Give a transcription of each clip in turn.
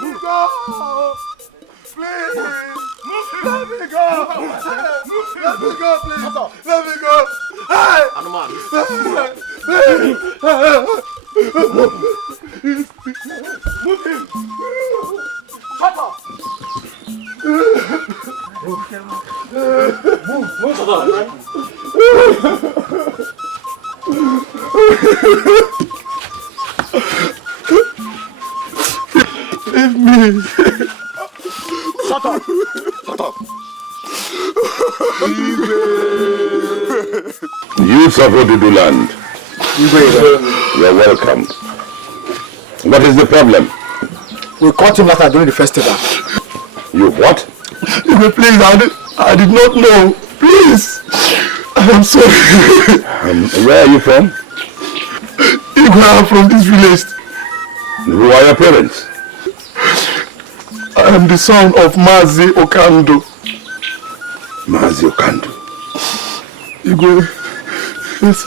Go! Please! Let me go! Let me go, please! Let me go! Hey! Move him! Shut up! Move! Shut up! Leave me! Shut up! Shut up! Youth of Odudu land, you're welcome. What is the problem? We caught him last night during the festival. You what? Please, I did not know. Please! I'm sorry. Where are you from? Igwe, I'm from this village. Who are your parents? I am the son of Mazi Okando. Mazi Okando? Igwe, yes.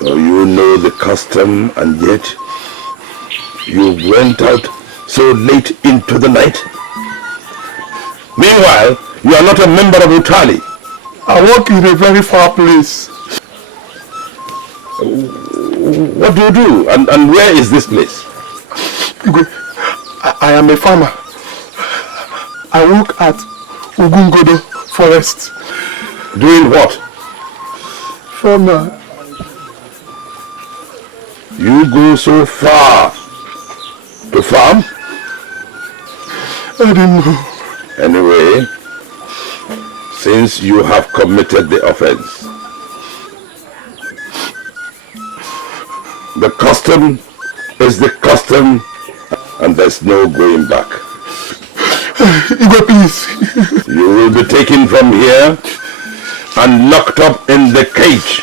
So you know the custom and yet you went out so late into the night? Meanwhile, you are not a member of Utali. I work in a very far place. What do you do? And where is this place? Igwe, I am a farmer. I work at Ugungodo Forest. Doing what? Farmer. You go so far to farm? I didn't know. Anyway, since you have committed the offense, the custom is the custom and there's no going back. Igwe, please. You will be taken from here and locked up in the cage.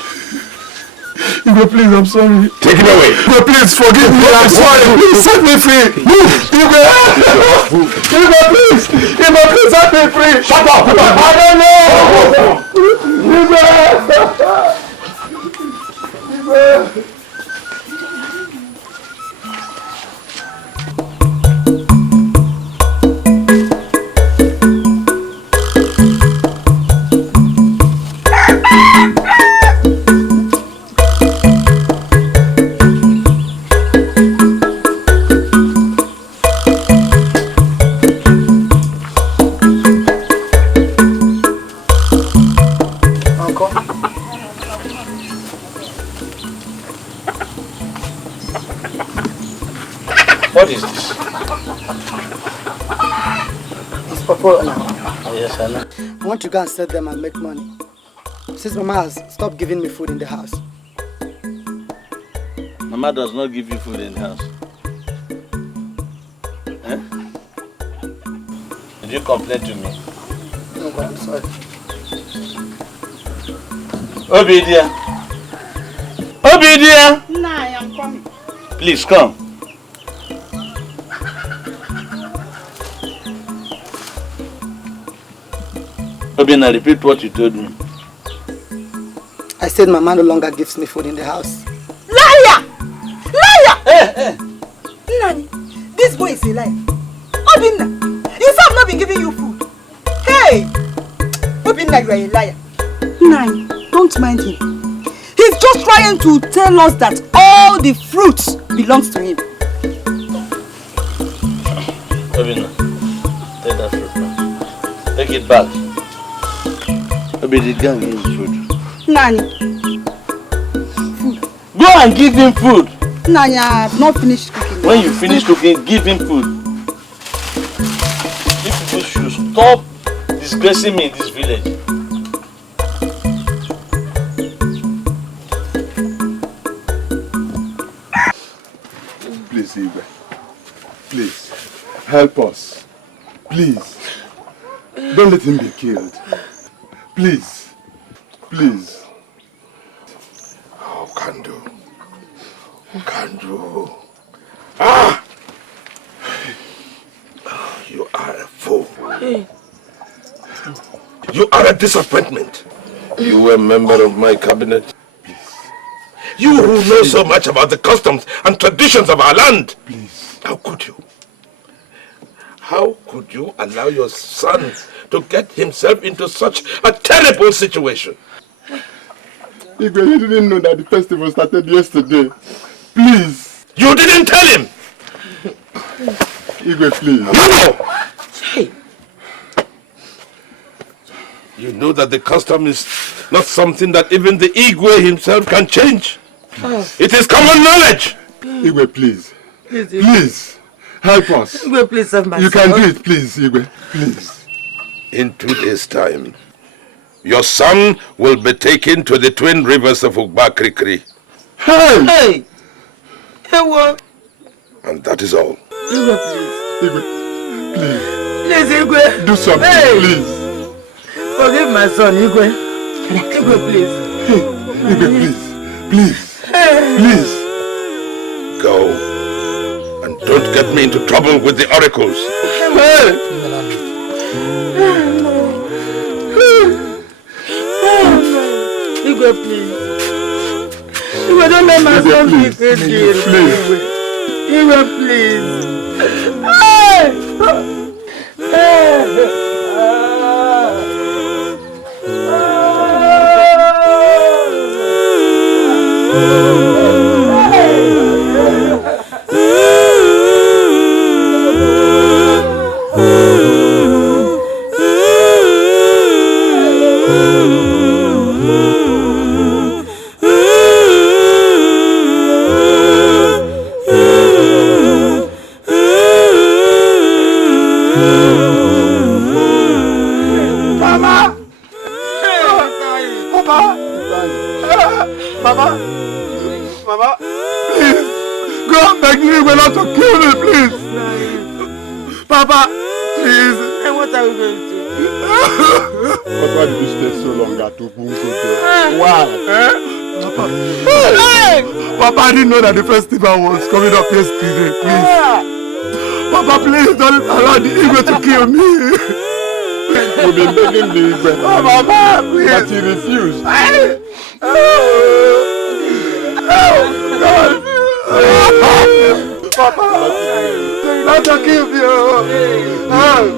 Igwe, please, I'm sorry. Take it away. Igwe, please, forgive me. I'm sorry. Please, set me free. Move. Igwe. Igwe, please. Igwe, please, set me free. Shut up. I don't know. Igwe. Igwe. What is this? It's purple now. Oh, yes, I know. I want to go and sell them and make money. Since Mama has stopped giving me food in the house. Mama does not give you food in the house. Eh? Did you complain to me? No, but I'm sorry. Obidia! Obidia! Nah, I am coming. Please come. Obina, repeat what you told me. I said Mama no longer gives me food in the house. Liar! Liar! Hey! Nani, this boy is a liar. Obina, you say I've not been giving you food. Hey! Obina, you are a liar. Nani, don't mind him. He's just trying to tell us that all the fruits belongs to him. Obina, take that fruit back. Take it back. Obina, go and give him food. Nani, food. Go and give him food. Nani, I have not finished cooking. When you finish cooking, give him food. You people should stop disgracing me in this village. Please, Igwe. Please, help us. Please. Don't let him be killed. Please. Please. Oh, Kandu. Kandu. Ah! You are a fool. Hey. You are a disappointment. You were a member of my cabinet. Please. You who know so much about the customs and traditions of our land. Please. How could you? How could you allow your son to get himself into such a terrible situation? Igwe, he didn't know that the festival started yesterday. Please. You didn't tell him? Igwe, please. No! Hey. You know that the custom is not something that even the Igwe himself can change. It is common knowledge. Igwe, please. Please. Help us. Igwe, please have my son. You can do it, please, Igwe. Please. In 2 days' time, your son will be taken to the twin rivers of Ugbakrikri. Hey! Hey! Hey, what? And that is all. Igwe, please. Igwe, please. Please, Igwe. Do something, hey. Please. Forgive my son, Igwe. Igwe, please. Hey, Igwe, please. Please. Hey. Please. Go. And don't get me into trouble with the oracles. Hey! Igwe, please. Igwe, don't let my son be crazy. Igwe, please. Hey! Papa, I didn't know that the festival was coming up yesterday, please. Papa, please don't allow the Igwe to kill me. We've been begging the Igwe. Oh, Papa, please. But he refused. God. Papa, not to kill me.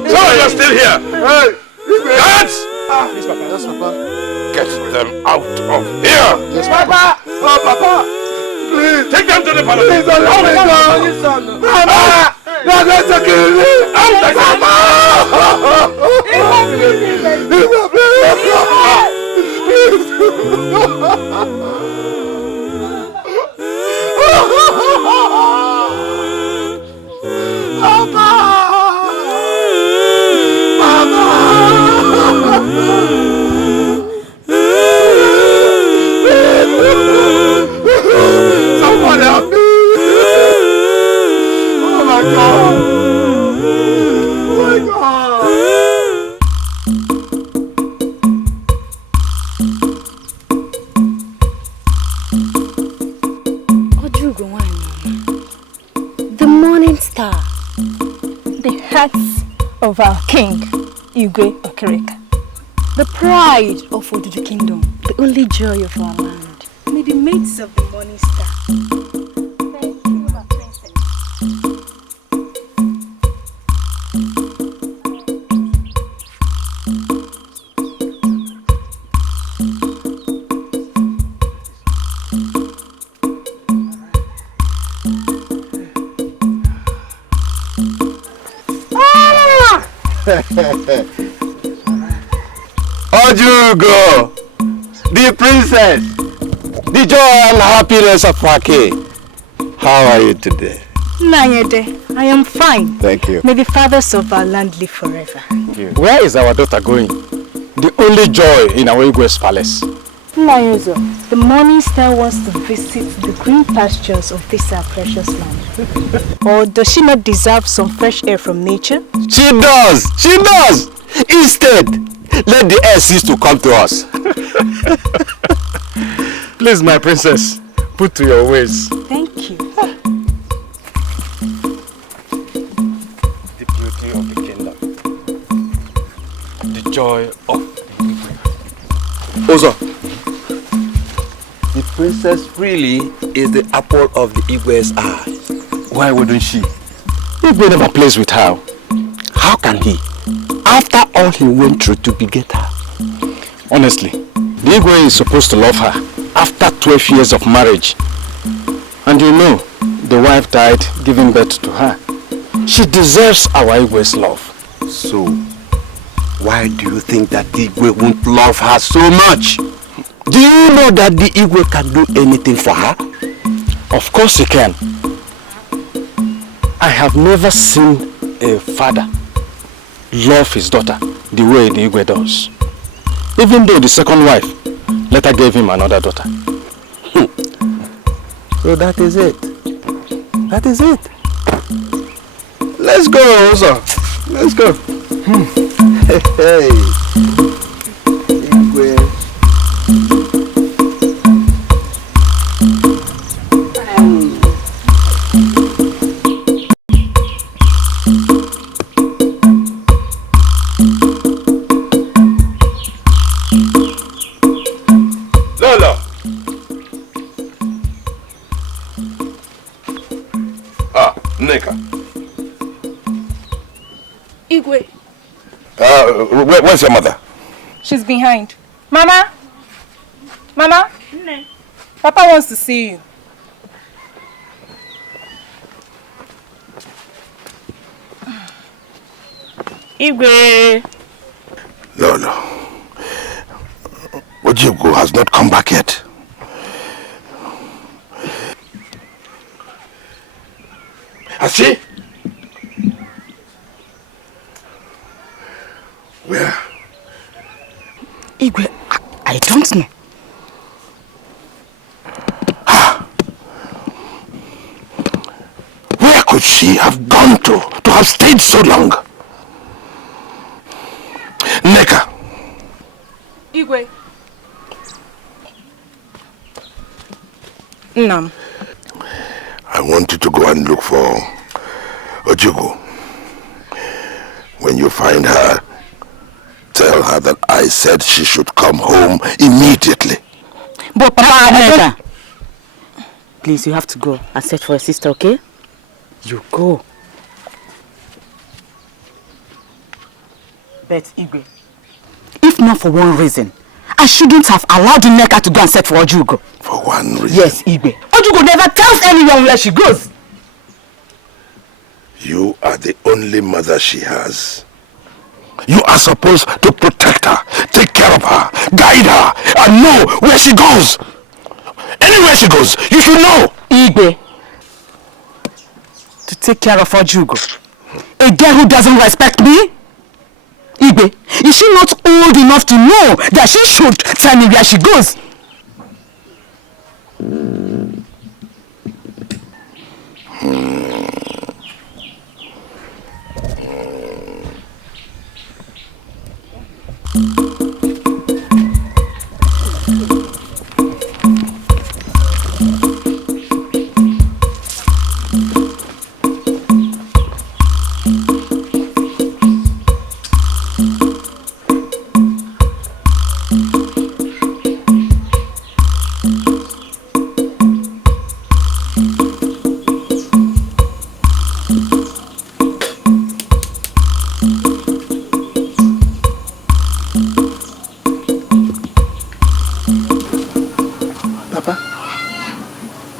So you're still here? Hey, Guards! Yes, Papa. Yes, Papa. Get them out of here! Yes, Papa. Oh, Papa. Please. Take them to the palace. Please don't let me go. Mama! You're going to kill me. Mama! Someone help me! Oh my God! Oh my God! Ojiugo, the morning star, the hearts of our king, Igwe Okereka, the pride of Odudu Kingdom, the only joy of our land. May the mates of the morning star. Thank you, my princess. Ojiugo, the princess, the joy and happiness of Wake. How are you today? Nayede, I am fine. Thank you. May the fathers of our land live forever. Where is our daughter going? The only joy in our Igwe's palace. Nayozo, the morning star wants to visit the green pastures of this our precious land. Or does she not deserve some fresh air from nature? She does! She does! Instead, let the air cease to come to us. Please, my princess, put to your ways. Thank you. The beauty of the kingdom. The joy of the Igwe. Ozo, the princess really is the apple of the Igwe's eye. Why wouldn't she? Igwe never plays with her. How can he? After all he went through to beget her. Honestly, the Igwe is supposed to love her after 12 years of marriage. And you know, the wife died giving birth to her. She deserves our Igwe's love. So, why do you think that the Igwe won't love her so much? Do you know that the Igwe can do anything for her? Of course he can. I have never seen a father love his daughter the way the Igwe does. Even though the second wife later gave him another daughter. So that is it. That is it. Let's go, also. Let's go. Hey. Igwe. Lolo. Nneka. Igwe. Where's your mother? She's behind. Mama? Mama? No. Papa wants to see you. Igwe. Lolo. Ojiugo has not come back yet. Has she? Where? Igwe, I don't know. Where could she have gone to have stayed so long? Nneka. Igwe. Nam. I want you to go and look for Ojiugo. When you find her, tell her that I said she should come home immediately. But Papa, please, you have to go and search for your sister, okay? You go. But Igwe, if not for one reason, I shouldn't have allowed Nneka to go and search for Ojiugo. For one reason? Yes, Igwe. Ojiugo never tells anyone where she goes. You are the only mother she has. You are supposed to protect her, take care of her, guide her, and know where she goes. Anywhere she goes, you should know. Igwe, to take care of Ojiugo, a girl who doesn't respect me? Igwe, is she not old enough to know that she should tell me where she goes?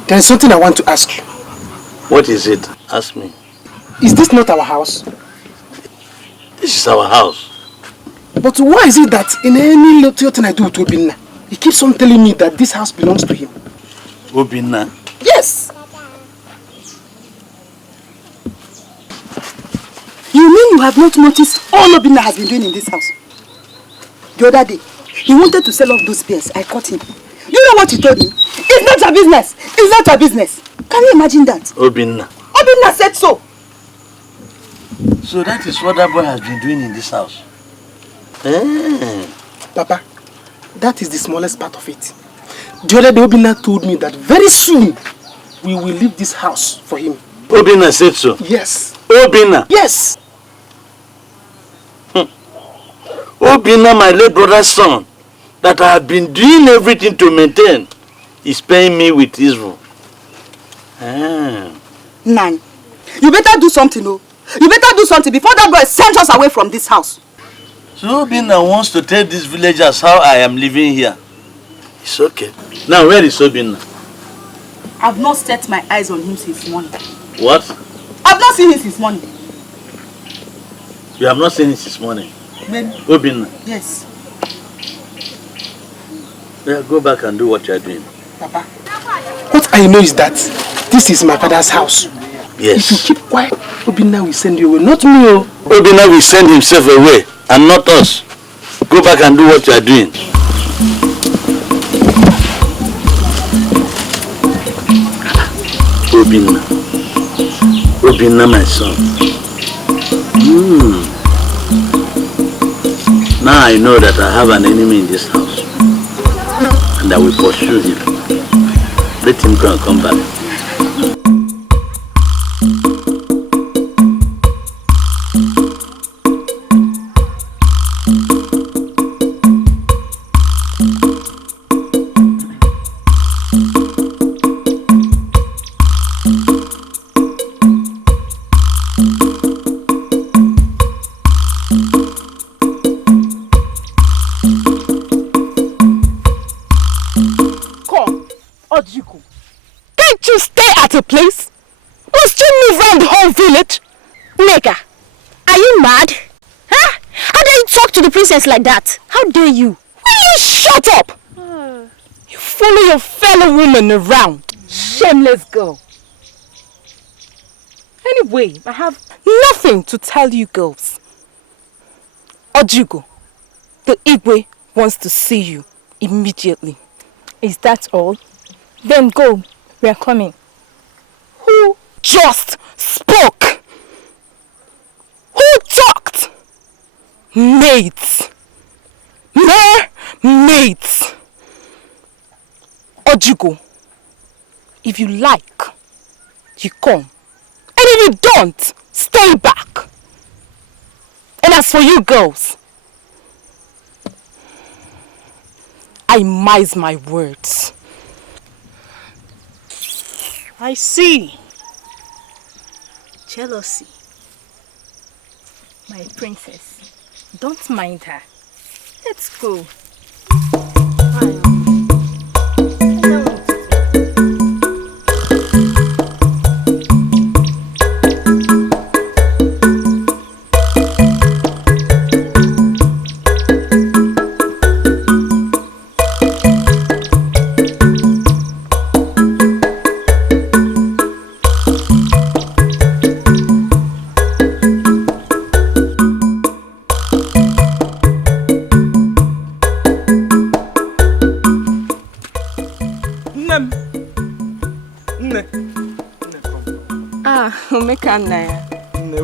There is something I want to ask you. What is it? Ask me. Is this not our house? This is our house. But why is it that in any little thing I do with Obina, he keeps on telling me that this house belongs to him? Obina? Yes! You mean you have not noticed all Obina has been doing in this house? The other day, he wanted to sell off those bears. I caught him. You know what he told me? It's not your business! It's not your business! Can you imagine that? Obina. Obina said so! So that is what that boy has been doing in this house? Papa, that is the smallest part of it. The other day, Obina told me that very soon we will leave this house for him. Obina said so? Yes. Obina? Yes. Obina, my late brother's son, that I have been doing everything to maintain. is paying me with evil. Ah. Nine. You better do something, oh. You better do something before that boy sends us away from this house. So Obina wants to take this village as how I am living here. It's okay. Now where is Obina? I've not set my eyes on him since morning. What? I've not seen him since morning. You have not seen him since morning? Then, Obina? yes. Yeah, go back and do what you are doing. Papa. What I know is that this is my father's house. Yes. If you keep quiet, Obina will send you away, not me. Oh. Obina will send himself away and not us. Go back and do what you are doing. Obina. Obina, my son. Now I know that I have an enemy in this house. And I will pursue him. Let him go and come back. Ojiugo, can't you stay at a place? Must you move around the whole village? Nigga, are you mad? Huh? How dare you talk to the princess like that? How dare you? Will you shut up? You follow your fellow woman around. Shameless girl. Anyway, I have nothing to tell you girls. Ojiugo, the Igwe wants to see you immediately. Is that all? Then go. We are coming. Who just spoke? Who talked? Mates. Mere mates. Ojiugo, if you like, you come. And if you don't, stay back. And as for you girls, I mize my words. I see. Jealousy. My princess, don't mind her. Let's go.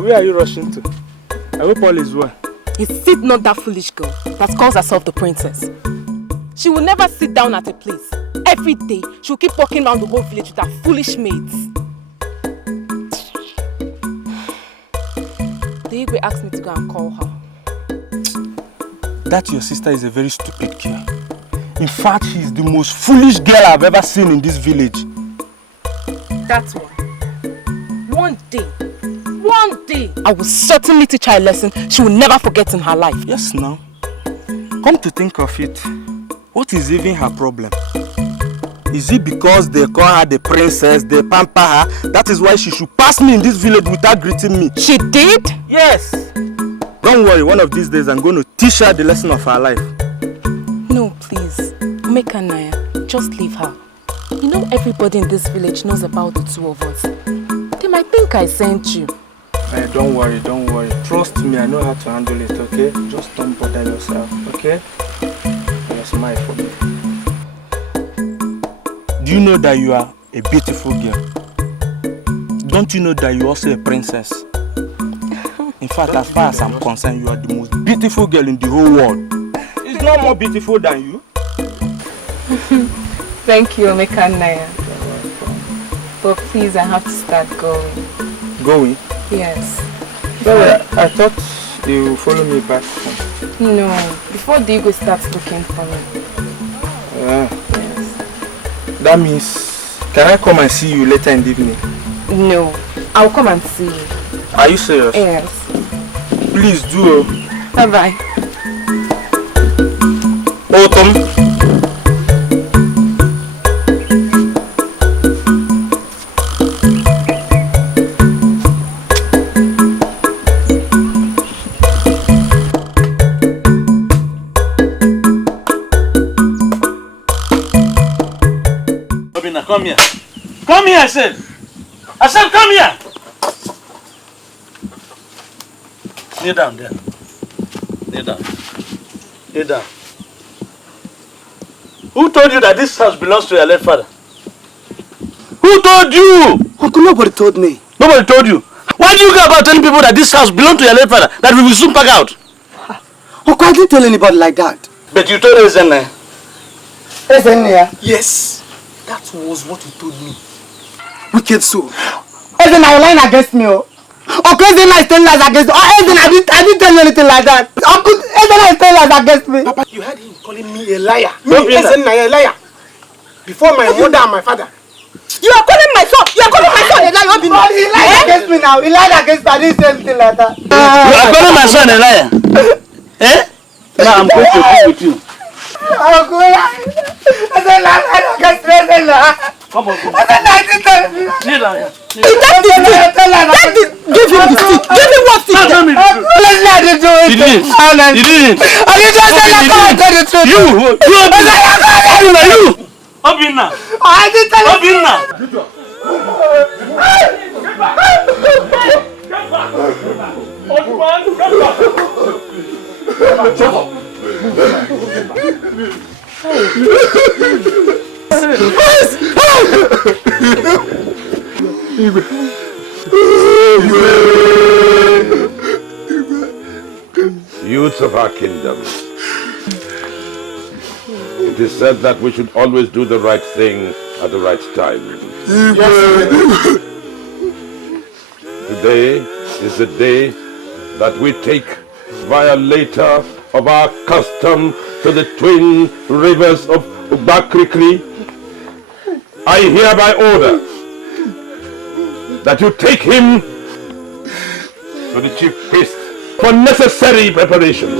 Where are you rushing to? I hope all is well. Is it not that foolish girl that calls herself the princess? She will never sit down at a place. Every day, she will keep walking around the whole village with her foolish maids. The Igwe asked me to go and call her. That your sister is a very stupid girl. In fact, she is the most foolish girl I've ever seen in this village. That's why. One day, I will certainly teach her a lesson she will never forget in her life. Yes, now. Come to think of it, what is even her problem? Is it because they call her the princess, they pamper her? That is why she should pass me in this village without greeting me. She did? Yes. Don't worry, one of these days I'm going to teach her the lesson of her life. No, please. Make her Naya. Just leave her. You know everybody in this village knows about the two of us. They might think I sent you. Don't worry. Trust me, I know how to handle it, okay? Just don't bother yourself, okay? Just smile for me. Do you know that you are a beautiful girl? Don't you know that you are also a princess? In fact, as far as I'm concerned, you are the most beautiful girl in the whole world. It's not more beautiful than you. Thank you, Omeka Naya. But please, I have to start going. Going? Yes. Well, I thought you would follow me back home. No, before the Igwe starts looking for me. Yes. That means, can I come and see you later in the evening? No, I'll come and see you. Are you serious? Yes. Please do. Bye-bye. Autumn. Obina, come here. Come here, I said. I said, come here. Kneel down there. Kneel down. Kneel down. Who told you that this house belongs to your late father? Who told you? Uncle, nobody told me. Nobody told you. Why do you go about telling people that this house belongs to your late father, that we will soon pack out? Uncle, I didn't tell anybody like that. But you told Ezenne. Ezenne? Yes. That was what he told me. Wicked soul. Ezenne, you're lying against me. Uncle, Ezenne is telling lies against me. Oh, Ezenne, I didn't tell you anything like that. Uncle, Ezenne is telling lies against me. Papa, you heard him calling me a liar. Me, Ezenne, a liar. Before my mother and my father. You are calling my son. You are calling my son a liar. He lied against me now. He lied against me. I didn't say anything like that. You are calling my son a liar? Eh? Now I'm going to agree with you. Uncle, Ezenne lied against me. Come on, come on. Ezenne, I didn't tell you. Kneel down here. Give him the stick. Give him what stick? I didn't do it. You didn't. You didn't. I didn't just say that. I did the truth. You. Obina. I didn't tell you. Obina. Youths of our kingdom, it is said that we should always do the right thing at the right time. Today is the day that we take violator of our custom to the twin rivers of Ubakrikri. I hereby order that you take him to the chief priest for necessary preparations.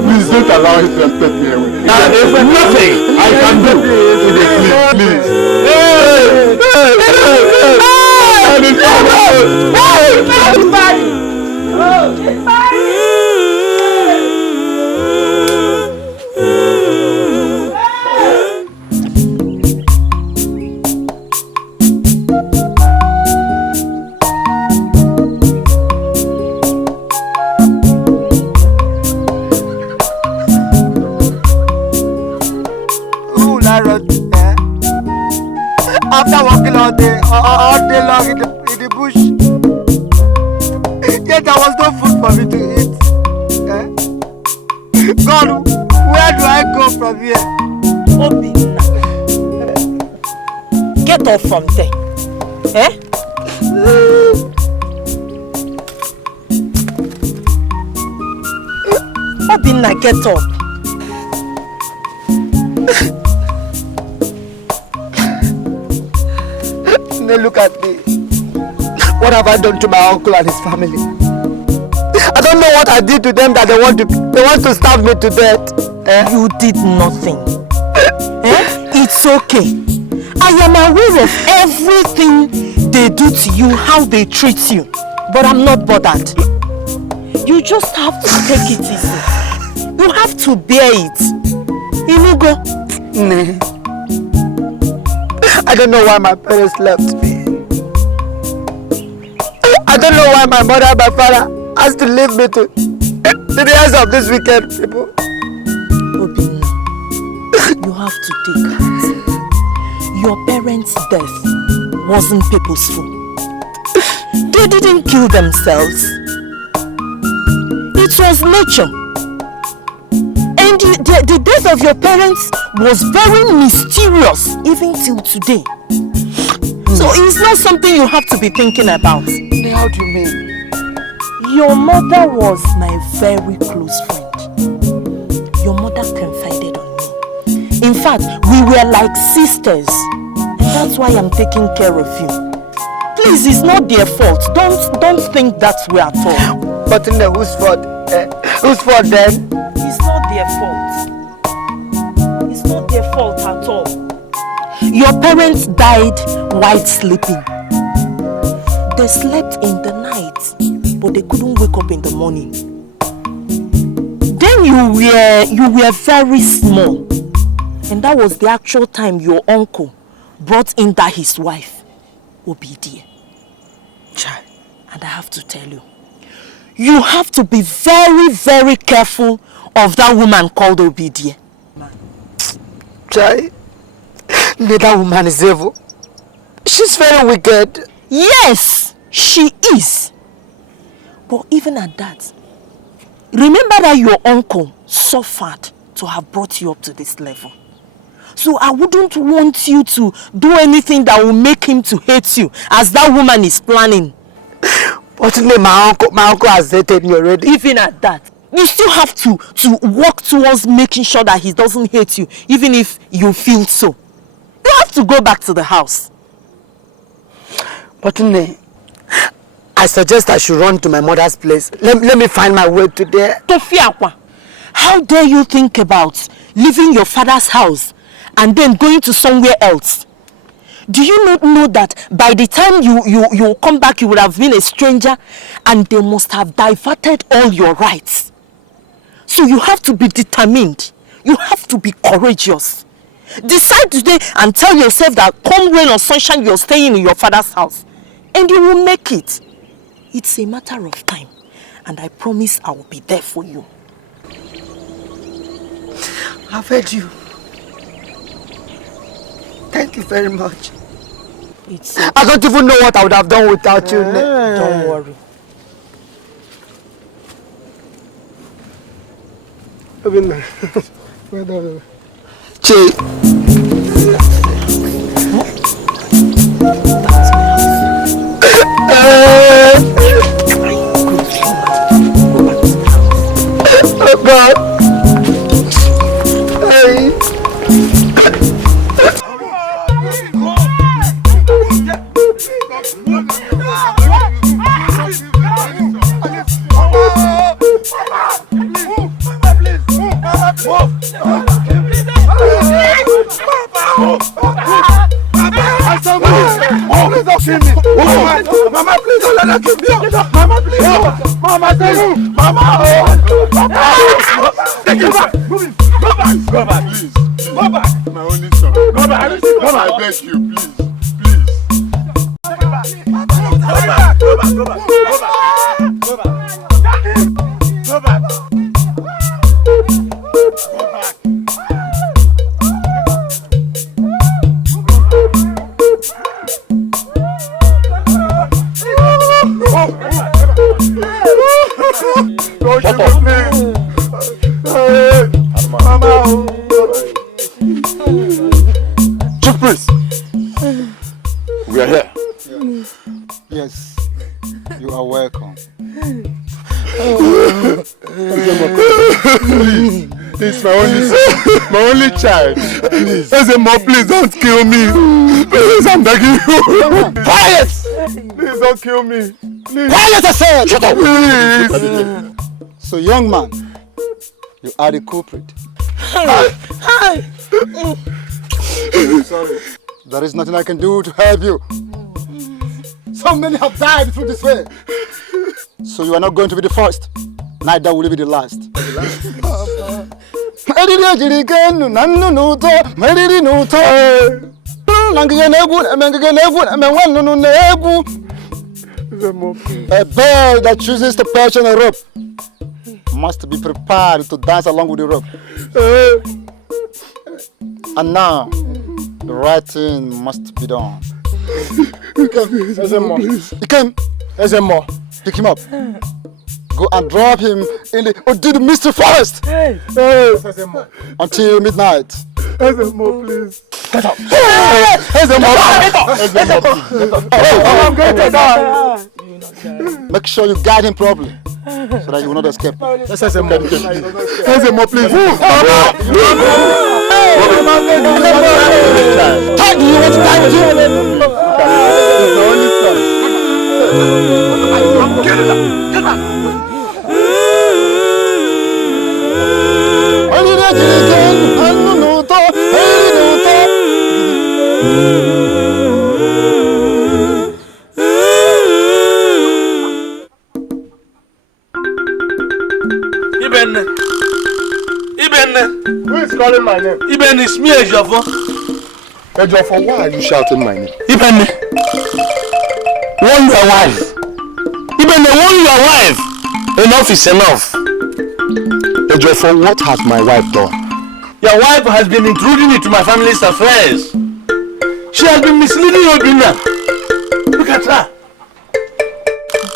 Please don't allow him to take me away. There is nothing I can do. Please. After walking all day long in the bush, yet there was no food for me to eat. God, where do I go from here? Obina, get off from there. Obina, get up. Look at me. What have I done to my uncle and his family? I don't know what I did to them that they want to starve me to death. You did nothing. It's okay. I am aware of everything they do to you, how they treat you. But I'm not bothered. You just have to take it easy. You have to bear it. Inugo. I don't know why my parents left me. I don't know why my mother and my father has to leave me to the hands of these wicked people. Obina, you have to take heart. Your parents' death wasn't purposeful. They didn't kill themselves. It was nature. And the death of your parents was very mysterious even till today. So it's not something you have to be thinking about. They How do you mean? Your mother was my very close friend. Your mother confided on me. In fact, we were like sisters. And that's why I'm taking care of you. Please, it's not their fault. Don't think that way at all. But whose fault? Whose fault then? It's not their fault. It's not their fault at all. Your parents died while sleeping. They slept in the night, but they couldn't wake up in the morning. Then you were very small. And that was the actual time your uncle brought in that his wife, Obina. And I have to tell you, you have to be very, very careful of that woman called Obina. Chai, that woman is evil. She's very wicked. Yes, she is. But even at that, remember that your uncle suffered to have brought you up to this level. So I wouldn't want you to do anything that will make him to hate you, as that woman is planning. But my uncle has hated me already. Even at that, you still have to work towards making sure that he doesn't hate you, even if you feel so. You have to go back to the house. But I suggest I should run to my mother's place. Let me find my way to there. Tofiakwa, how dare you think about leaving your father's house and then going to somewhere else? Do you not know that by the time you come back, you would have been a stranger and they must have diverted all your rights? So you have to be determined. You have to be courageous. Decide today and tell yourself that come rain or sunshine, you're staying in your father's house. And you will make it. It's a matter of time. And I promise I will be there for you. I've heard you. Thank you very much. I don't even know what I would have done without you. Don't worry. Obina. Che. Oh God. Hey. Mama, please don't let her kill me. Mama, please. Mama, tell you. Mama. Take it back. Go back. Go back, please. Go back. My only son. Go back. Go back. I beg you, please. Please. Go back. Go back. Go back. Go back. Go back. Go back. Go back. Chief Priest, We are here. Yes, you are welcome. It's my only child. Please. Please don't kill me. Please, I'm begging you. Quiet! Please don't kill me. Please. Quiet, I said! Shut up! Please. So, young man, you are the culprit. Sorry, there is nothing I can do to help you. So many have died through this way. So you are not going to be the first. Neither will you be the last. A bird that chooses to perch on a rope must be prepared to dance along with the rope. And now, the right thing must be done. Pick him up. Go and drop him in the Odudu Mystery Forest until midnight. Please. Get up! I'm going to die. Make sure you guide him properly so that he will not escape. Let's have some more, please. Let's have more, please. Talk, do you want to die with you? Get it up! Get up! Ibenne. Who is calling my name? Ibenne, it's me, Ejiofor. Ejiofor, why are you shouting my name? Ibenne. Warn your wife. Ibenne, warn your wife. Enough is enough. Ejiofor, what has my wife done? Your wife has been intruding into my family's affairs. She has been misleading Obina. Look at her.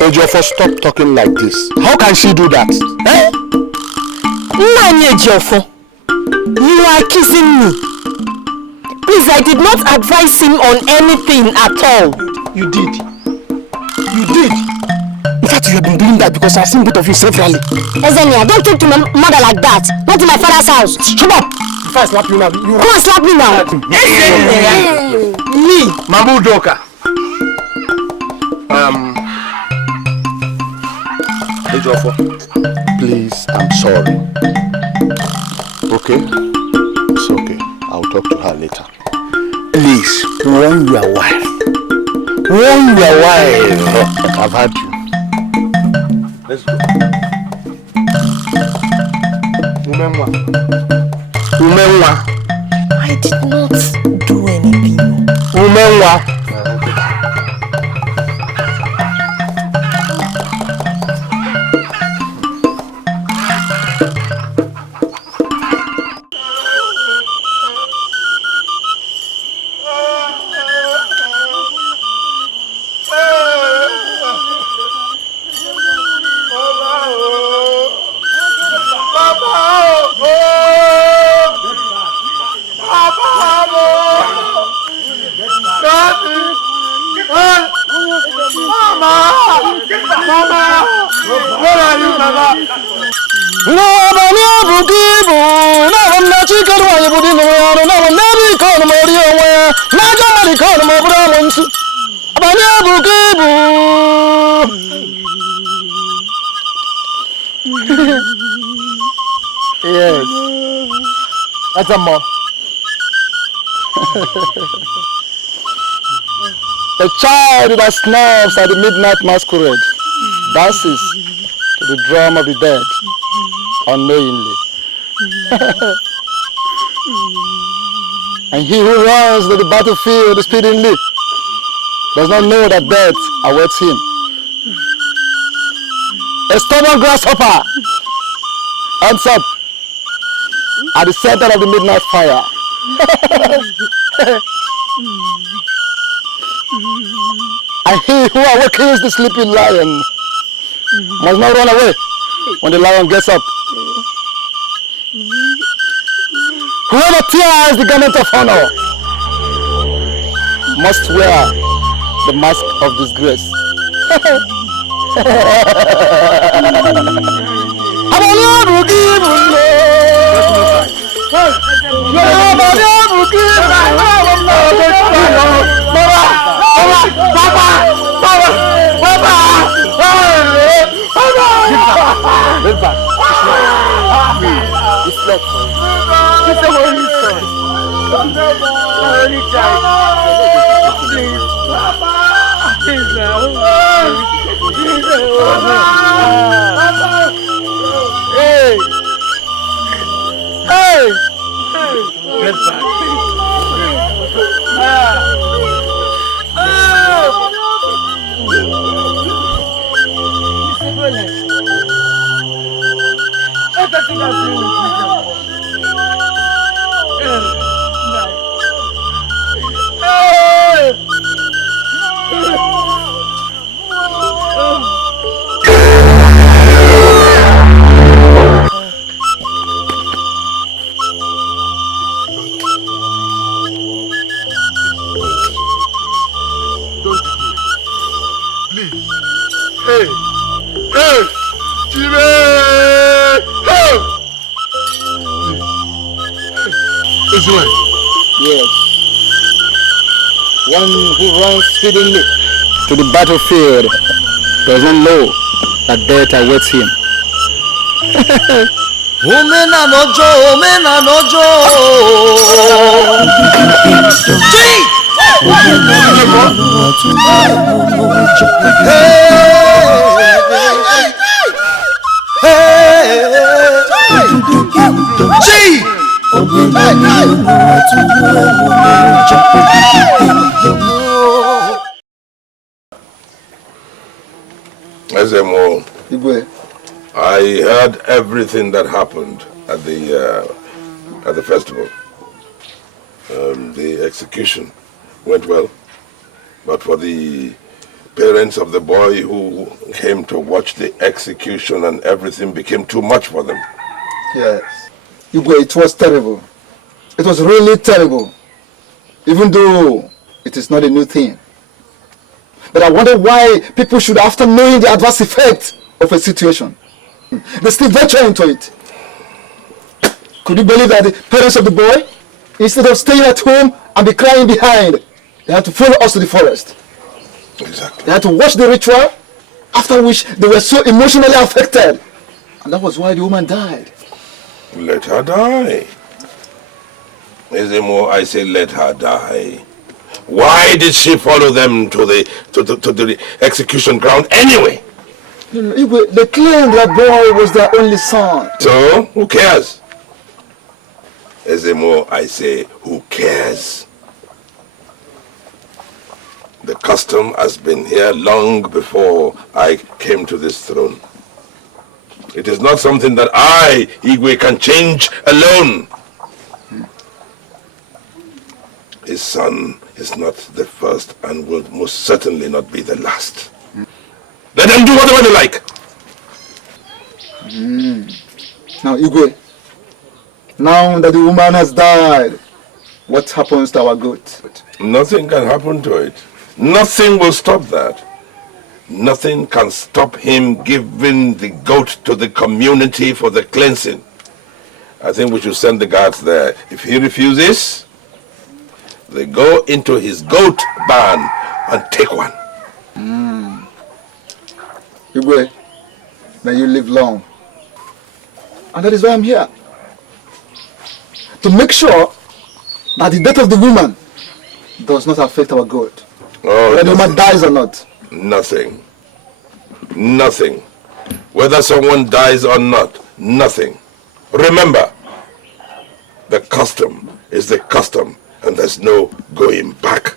Ejiofor, stop talking like this. How can she do that? Eh? Nani Ejiofor, you are kissing me. Please, I did not advise him on anything at all. You did. You did. In fact, you have been doing that because I've seen both of you severally. Ezenia, don't talk to my mother like that. Not in my father's house. Shut up. If I slap you now, you come and slap me now. Me, Mamu Doka. Ejiofor, please, I'm sorry. Okay? It's okay. I'll talk to her later. Please, warn your wife. Warn your wife. I've had you. Let's go. Remember. I did not do anything. Remember. Yes. That's a more. A child that snubs at the midnight masquerade dances to the drum of the dead unknowingly. And he who runs to the battlefield speedily does not know that death awaits him. A stubborn grasshopper ends up at the center of the midnight fire. And he who awakens the sleeping lion must not run away when the lion gets up. Whoever tears the garment of honor must wear the mask of disgrace. Hey! Hey! Get back. One who runs speedily to the battlefield doesn't know that death awaits him. Omena nojo, omena nojo. Ezemo, Igwe. I heard everything that happened at the festival. The execution went well, but for the parents of the boy who came to watch the execution and everything became too much for them. Yes. Igwe, it was terrible. It was really terrible. Even though it is not a new thing. But I wonder why people should, after knowing the adverse effect of a situation, they still venture into it. Could you believe that the parents of the boy, instead of staying at home and be crying behind, they had to follow us to the forest? Exactly. They had to watch the ritual, after which they were so emotionally affected. And that was why the woman died. Let her die. Ezemo, I say let her die. Why did she follow them to the execution ground anyway? They claimed that boy was their only son. So, who cares? Ezemo, I say, who cares? The custom has been here long before I came to this throne. It is not something that I, Igwe, can change alone. His son is not the first and will most certainly not be the last. Let them do whatever they like. Now, Igwe, now that the woman has died, what happens to our goat? Nothing can happen to it. Nothing will stop that. Nothing can stop him giving the goat to the community for the cleansing. I think we should send the guards there. If he refuses, they go into his goat barn and take one. Igwe, may you live long. And that is why I'm here. To make sure that the death of the woman does not affect our goat. Oh, whether the woman dies or not. Nothing. Nothing. Whether someone dies or not, nothing. Remember, the custom is the custom, and there's no going back.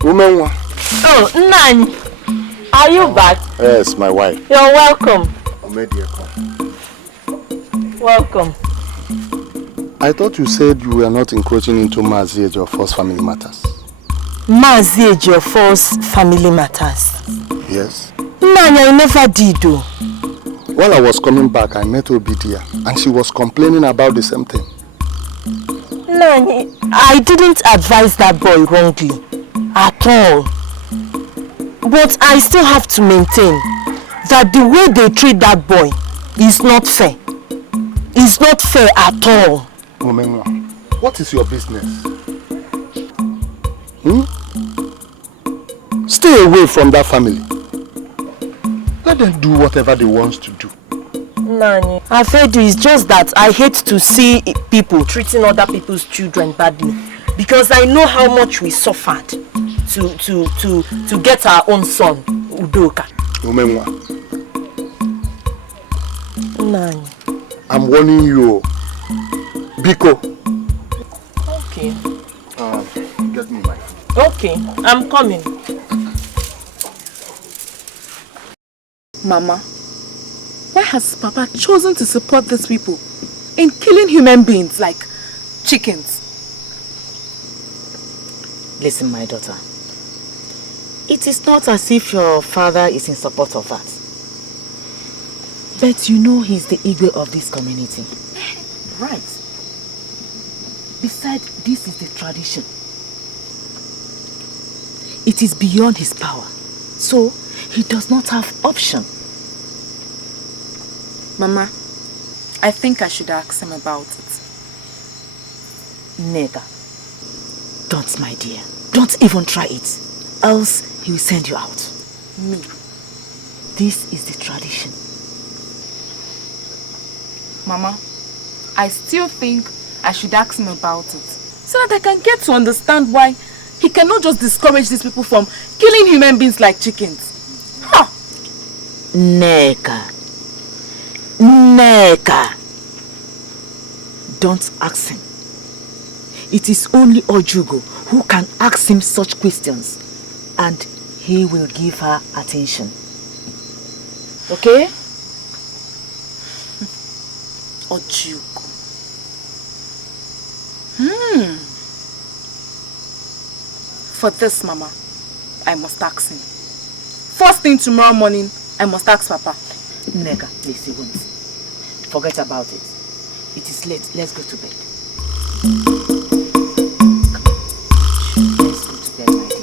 Umenwa. Oh, Nani, are you back? Yes, my wife. You're welcome. Welcome. I thought you said you were not encroaching into Mazi Ejiofor's family matters. Mazi Ejiofor's family matters? Yes. Nani, I never did though. While I was coming back, I met Obidia and she was complaining about the same thing. Nani, I didn't advise that boy wrongly at all. But I still have to maintain that the way they treat that boy is not fair. It's not fair at all. Omenwa, what is your business? Stay away from that family. Let them do whatever they want to do. Nani, Afedu, it's just that I hate to see people treating other people's children badly. Because I know how much we suffered to get our own son, Udoka. Omenwa. Nani. I'm warning you. Biko. Okay. Get me my food. Okay, I'm coming. Mama, why has Papa chosen to support these people in killing human beings like chickens? Listen, my daughter. It is not as if your father is in support of that. But you know he's the Igwe of this community. Right. Besides, this is the tradition. It is beyond his power. So, he does not have option. Mama, I think I should ask him about it. Never. Don't, my dear. Don't even try it. Else, he will send you out. Me. This is the tradition. Mama, I still think I should ask him about it, so that I can get to understand why he cannot just discourage these people from killing human beings like chickens. Ha! Neka. Neka. Don't ask him. It is only Ojiugo who can ask him such questions, and he will give her attention. Okay? Ojiugo. For this, Mama, I must ask him. First thing tomorrow morning, I must ask Papa. Neka, please, he won't. Forget about it. It is late. Let's go to bed. Let's go to bed, my dear.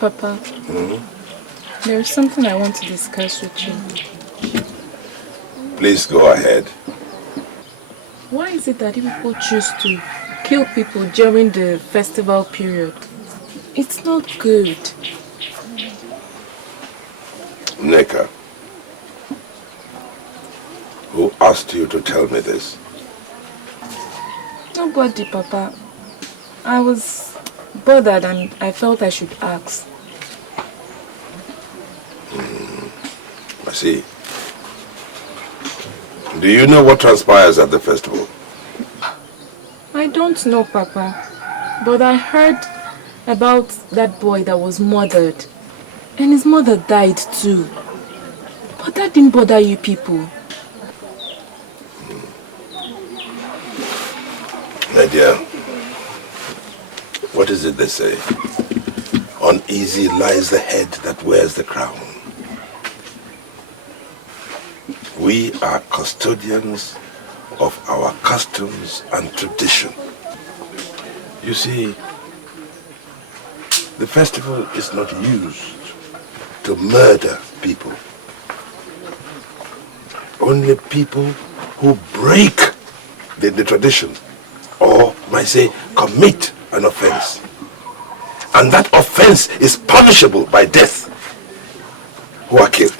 Papa, there is something I want to discuss with you. Please go ahead. Why is it that you people choose to kill people during the festival period? It's not good. Neka, who asked you to tell me this? Nobody, Papa. I was bothered and I felt I should ask. I see. Do you know what transpires at the festival? I don't know, Papa. But I heard about that boy that was murdered. And his mother died too. But that didn't bother you people. My dear, what is it they say? Uneasy lies the head that wears the crown. We are custodians of our customs and tradition. You see, the festival is not used to murder people. Only people who break the tradition, or might say commit an offense. And that offense is punishable by death, who are killed.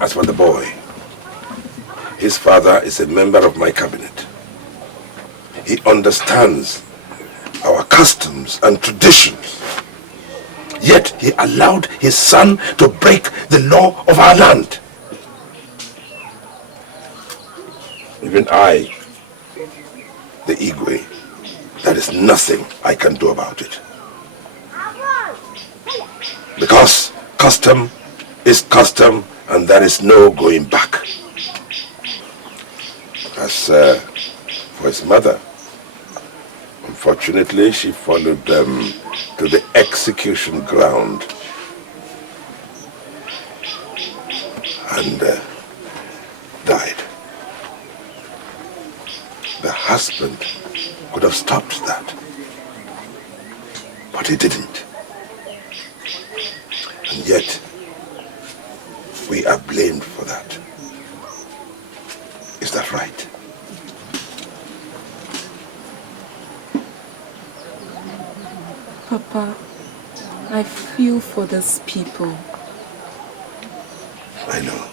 As for the boy, his father is a member of my cabinet. He understands our customs and traditions. Yet he allowed his son to break the law of our land. Even I, the Igwe, there is nothing I can do about it. Because custom is custom and there is no going back. As for his mother, unfortunately she followed them to the execution ground and died. The husband could have stopped that, but he didn't. And yet, we are blamed for that. Is that right? Papa, I feel for these people. I know,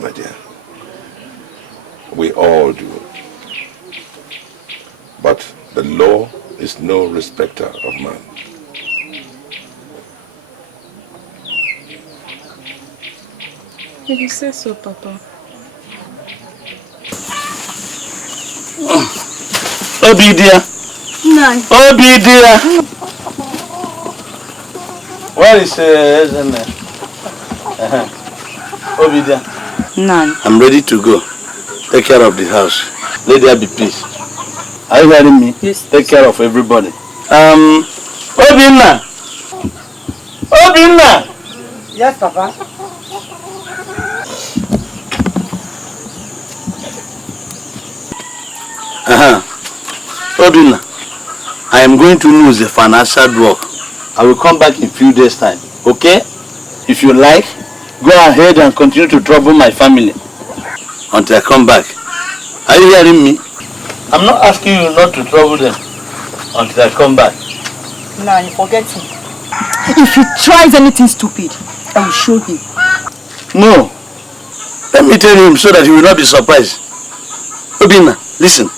my dear. We all do. But the law is no respecter of man. If you say so, Papa. Obi dear. No. Obi dear. Where is Obina? None. I'm ready to go. Take care of the house. Let there be peace. Are you hearing me? Yes. Take care of everybody. Obina! Obina! Yes, Papa. Obina, I am going to lose a financial work. I will come back in a few days' time. Okay? If you like, go ahead and continue to trouble my family until I come back. Are you hearing me? I'm not asking you not to trouble them until I come back. Nah, you forget him. If he tries anything stupid, I will show him. No. Let me tell him so that he will not be surprised. Obina, listen.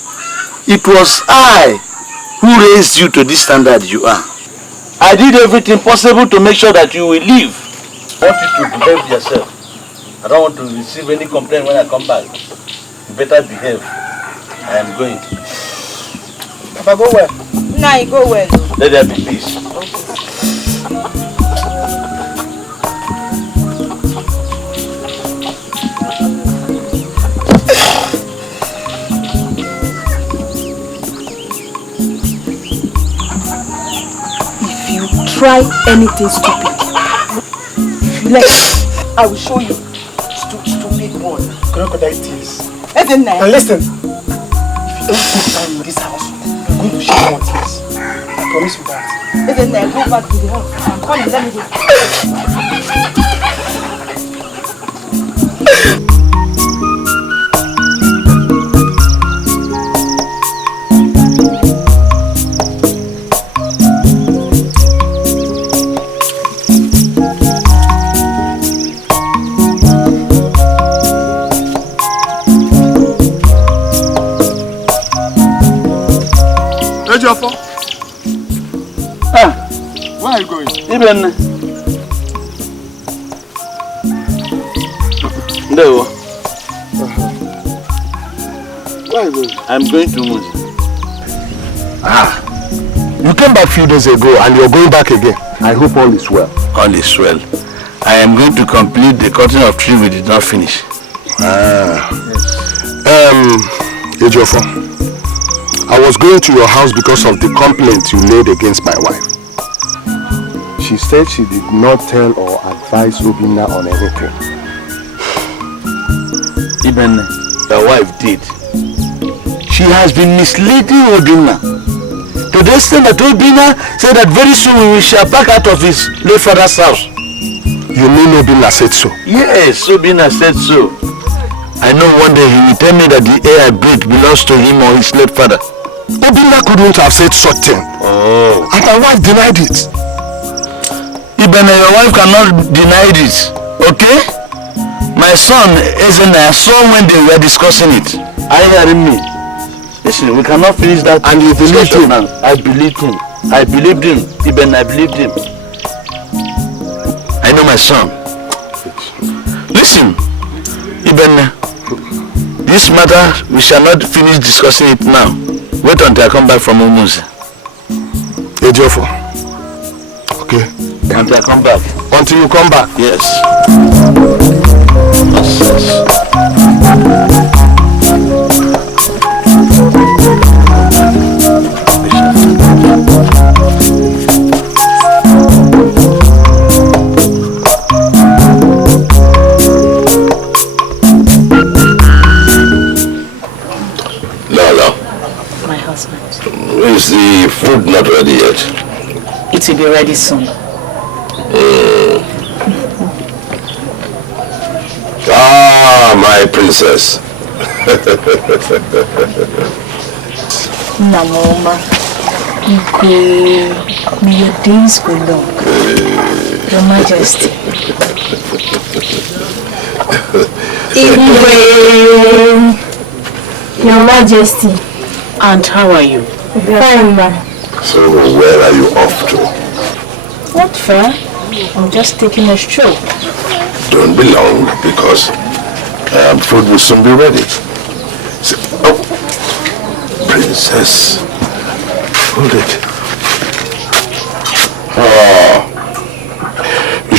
It was I who raised you to this standard you are. I did everything possible to make sure that you will leave. I want you to behave yourself. I don't want to receive any complaint when I come back. You better behave. I am going. Papa, go well. Nah, you go well. Let there be peace. If you try anything stupid, I will show you. Stupid boy. Crocodile tears. Even now listen. If you don't spend time in this house, you're going to shed more tears. I promise you that. Even now, go back to the house. I'm coming, let me go. Where are you going? Even no. Where are you going? I'm going to Muzi. You came back a few days ago and you're going back again. I hope all is well. All is well. I am going to complete the cutting of tree we did not finish. Ejiofor, I was going to your house because of the complaint you made against my wife. She said she did not tell or advise Obina on anything. Even your wife did. She has been misleading Obina. To the extent that Obina said that very soon we shall pack out of his late father's house. You mean Obina said so? Yes, Obina said so. I know one day he will tell me that the air I breathe belongs to him or his late father. Obina couldn't have said such thing. Oh. And my wife denied it. Even your wife cannot deny this, okay? My son isn't there, saw when they were discussing it. Are you hearing me? Listen, we cannot finish that. And you believed him? I believed him. I believed him. Even I believed him. I know my son. Listen, Ibn, this matter, we shall not finish discussing it now. Wait until I come back from Umuzi. Ejiofor. Okay. Until I come back. Until you come back? Yes. Is the food not ready yet? It will be ready soon. My princess. Namoma, may your days go long. Your Majesty. Igwe, Your Majesty. And how are you? Fine, ma. So where are you off to? Not far. I'm just taking a stroll. Don't be long because food will soon be ready. So, oh, princess, hold it. Oh,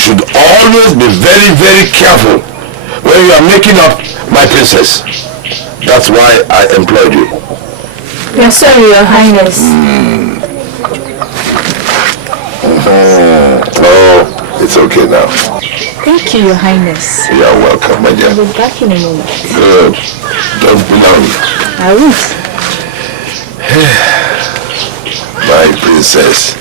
should always be very, very careful when you are making up my princess. That's why I employed you. Yes, sir, Your Highness. Oh, it's okay now. Thank you, Your Highness. You are welcome, my dear. I'll be back in a moment. Good. Don't be long. I won't. My princess.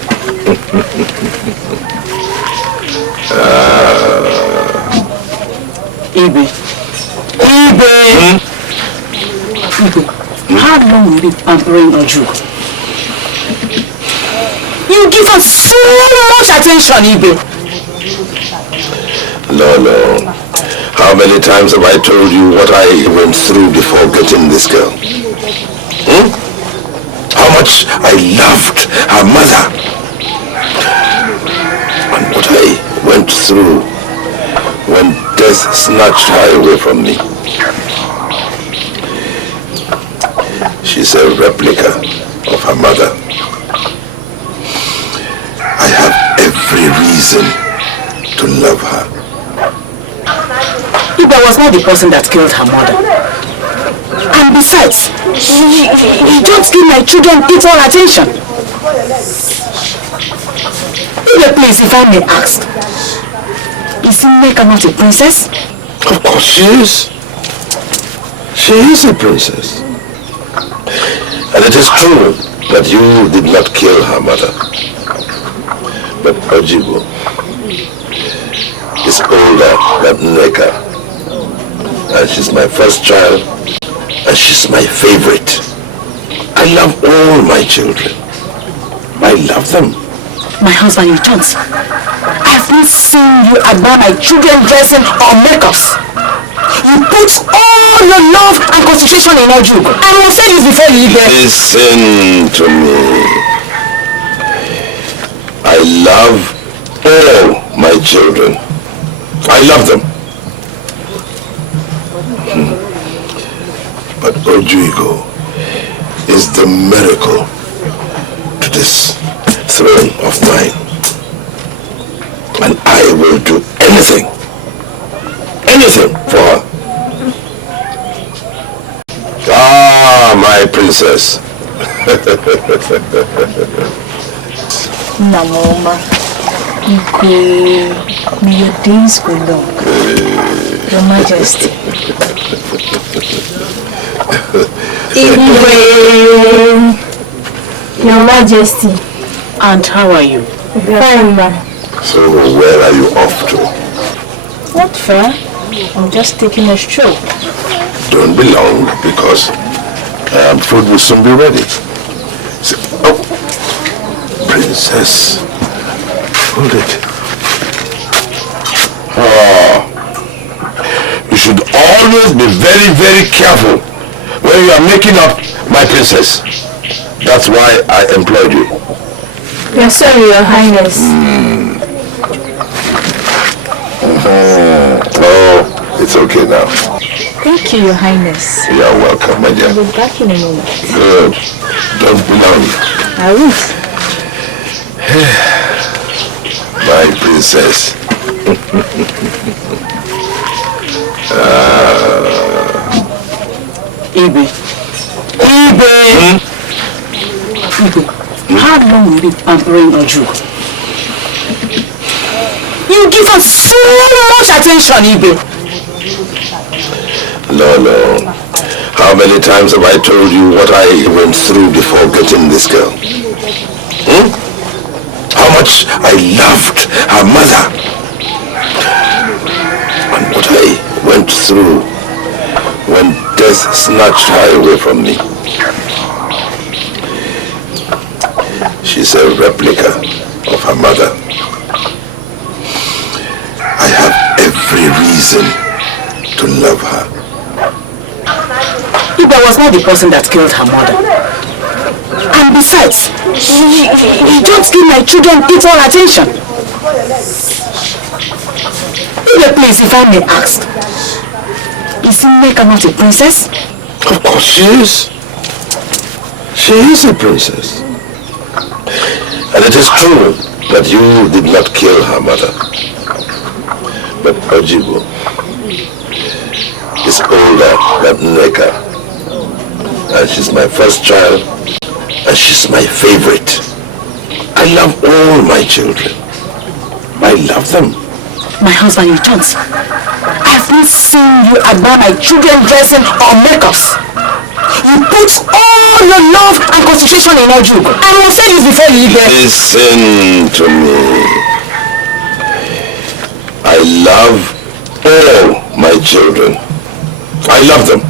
Igwe. Igwe! Igwe, how long will you be pampering Ojiugo? You give us so much attention, Igwe. No. How many times have I told you what I went through before getting this girl? How much I loved her mother. And what I went through when death snatched her away from me. She's a replica of her mother. I have every reason to love her. Igwe was not the person that killed her mother. And besides, you don't give my children equal attention. Igwe, please, if I may ask, is Nneka not a princess? Of course she is. She is a princess. And it is true that you did not kill her mother. But Ojiugo is older than Nneka. And she's my first child. And she's my favorite. I love all my children. I love them. My husband, you don't. I have not seen you admire my children dressing or makeups. You put all your love and concentration in Ojiugo. I will say this before you leave here. Listen to me. I love all my children. I love them. But Ojiugo is the miracle to this throne of mine. And I will do anything for her. Ah, my princess. Namoma, Igwe, may your days go long. Your Majesty. Igwe, Your Majesty. And how are you? Fine, ma. So where are you off to? Not far. I'm just taking a stroll. Don't be long because food will soon be ready. So, oh, princess, hold it. Oh, you should always be very, very careful when you are making up my princess. That's why I employed you. Yes, sir, Your Highness. Oh, it's okay now. Thank you, Your Highness. You are welcome, my dear. I'll be back in a moment. Good. Don't be long. I won't. My princess. Igwe. Igwe! Igwe, how long will you be pampering Ojiugo? You give us so much attention, Igwe. No. How many times have I told you what I went through before getting this girl? How much I loved her mother. And what I went through when death snatched her away from me. She's a replica of her mother. I have every reason to love her. Igwe was not the person that killed her mother. And besides, you don't give my children equal attention. Igwe, please, if I may ask, is Nneka not a princess? Of course she is. She is a princess. And it is true that you did not kill her mother. But Ojiugo is older than Nneka. And she's my first child, and she's my favorite. I love all my children. I love them. My husband, you don't. I have not seen you admire my children dressing or makeups. You put all your love and concentration in Ojiugo. I will say this before you leave here. Listen to me. I love all my children. I love them.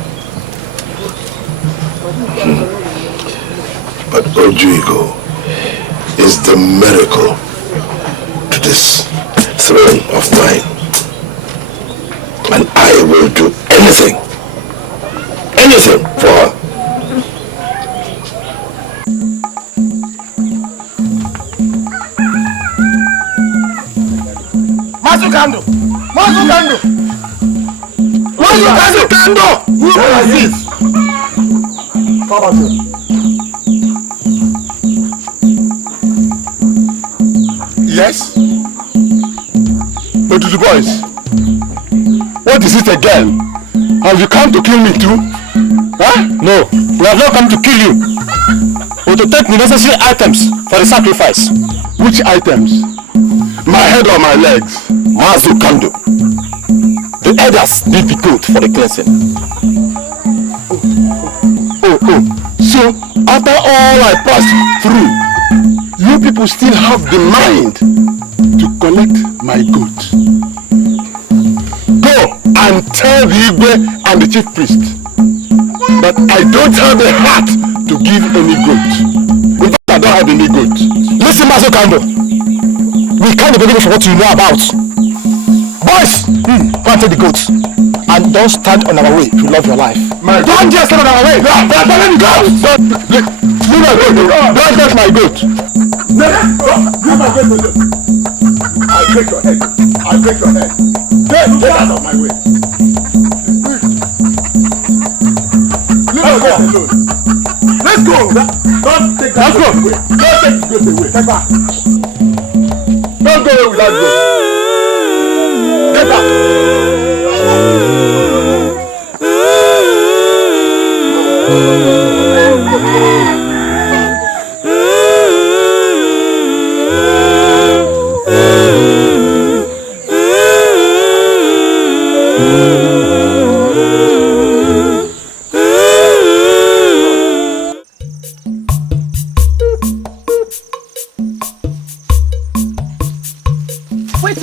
But Ojiugo is the miracle to this throne of mine. And I will do anything for her. Mazukando! Who is this? Come on, sir. Yes? But to the boys, what is it again? Have you come to kill me too? Huh? No, we have not come to kill you. But to take the necessary items for the sacrifice. Which items? My head or my legs? Mazukando. The elders did the goat for the cleansing. So, after all I passed through, you people still have the mind to collect my goat. Go and tell the Igwe and the chief priest that I don't have the heart to give any goat. In fact, I don't have any goat. Listen, Mazukando. We can't believe for what you know about. Boys, go and take the goats. And don't stand on our way if you love your life. Don't just stand on our way! Leave my goat! Don't touch my goat! Leave my goat alone! I'll break your head! Get out of my way! Leave my goat alone! Let's go! Don't take that goat away! Don't take the goat away! Get back! Don't go away with that goat! Get back! Wait.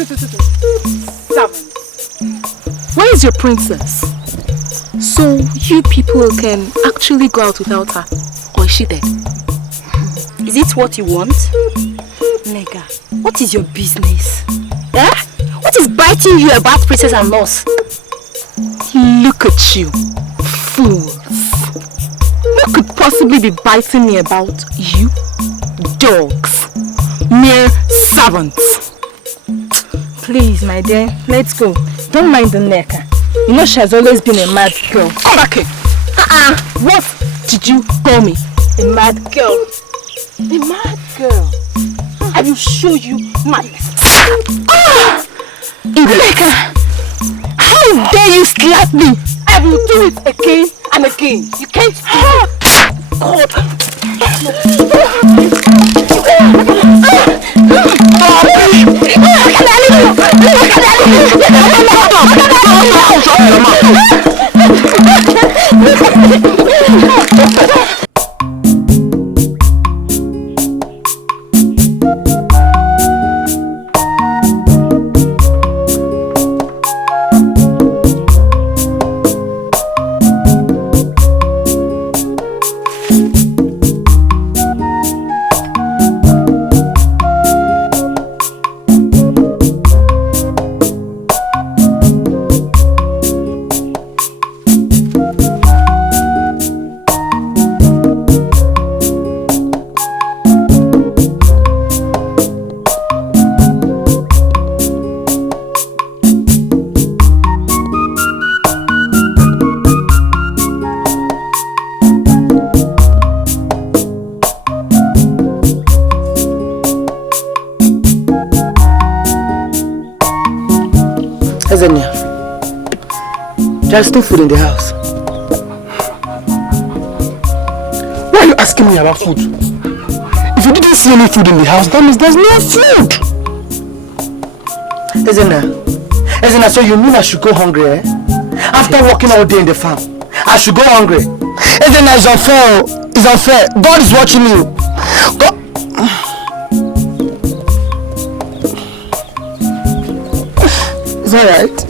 Where is your princess? So you people can actually go out without her? Or is she dead? Is it what you want? Nega, what is your business? Eh? What is biting you about princess and loss? Look at you, fools. What could possibly be biting me about you? Dogs. Mere servants. Please, my dear, let's go. Don't mind the Neka. You know she has always been a mad girl. Come back here. What did you call me? A mad girl. A mad girl. I will show you madness. Neka! How dare you slap me? I will do it again and again. You can't God. Ezenia, there's no food in the house. Why are you asking me about food? If you didn't see any food in the house, that means there's no food. Ezenia, so you mean I should go hungry, eh? After working all day in the farm, I should go hungry. Ezenia, it's unfair. It's unfair. God is watching you. God... It's alright.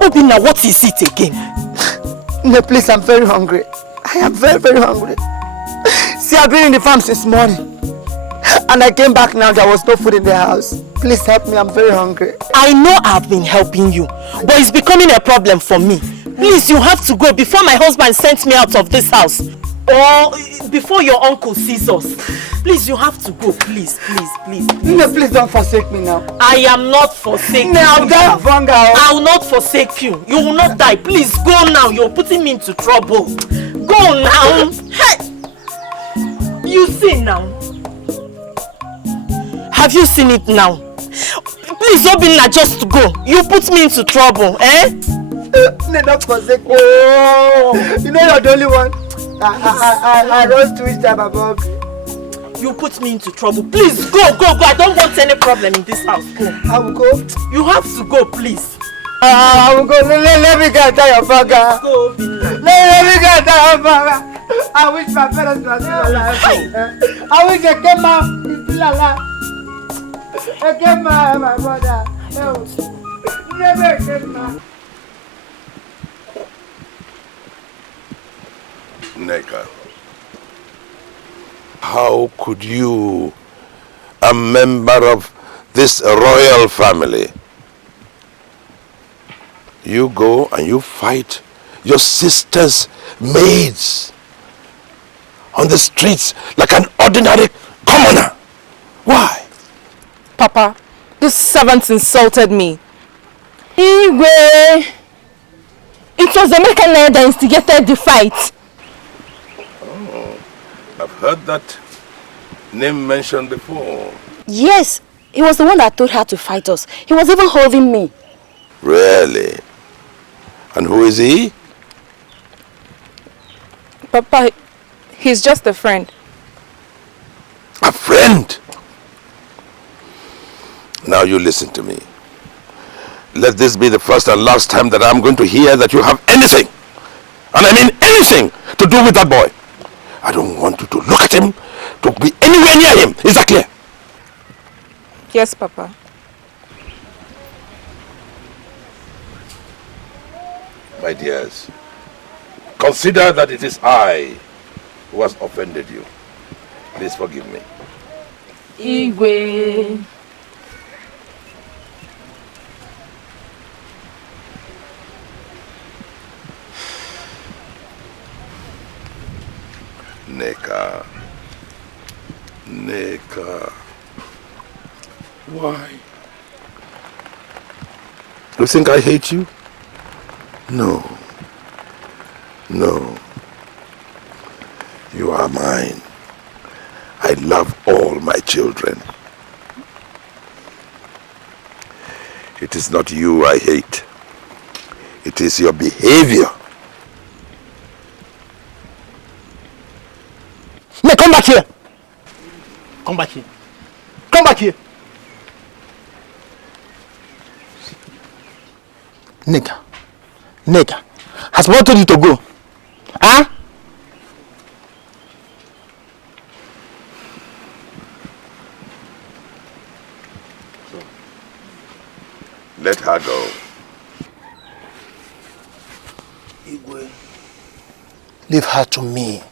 Obina, what is it again? No, please, I'm very hungry. I am very, very hungry. See, I've been in the farm since morning. And I came back now, there was no food in the house. Please help me, I'm very hungry. I know I've been helping you, but it's becoming a problem for me. Please, you have to go before my husband sends me out of this house. Or before your uncle sees us. Please, you have to go. Please, please, please. No, please don't forsake me now. I am not forsaking you. I'll die of hunger. I will not forsake you. You will not die. Please, go now. You're putting me into trouble. Go now. Hey! You see now. Have you seen it now? Please, Obina, just go. You put me into trouble, eh? No, don't forsake me. Oh, you know you're the only one. I rose to each time above. You put me into trouble. Please go. I don't want any problem in this house. Go. I will go. You have to go, please. I will go. Let me get your burger. Go, let me get your burger. I wish my parents were still alive. I wish Ekema is still alive. Ekema, my brother. Never Ekema. Neka, how could you, a member of this royal family, you go and you fight your sister's maids on the streets like an ordinary commoner? Why? Papa, these servants insulted me. Igwe! It was Emeka that instigated the fight. I've heard that name mentioned before. Yes, he was the one that told her to fight us. He was even holding me. Really? And who is he? Papa, he's just a friend. A friend? Now you listen to me. Let this be the first and last time that I'm going to hear that you have anything, and I mean anything, to do with that boy. I don't want you to look at him, to be anywhere near him. Is that clear? Yes, Papa. My dears, consider that it is I who has offended you. Please forgive me. Igwe. Neka. Why? You think I hate you? No. No. You are mine. I love all my children. It is not you I hate. It is your behavior. Now come back here. Come back here. Come back here. Nigga, has Mom told you to go? Huh? Let her go. Igwe. Leave her to me.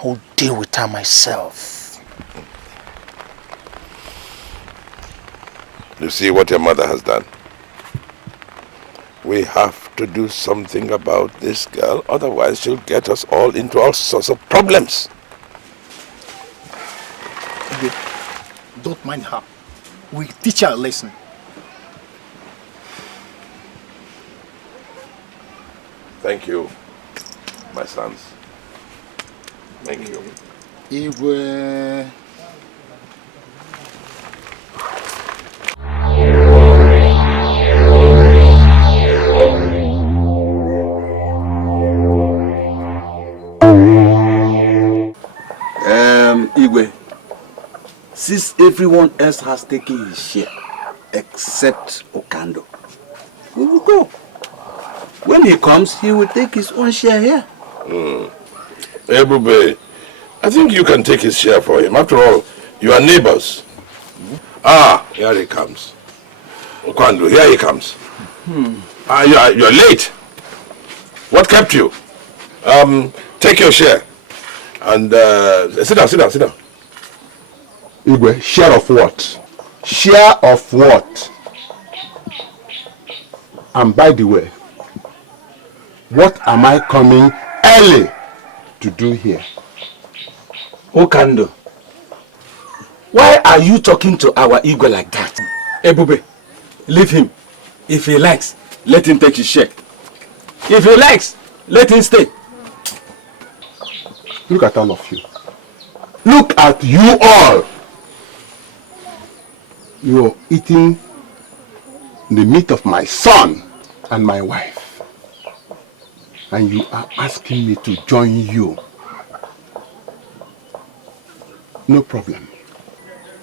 I will deal with her myself. You see what your mother has done? We have to do something about this girl, otherwise she'll get us all into all sorts of problems. Don't mind her. We'll teach her a lesson. Thank you, my sons. Thank you. Igwe. Igwe, since everyone else has taken his share, except Okando, we will go. When he comes, he will take his own share here. Ebube, I think you can take his share for him. After all, you are neighbors. Ah, here he comes. Okando, here he comes. You're late. What kept you? Take your share. And sit down. Igwe, share of what? Share of what? And by the way, what am I coming early to do here? Okando, why are you talking to our Igwe like that? Ebube, leave him. If he likes, let him take his share. If he likes, let him stay. Look at all of you. Look at you all. You are eating the meat of my son and my wife. And you are asking me to join you. No problem.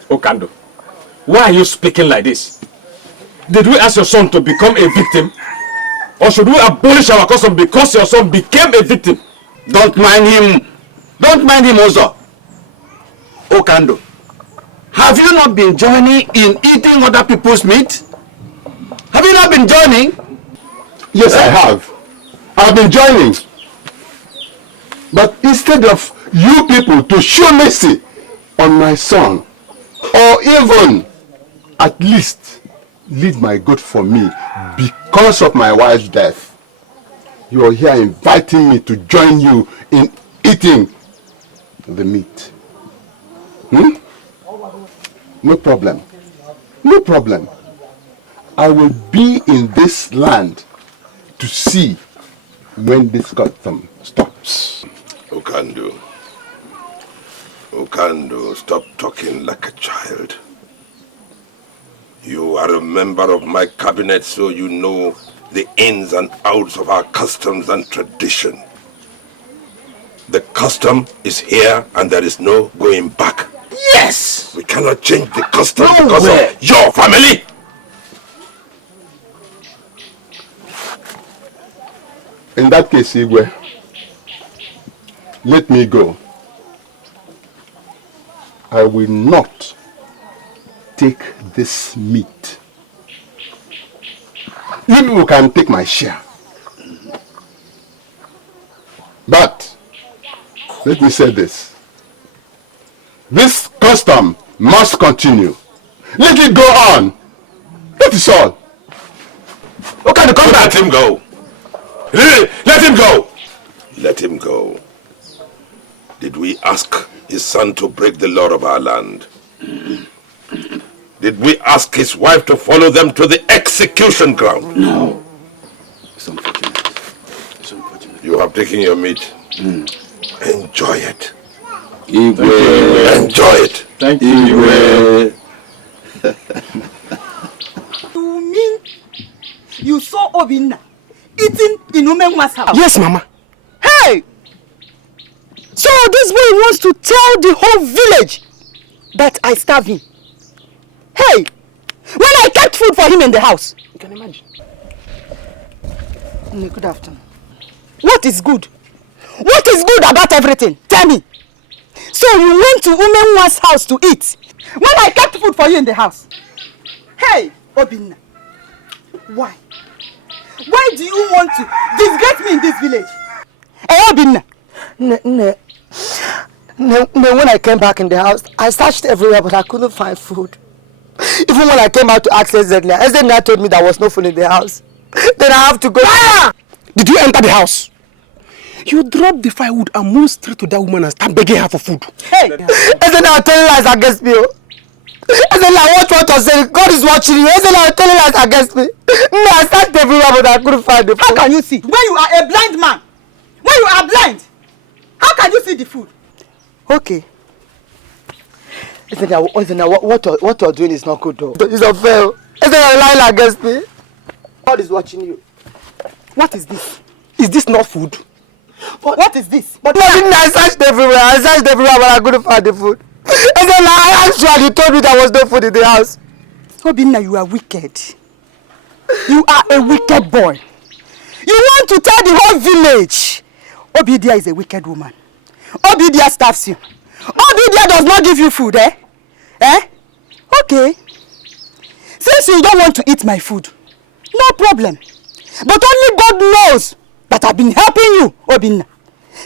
Okando, why are you speaking like this? Did we ask your son to become a victim? Or should we abolish our custom because your son became a victim? Don't mind him. Don't mind him also. Okando, have you not been joining in eating other people's meat? Have you not been joining? Yes, I have. I've been joining. But instead of you people to show mercy on my son, or even at least lead my goat for me because of my wife's death, you are here inviting me to join you in eating the meat. No problem. No problem. I will be in this land to see when this custom stops. Okando, stop talking like a child. You are a member of my cabinet, so you know the ins and outs of our customs and tradition. The custom is here and there is no going back. Yes! We cannot change the custom because of your family. In that case, Igwe, let me go. I will not take this meat. You people can take my share. But, let me say this. This custom must continue. Let it go on. That is all. Okay, come back. Let him go. Let him go. Let him go. Did we ask his son to break the law of our land? Did we ask his wife to follow them to the execution ground? No. It's unfortunate. It's unfortunate. You have taken your meat. Enjoy it. Igwe. Enjoy it. Thank you, Igwe. You mean you saw Obina eating in Umenwa's house? Yes, Mama. Hey! So this boy wants to tell the whole village that I starve him. Hey! When I kept food for him in the house. You can imagine. Good afternoon. What is good? What is good about everything? Tell me. So you went to Umenwa's house to eat when I kept food for you in the house. Hey, Obina. Why? Why do you want to disgrace me in this village? Hey, Obina. When I came back in the house, I searched everywhere, but I couldn't find food. Even when I came out to ask Ezenia told me there was no food in the house. Then I have to go. Did you enter the house? You dropped the firewood and moved straight to that woman and start begging her for food. Hey! Ezenia telling lies against me. Ezenia, watch what you're saying. God is watching you. Ezenia telling lies against me. I searched everywhere, but I couldn't find the food. How can you see? When you are a blind man. When you are blind. How can you see the food? Okay. Ezenia, what you're doing is not good though. It's unfair. Ezenia lying against me. God is watching you. What is this? Is this not food? What is this? But I searched everywhere. But I couldn't find the food. Ezenia, I actually told me there was no food in the house. Obina, you are wicked. You are a wicked boy. You want to tell the whole village Obidia is a wicked woman. Obidia starves you. Obidia does not give you food, eh? Okay. Since you don't want to eat my food, no problem. But only God knows that I've been helping you, Obina.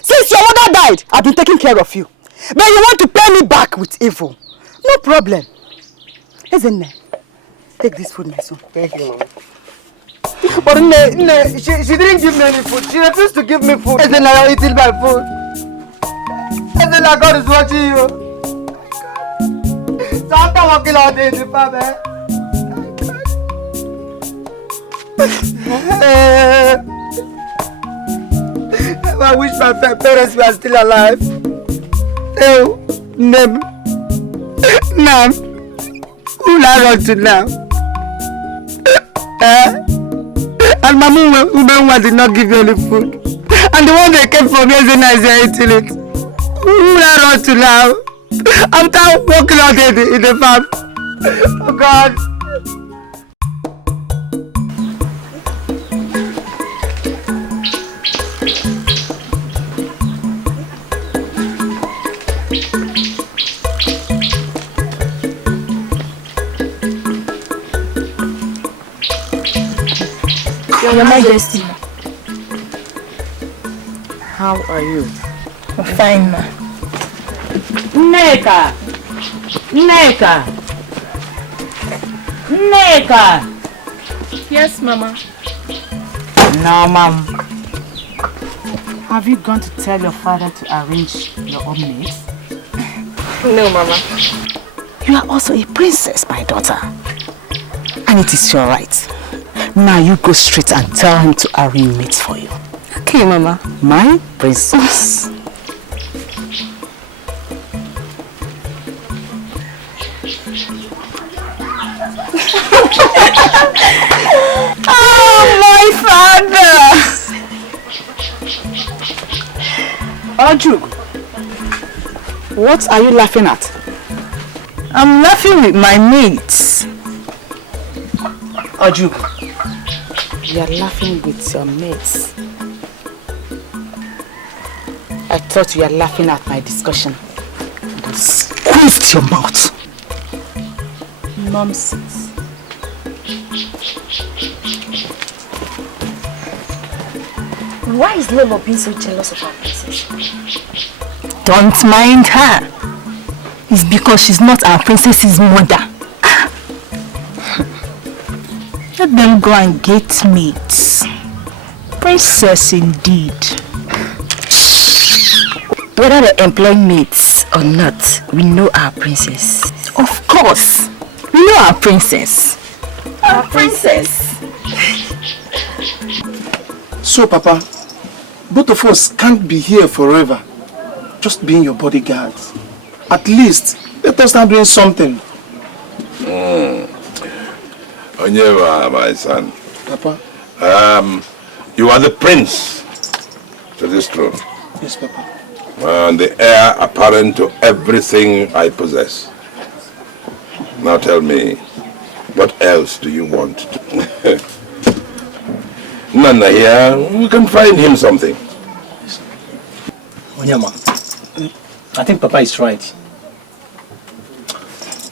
Since your mother died, I've been taking care of you. But you want to pay me back with evil. No problem. Ezenne, take this food, my son. Thank you, Mama. But she didn't give me any food. She refused to give me food. Ezenne, I'm eating my food. Ezenne, God is watching you. So after walking all day in the farm, I wish my parents were still alive. Oh, Nam, who I run to now? And my woman did not give you any food. And the one that came from here is eating it. Who I run to now? After walking out in the farm. Oh God. Your Majesty. How are you? I'm fine, ma. Nneka! Yes, Mama. No, Mom. Have you gone to tell your father to arrange your omelette? No, Mama. You are also a princess, my daughter. And it is your right. Now you go straight and tell him to arrange meat for you. Okay, Mama. My princess. Oh, my father! Ojiugo, what are you laughing at? I'm laughing with my mates. Ojiugo, you are laughing with your mates. I thought you were laughing at my discussion. And I squeezed your mouth. Nonsense. Why is Lolo being so jealous of our princess? Don't mind her. It's because she's not our princess's mother. Let them go and get meat. Princess indeed. Whether they employ maids or not, we know our princess. Of course. We know our princess. Our princess. So, Papa, both of us can't be here forever. Just being your bodyguards. At least, let us start doing something. Onyeva, my son. Papa? You are the prince to this throne. Yes, Papa. And the heir apparent to everything I possess. Now tell me, what else do you want? Nana here, we can find him something. Onyema, I think Papa is right.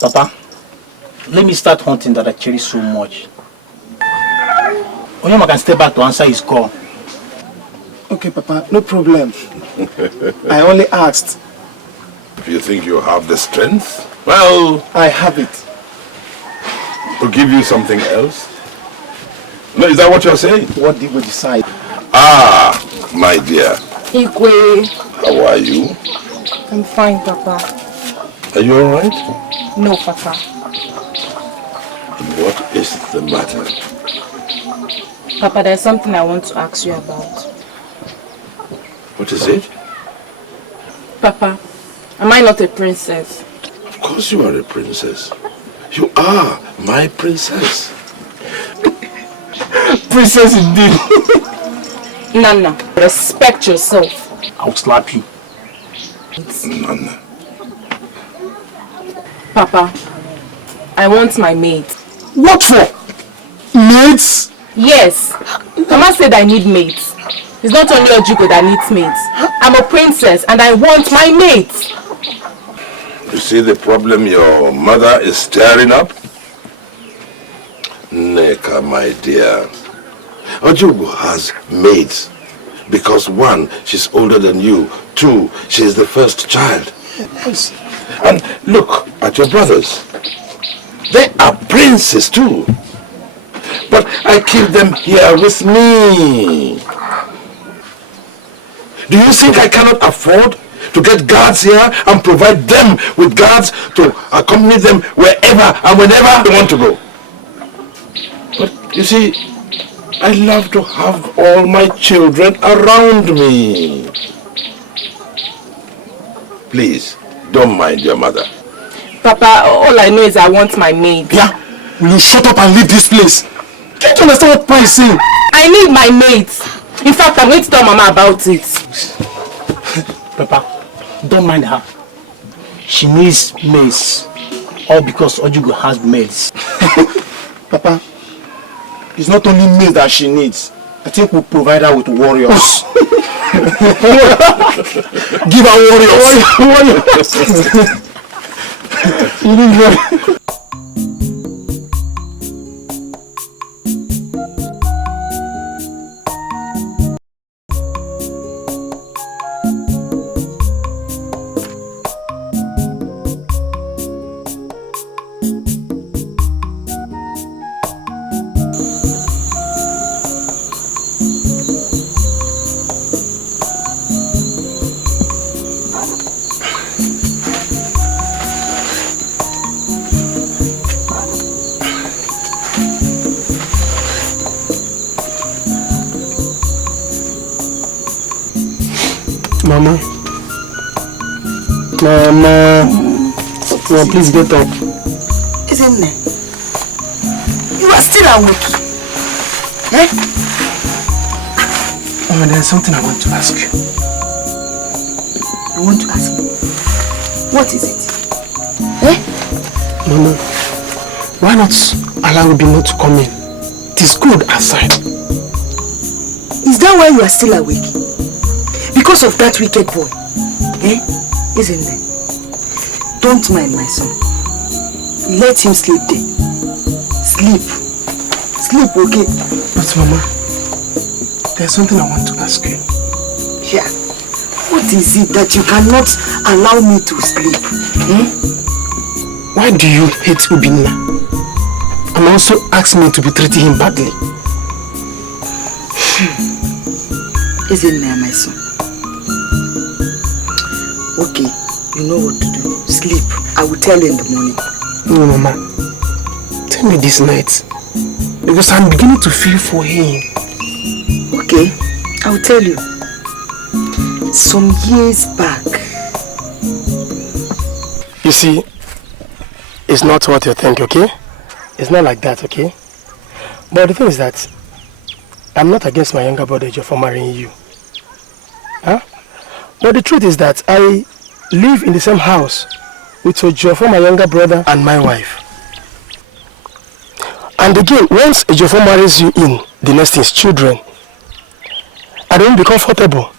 Papa, let me start hunting that I cherish so much. Onyema can step back to answer his call. Okay, Papa, no problem. I only asked. If you think you have the strength, well... I have it. To give you something else? No, is that what you're saying? What did we decide? Ah, my dear. Igwe. How are you? I'm fine, Papa. Are you alright? No, Papa. And what is the matter? Papa, there's something I want to ask you about. What is it? Papa, am I not a princess? Of course you are a princess. You are my princess. Princess indeed. Nana, respect yourself. I'll slap you. Nana. Papa, I want my maid. What for? Maids? Yes. Mama said I need maids. It's not only Ojiugo that needs maids. I'm a princess and I want my maids. You see the problem your mother is stirring up? Neka, my dear. Ojiugo has maids. Because 1, she's older than you. 2, she's the first child. Yes. And look at your brothers. They are princes too. But I keep them here with me. Do you think I cannot afford to get guards here and provide them with guards to accompany them wherever and whenever they want to go? But you see, I love to have all my children around me. Please, don't mind your mother. Papa, all I know is I want my maid. Yeah, will you shut up and leave this place? Can't you understand what Papa is saying? I need my maids. In fact, I'm going to tell Mama about it. Papa, don't mind her. She needs maids. All because Ojiugo has maids. Papa, it's not only maids that she needs. I think we'll provide her with warriors. Give her warriors. Mama. Mama. Mama, please get up. Isn't it? You are still awake. Eh? Mama, there's something I want to ask you. You want to ask me? What is it? Eh? Mama, why not allow Obina to come in? It is good outside. Is that why you are still awake? Because of that wicked boy? Eh? Isn't it? Don't mind my son. Let him sleep there. Sleep. Sleep, okay? But Mama, there's something I want to ask you. Yeah. What is it that you cannot allow me to sleep? Hmm? Why do you hate Obina? And also ask me to be treating him badly? Isn't there, my son? Okay, you know what to do. Sleep. I will tell you in the morning. No, Mama. Tell me this night. Because I'm beginning to feel for him. Okay, I will tell you. Some years back. You see, it's not what you think, okay? It's not like that, okay? But the thing is that I'm not against my younger brother for marrying you. Huh? But the truth is that I live in the same house with Ojiugo, my younger brother, and my wife. And again, once Ojiugo marries you in, the next thing is children. I don't be comfortable.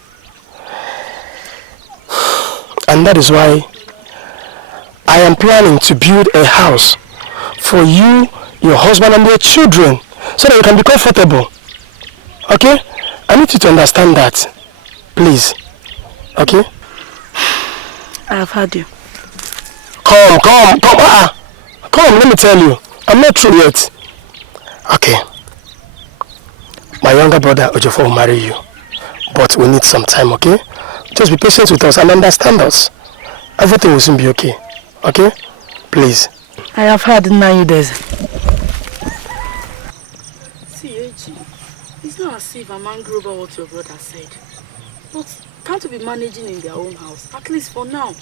And that is why I am planning to build a house for you, your husband, and your children, so that you can be comfortable. Okay? I need you to understand that. Please. Okay? I have heard you. Come. Come, let me tell you. I'm not through yet. Okay. My younger brother Ojiugo will marry you. But we need some time, okay? Just be patient with us and understand us. Everything will soon be okay. Okay? Please. I have heard now you days. See, Eji, it's not as if I'm angry over what your brother said. But can't we be managing in their own house? At least for now.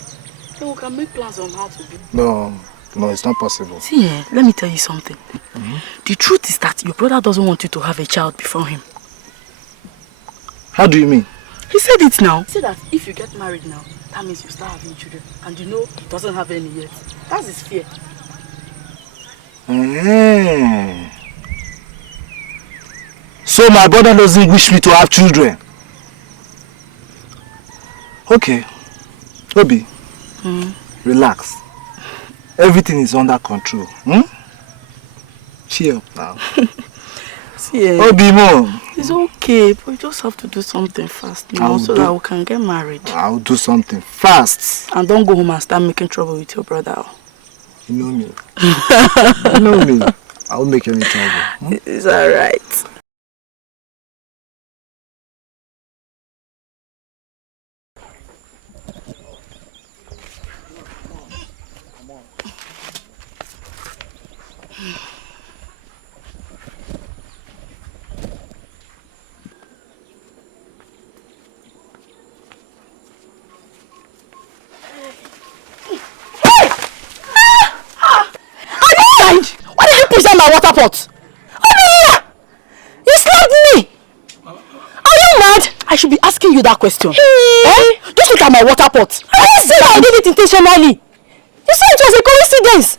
Then we can make plans on how to be. No, it's not possible. See, let me tell you something. The truth is that your brother doesn't want you to have a child before him. How do you mean? He said it now. He said that if you get married now, that means you start having children. And you know he doesn't have any yet. That's his fear. So my brother doesn't wish me to have children. Okay. Obi, relax. Everything is under control. Cheer up now. See, Obi, Mom. It's okay, but you just have to do something fast now so that we can get married. I'll do something fast. And don't go home and start making trouble with your brother. You know me. You know me. I won't make any trouble. It's alright. My water pot. Obina! You slapped me! Are you mad? I should be asking you that question. Just look at my water pot. I didn't say I did it intentionally. You said it was a coincidence.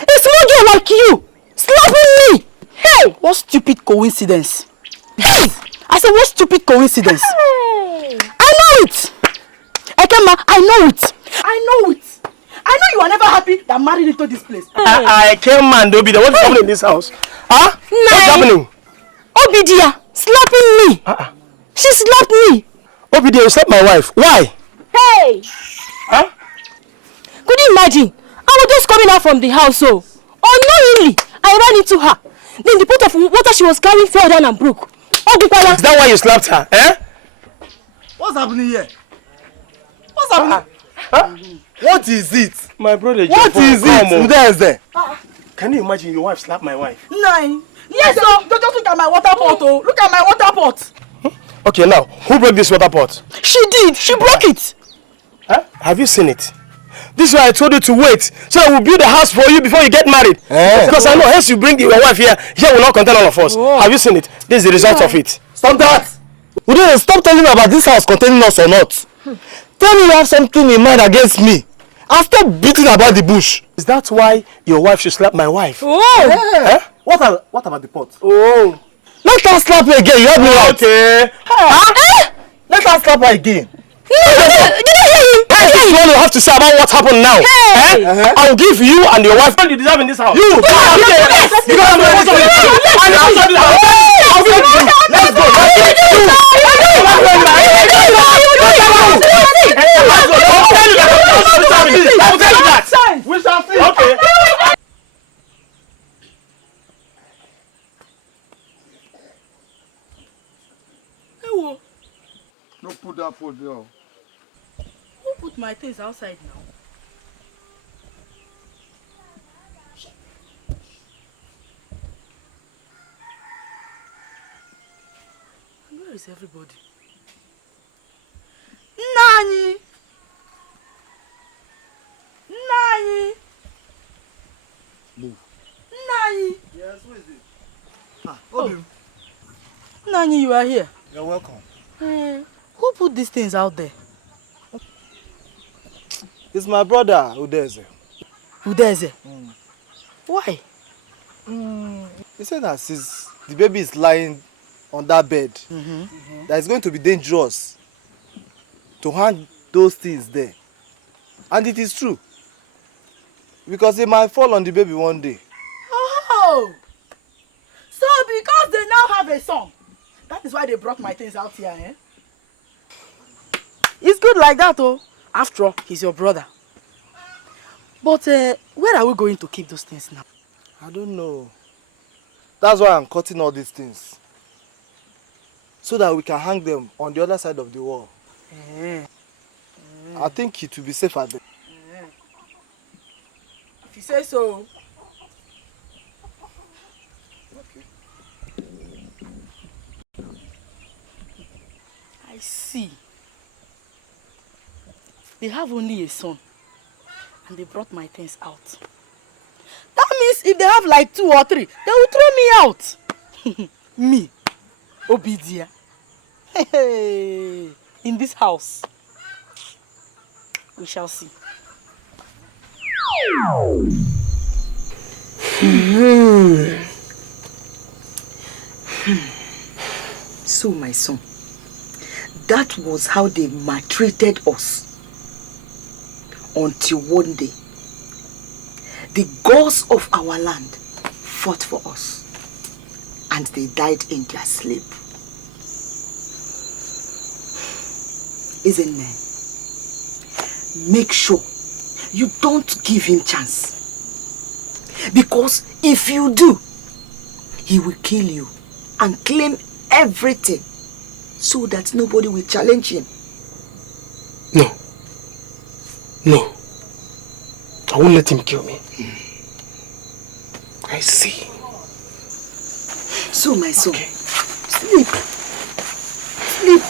A small girl like you slapping me. Hey! What stupid coincidence? Hey! I said what stupid coincidence? Hey. I know it. Ekema, I know it. I know it. I know you are never happy that married into this place. I came and Obida. What is happening in this house? Huh? What's happening? Obidia slapping me. She slapped me. Obidia, you slapped my wife. Why? Hey! Huh? Could you imagine? I was just coming out from the house, so unknowingly I ran into her. Then the pot of water she was carrying fell down and broke. Is that why you slapped her? What's happening here? What's happening? What is it? My brother, what is it? Who is there? Can you imagine your wife slap my wife? Nine. Yes, sir. Don't just look at my water pot. Oh. Look at my water pot. Okay, now, who broke this water pot? She did. She broke it. Have you seen it? This is why I told you to wait, so I will build a house for you before you get married. Because I know, once you bring your wife here will not contain all of us. Have you seen it? This is the result of it. Stop that! Would you stop telling me about this house containing us or not? Tell me you have something in mind against me. I'll stop beating about the bush. Is that why your wife should slap my wife? Yeah. What about the pot? Let her slap her again. You have me right. Okay. Let her slap her again. This is what you have to say about what happened now. I will give you and your wife all you deserve in this house. You! Let's go! We shall see. Okay. No put that food there. Who put my things outside now? Where is everybody? Nani! Nani! Move. Nani! Yes, who is it? Oh. Nani, you are here. You're welcome. Who put these things out there? It's my brother, Udeze. Udeze? Why? He said that since the baby is lying on that bed, that it's going to be dangerous to hang those things there. And it is true. Because it might fall on the baby one day. Oh! So because they now have a son, that is why they brought my things out here, It's good like that, oh. After all, he's your brother. But where are we going to keep those things now? I don't know. That's why I'm cutting all these things. So that we can hang them on the other side of the wall. I think it will be safer there. If you say so. I see. They have only a son. And they brought my things out. That means if they have like 2 or 3, they will throw me out. Me, Obidia. In this house. We shall see. So, my son, that was how they maltreated us. Until one day, the gods of our land fought for us. And they died in their sleep. Isn't it? Make sure you don't give him chance. Because if you do, he will kill you and claim everything so that nobody will challenge him. No. No. I won't let him kill me. I see. So, my son, sleep. Sleep.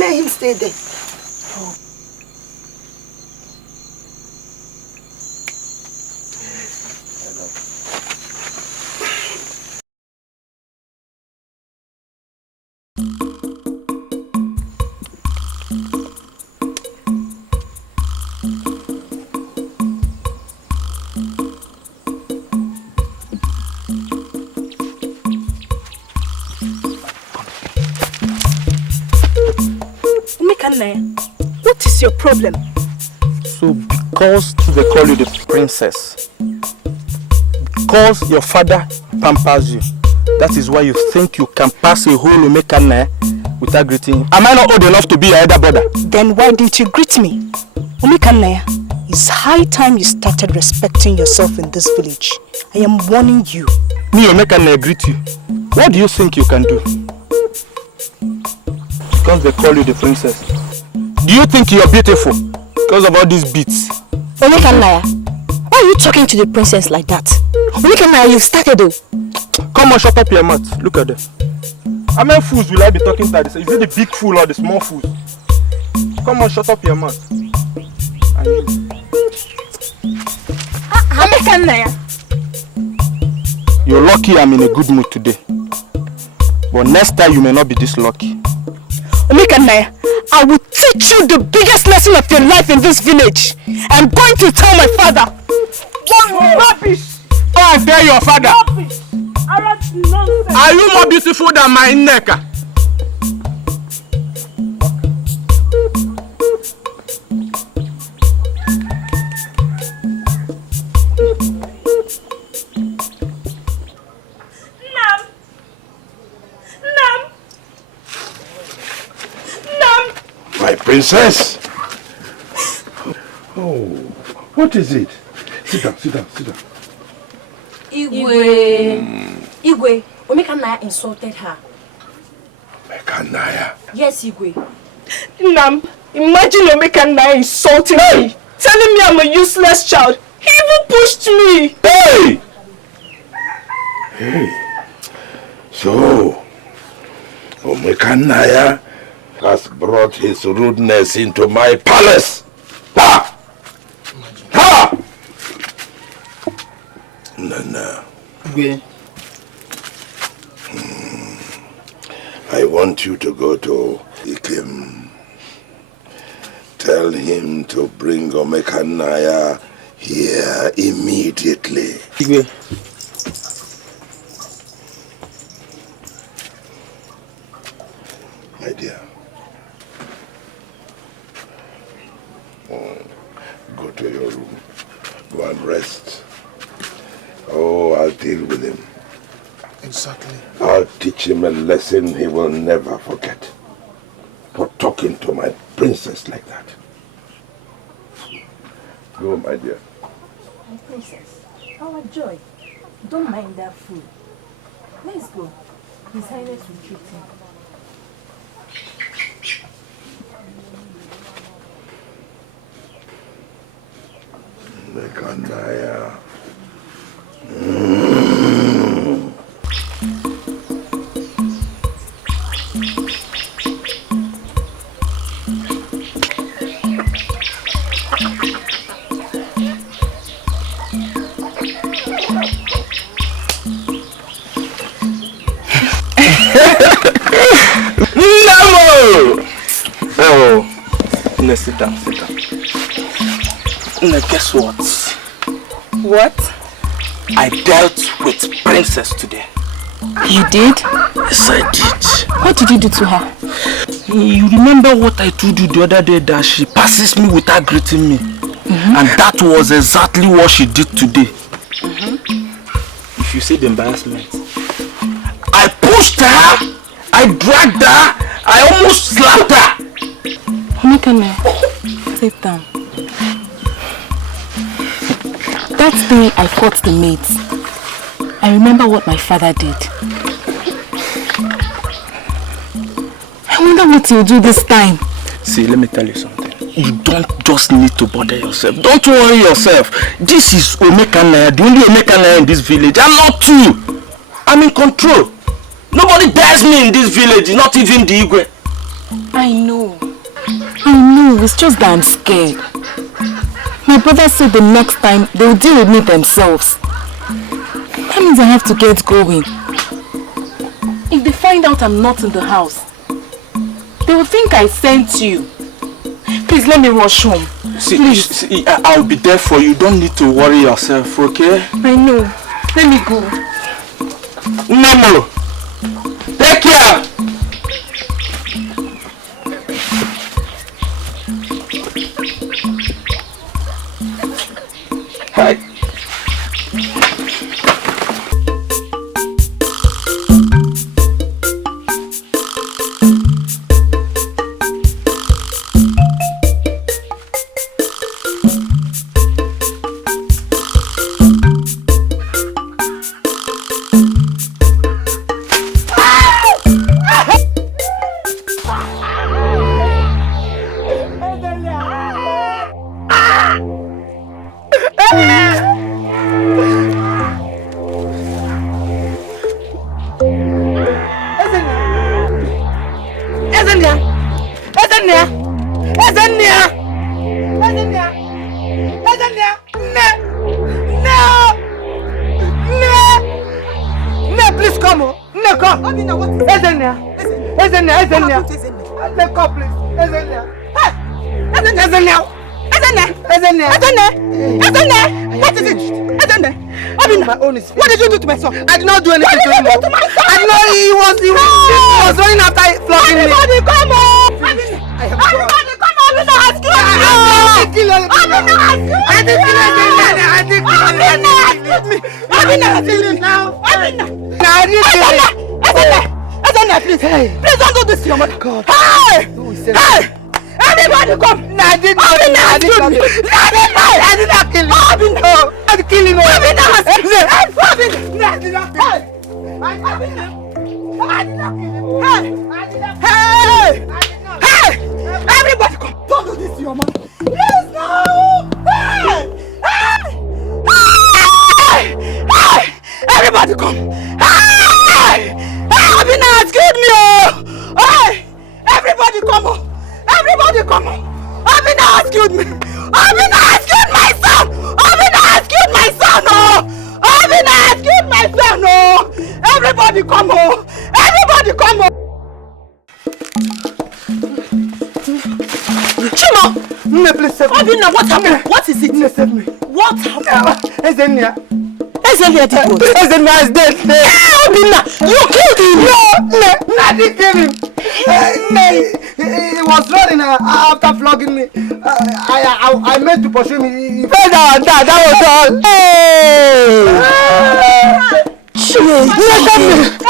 Let him stay there. Oh. What is your problem? So because they call you the princess, because your father pampers you, that is why you think you can pass a whole Omekana without greeting him. Am I not old enough to be your elder brother? Then why didn't you greet me? Omekana, it's high time you started respecting yourself in this village. I am warning you. Me, Omekana, greet you. What do you think you can do? Because they call you the princess. Do you think you're beautiful because of all these beats? Omekana, why are you talking to the princess like that? Omekana, you've started though. Come on, shut up your mouth. Look at them. How many fools will I be talking to? Is it the big fool or the small fools? Come on, shut up your mouth. Omekana. You're lucky I'm in a good mood today. But next time you may not be this lucky. Omekana, I will teach you the biggest lesson of your life in this village. I'm going to tell my father. What rubbish! Go and tell your father. Rubbish! Nonsense. Are you more beautiful than my Nneka? My princess? Oh, what is it? Sit down, sit down, sit down. Igwe. Igwe, Omekana insulted her. Omekana? Yes, Igwe. Nam, imagine Omekana insulting me. Telling me I'm a useless child. He even pushed me. Hey! Hey. So, Omekana has brought his rudeness into my palace. Ha! Ha! Nana. I want you to go to Ikem. Tell him to bring Omekana here immediately. Igwe. My dear. Go to your room. Go and rest. Oh, I'll deal with him. Exactly. I'll teach him a lesson he will never forget. For talking to my princess like that. Go, my dear. My princess, our joy. Don't mind that food. Let's go. His Highness will treat him. Mekandaya. No, sit down, sit down. Now guess what? What? I dealt with Princess today. You did? Yes, I did. What did you do to her? You remember what I told you the other day, that she passes me without greeting me? And that was exactly what she did today. If you see the embarrassment. I pushed her, I dragged her, I almost slapped her. Omekane, sit down. That day I fought the maids. I remember what my father did. I wonder what he'll do this time. See, let me tell you something. You don't just need to bother yourself. Don't worry yourself. This is Omekane, the only Omekane in this village. I'm not you. I'm in control. Nobody dares me in this village, not even the Igwe. I know. It's just that I'm scared. My brother said the next time they'll deal with me themselves. That means I have to get going. If they find out I'm not in the house, they will think I sent you. Please let me rush home. See, I'll be there for you. Don't need to worry yourself, okay? I know. Let me go. No. Take care. Hi. What did you do to my son? I did not do anything to him. What did you do to my son? I did not. He was running after flogging me. Everybody come on! Everybody come on! Obina has killed me! Obina has killed me now! Obina! Please don't do this to your mother. God. Hey! Everybody come! No, I didn't. Obina has killed me! I did not kill him! Obina! I did kill him! Obina has killed me! Obina! No, I did not kill him! I did not kill him! Hey! Everybody come! Don't do this to your mother! Please no! Hey! Everybody come! Hey! Obina has killed me! Hey! Everybody come! Everybody come on! Obina has killed me! Obina has killed my son! Obina has killed my son! Oh! Obina has killed my son! Oh! Everybody come on! Everybody come on! Chimo! No, please save me. Obina, what happened? What is it? No, save me. What happened? Ezenia did what? Ezenia is dead. Obina, you killed him! No, I didn't kill him. He was running after flogging me. I meant to pursue me. He fell down and died. That was all.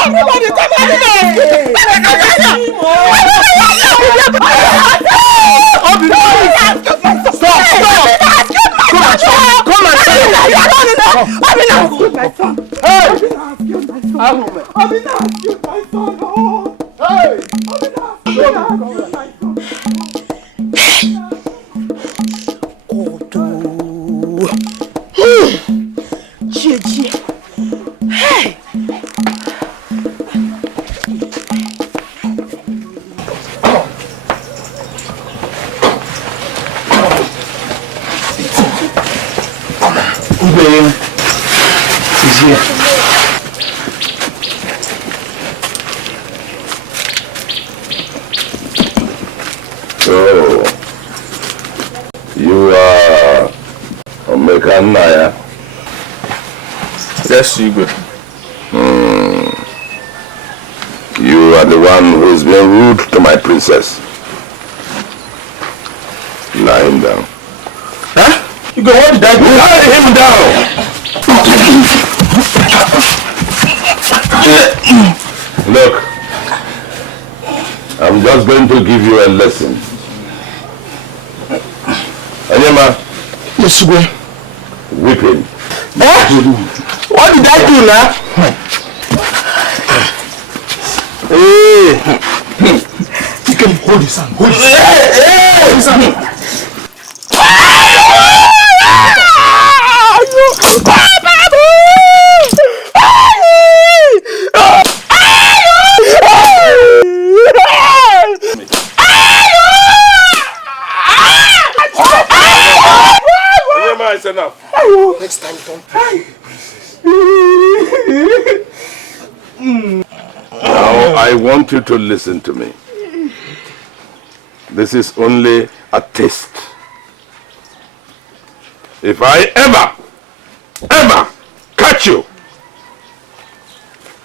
Everybody come on! Obina has killed my son. Oh. Hey! Obina has killed my son. Gigi. Hey! Igwe is here. So, you are American Naya? Yes, Igwe. You are the one who is being rude to my princess. Lie him down. Huh? Igwe, what did I do? Lie him down! Look, I'm just going to give you a lesson. Anyama? Yes, Igwe. Whipping. What did I do now? Hey! You can hold his hand. Hold his hand. Hold his hand. It's enough. Next time, don't. Now I want you to listen to me. This is only a test. If I ever catch you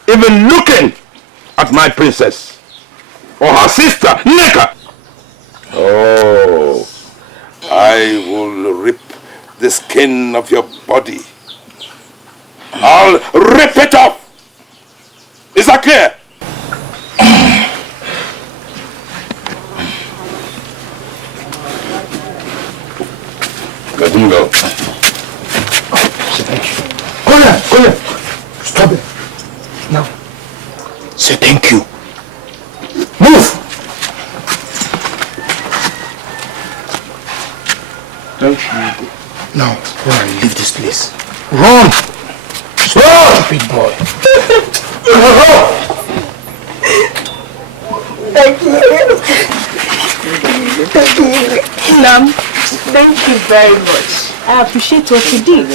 even looking at my princess or her sister naked, oh, I will rip the skin of your body. I'll rip it off. Is that clear? Let him go. Say thank you. Go here. Stop it. Now. Say thank you. Move. Thank you. Now, run. Leave this place. Run. Stupid boy. Thank you. Thank you. Nam, thank you very much. I appreciate what you did.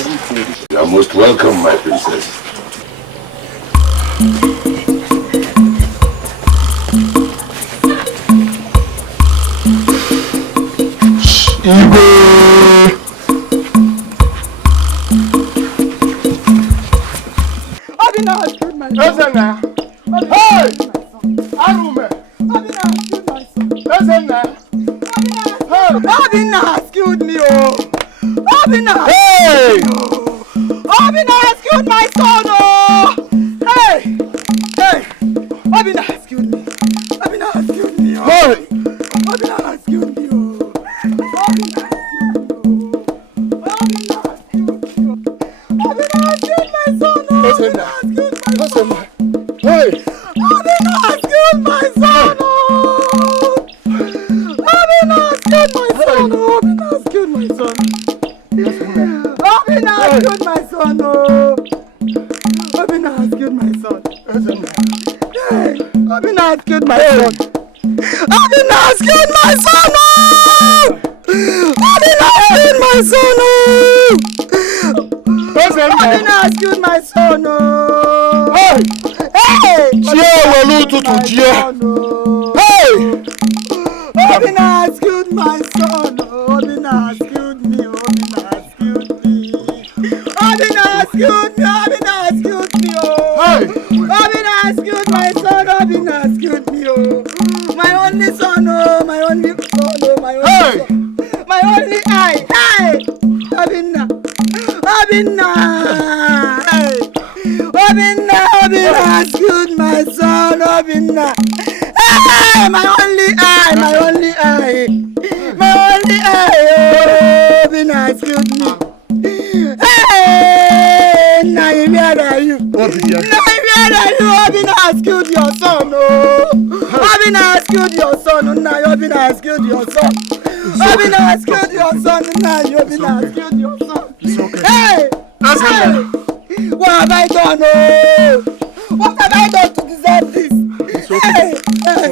You are most welcome, my princess. Igwe. Obina has killed my son. Listen now. Hey! Arume. Obina has killed my son. Listen now. Obina has killed me, oh. Obina has Obina has killed my son, oh. Hey! Hey! Obina has killed me. Obina has killed me, oh. Hey! Obina has killed me, oh. Obina has killed me, oh. Obina has killed my son, oh. Listen now. Listen now. Hey! Obina has killed my son, oh. Obina has killed my son, oh. Obina has killed my son. Obina has killed my son, oh. Obina has killed my son. Hey! Obina has killed my son. Obina has killed my son, oh. Obina has killed my son, oh. Obina has killed my son, oh. Hey! Hey! Hey! Obina has killed my son, oh. Obina has killed me, Obina has killed me. Obina has killed me, Obina has killed me, oh. Hey! Obina has killed my son, Obina has killed me, oh. My only son, oh, my only son, oh, my only son. My only eye, hey! Obina! Obina! Hey! Obina! Obina has killed my son, Obina! Hey! My only eye, my only eye! My only eye, oh! Obina has killed me! Hey! Now where are you? Now where are you? Obina has has killed your son, oh. Obina has killed your son, Obina has killed your son. Obina has killed your son, Obina has killed your son. Hey! Hey! What have I done, oh? What have I done to deserve this? It's okay. Hey!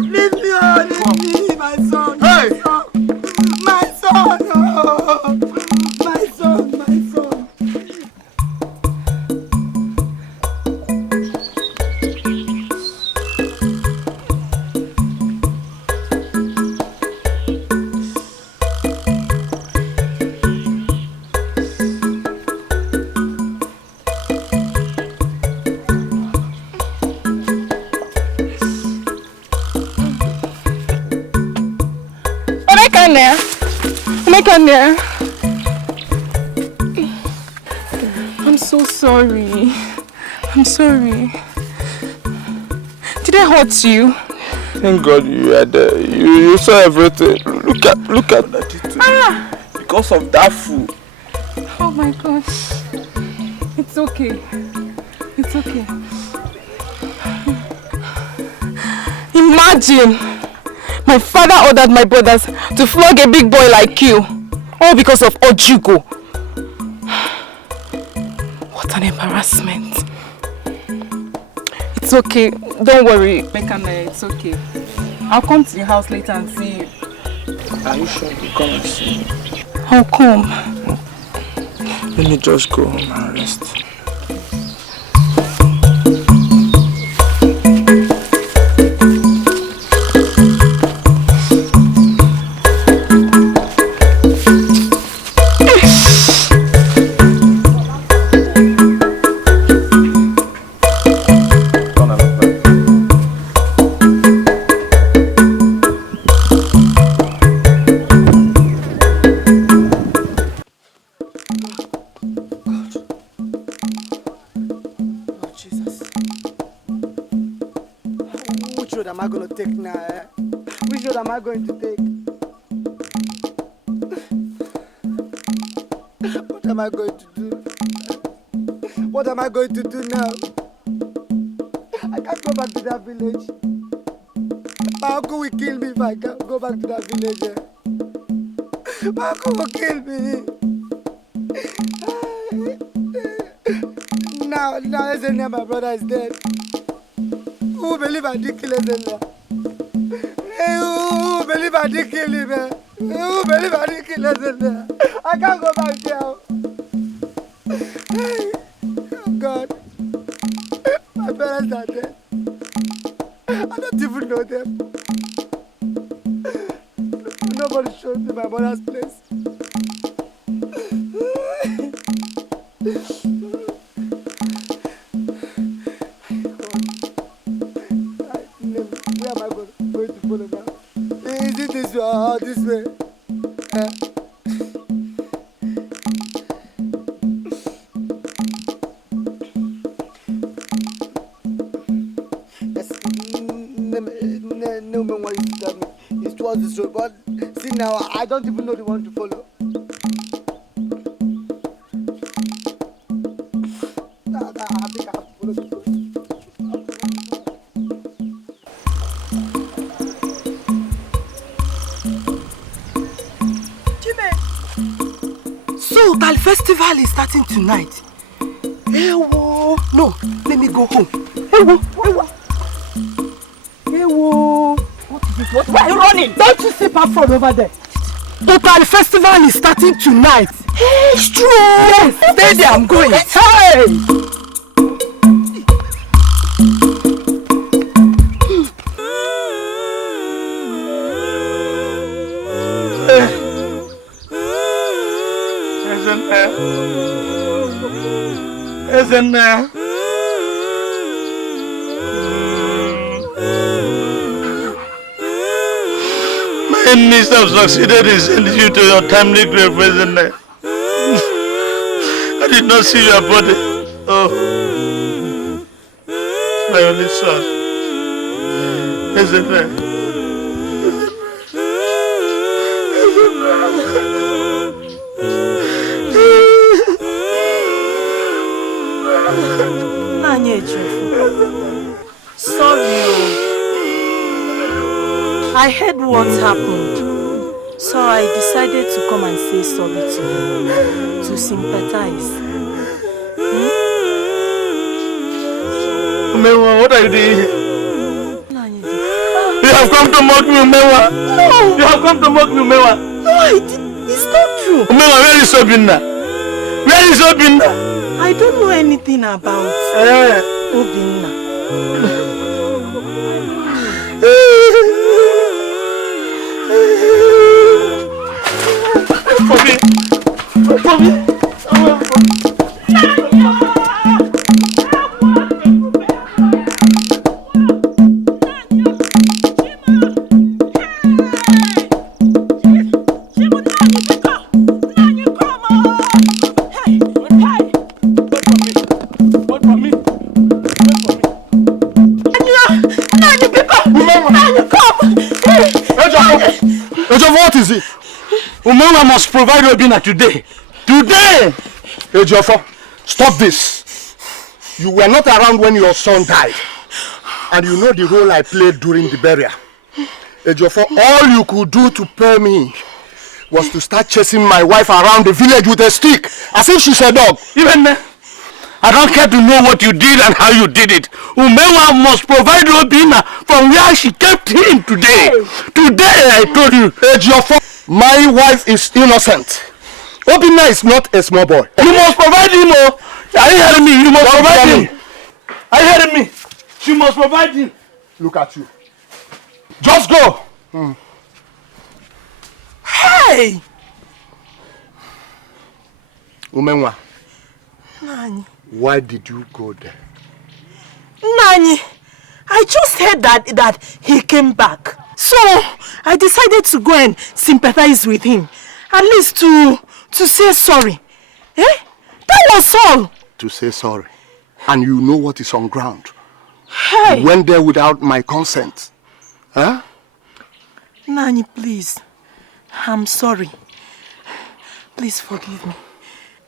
Leave me on, leave me, my son. Hey! My son, oh! My son, my son. I'm so sorry. I'm sorry. Did I hurt you? Thank God you are there. You saw everything. Look at that. Because of that fool. Oh my gosh. It's okay. It's okay. Imagine! My father ordered my brothers to flog a big boy like you. All because of Ojiugo. What an embarrassment. It's okay. Don't worry, Mekane, it's okay. I'll come to your house later and see you. Are you sure you come and see me? I'll come. Let me just go home and rest. Going to take? What am I going to do? What am I going to do now? I can't go back to that village. My uncle will kill me if I can't go back to that village. My uncle will kill me. Now Ezenia, my brother, is dead. Who will believe I did kill Ezenia? Who believe I did kill him, man? Who believe I did kill him? I can't go back there. Oh God. My parents are dead. I don't even know them. Nobody showed me my mother's place. Where am I going to follow now? Is it this way or this way? Yes, no man wants to tell me. It's towards this road, but see now, I don't even know the one to follow. I think I have to follow this road. So, the festival is starting tonight. Ewo! No, let me go home. Ewo! What is this? Why are you running? Don't you see Parford over there? The festival is starting tonight. It's true! Yes, stay there, I'm going. Hey! Isn't there? My enemies have succeeded in sending you to your timely grave, isn't there? I did not see your body. Oh, my only son. Isn't there? I heard what happened, so I decided to come and say sorry to you, to sympathize. Umewa, what are you doing? You have come to mock me, Umewa. No. You have come to mock me, Umewa. No, it's not true. Umewa, where is Obina? Where is Obina? I don't know anything about Obina. What is it? Umewa must provide Obina today. Today! Ejiofor, stop this. You were not around when your son died. And you know the role I played during the burial. Ejiofor, all you could do to pay me was to start chasing my wife around the village with a stick, as if she's a dog. Even then, I don't care to know what you did and how you did it. Umewa must provide Obina from where she kept him today. Today, I told you. Ejiofor, my wife is innocent. Obina is not a small boy. You must provide him. Oh. Are you hearing me? You must provide him. Are you hearing me? She must provide him. Look at you. Just go. Hey! Umenwa. Nani. Why did you go there? Nani, I just heard that he came back. So, I decided to go and sympathize with him. At least to say sorry. Eh? That was all. To say sorry. And you know what is on ground. Hey! You went there without my consent. Huh? Nani, please. I'm sorry. Please forgive me.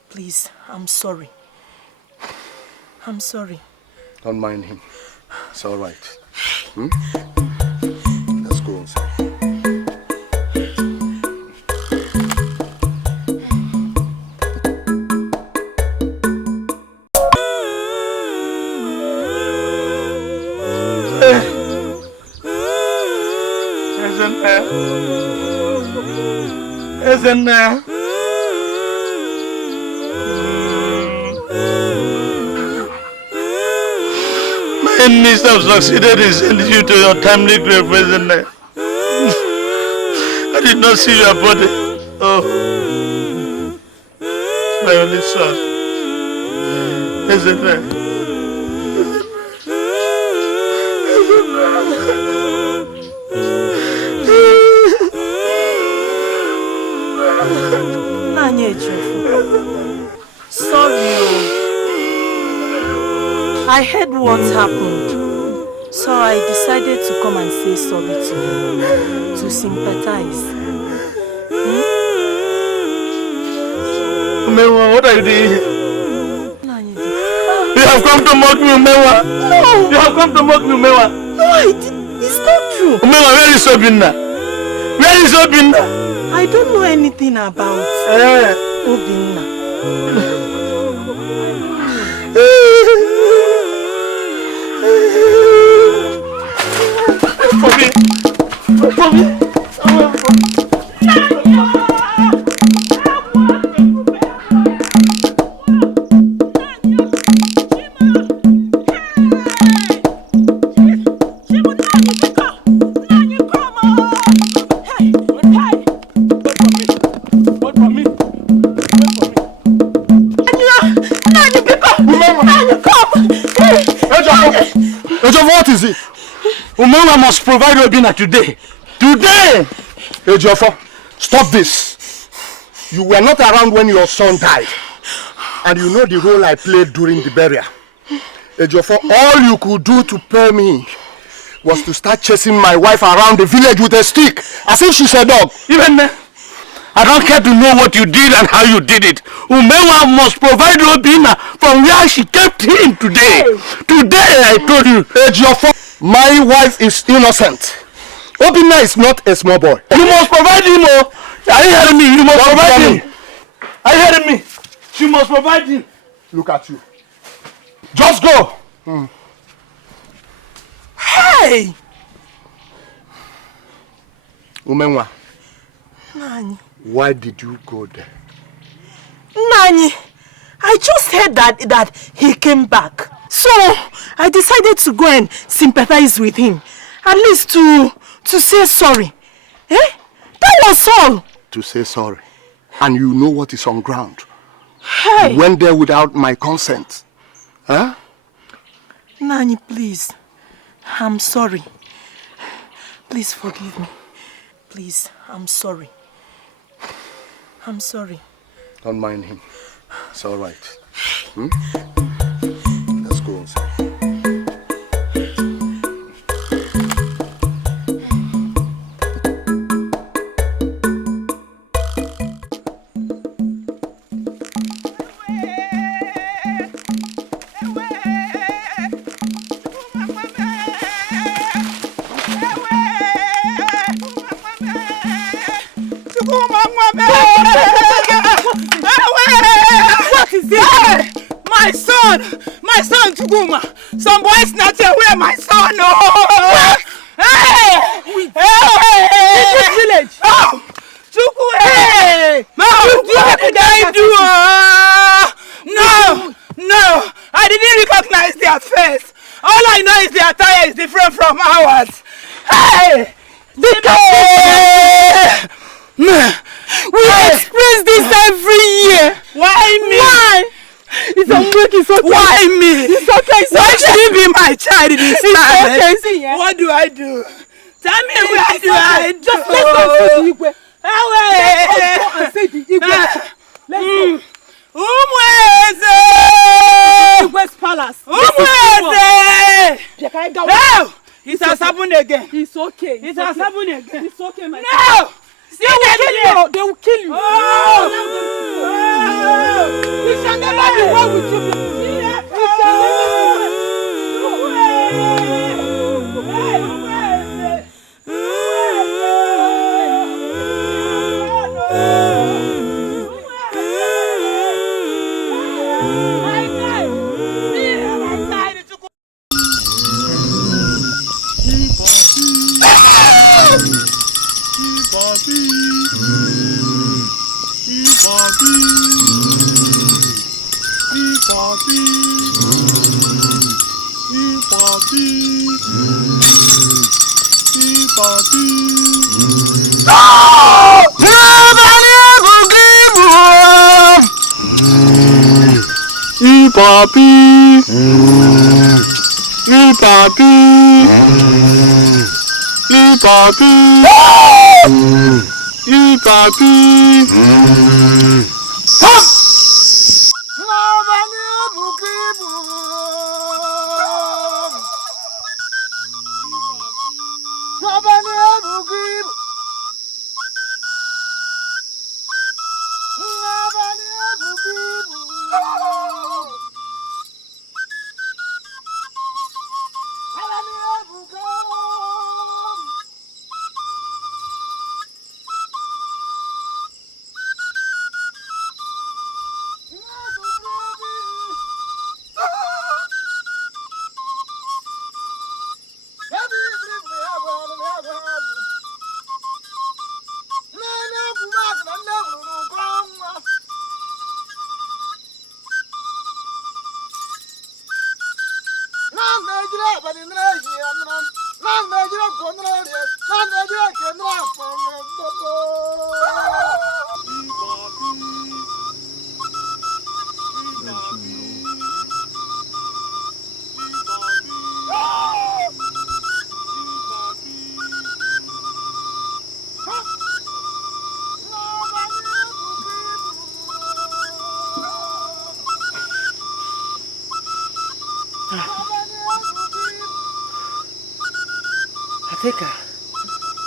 Please, I'm sorry. I'm sorry. Don't mind him. It's all right. Let's go inside. Isn't there? My enemies have succeeded in sending you to your timely grave, isn't there? I did not see your body. Oh, my only son. Isn't there? Sorry. I heard what happened, so I decided to come and say sorry to you, to sympathize. Umewa, what are you doing? You have come to mock me, Umewa. No. You have come to mock me, Umewa. No, it's not true. Umewa, where is Obina? Where is Obina? I don't know anything about Obina. What is it? Umewa must provide Obina today. Today! Ejiofor, stop this. You were not around when your son died. And you know the role I played during the burial. Ejiofor, all you could do to pay me was to start chasing my wife around the village with a stick, as if she's a dog. Even then, I don't care to know what you did and how you did it. Umewa must provide Obina from where she kept him today. Today, I told you. Ejiofor, my wife is innocent. Obina is not a small boy. You must provide him, oh. Are you hearing me? You must provide him. Are you hearing me? You must provide him. Look at you. Just go. Hey! Umenwa, Nani. why did you go there? Nani, I just heard that he came back. So, I decided to go and sympathize with him. At least to say sorry. Eh? That was all. To say sorry. And you know what is on ground. Hey! You went there without my consent. Huh? Nani, please. I'm sorry. Please forgive me. Please, I'm sorry. I'm sorry. Don't mind him. It's all right. Let's go inside. What is it? My son, Chuguma. Some boys snatch away my son. Oh. Hey! In this village. Oh, Chuguma. Hey! What did I do? No, I didn't recognize their face. All I know is their attire is different from ours. Hey! We experience this every year. Why me? Why? It's okay. Why me? It's okay. Why should you be my child in this time? It's okay. What do I do? Tell me where do I do? Just let's go and see the Igwe. Let's go and see the Igwe. Let's go. Igwe's palace. No! It has happened again. It's okay. It has happened again. It's okay, my child. No! They will kill you. Oh! We shall never be one with you. We shall never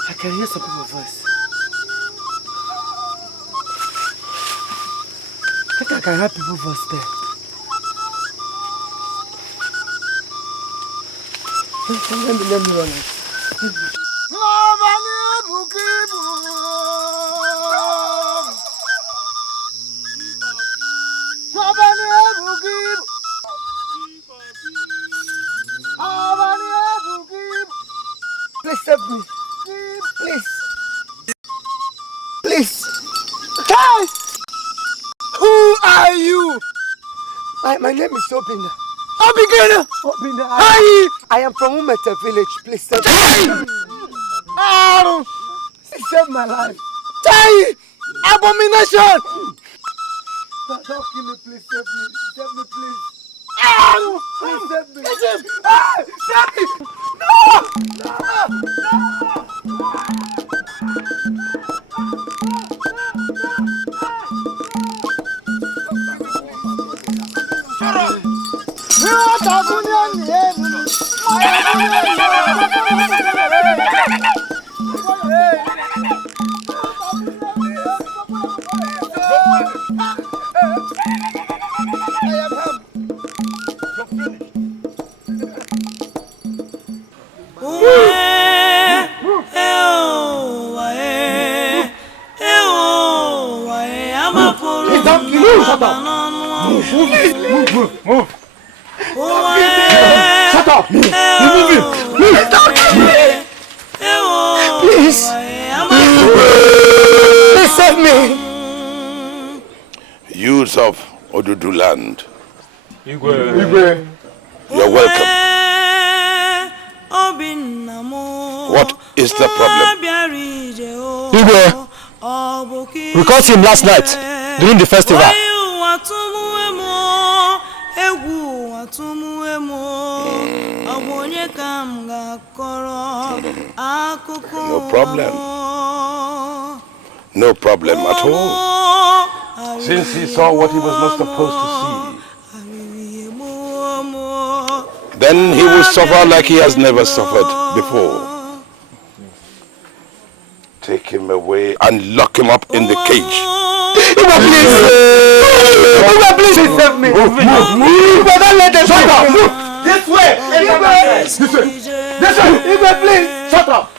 I can hear some people's voice. I think I can hear people's voice there. Let me run it. Please. Please. Hey! Who are you? My name is Obina. Obina! Hi! I am from Umete village. Please save me. Oh! Save my life. Hey! Abomination! Don't kill me, please save me. Save me, please. Oh! Please save me. Save me! Ah! Save me! No! Move. Shut up. You're moving. Please. Please. Please save me. Youths of Odudu land. Igwe. You're welcome. What is the problem? Igwe, we caught him last night during the festival. No problem. No problem at all. Since he saw what he was not supposed to see, then he will suffer like he has never suffered before. Take him away and lock him up in the cage. Please save me. Move. Don't let them shut up. This way. This way. Igwe, please. Shut up.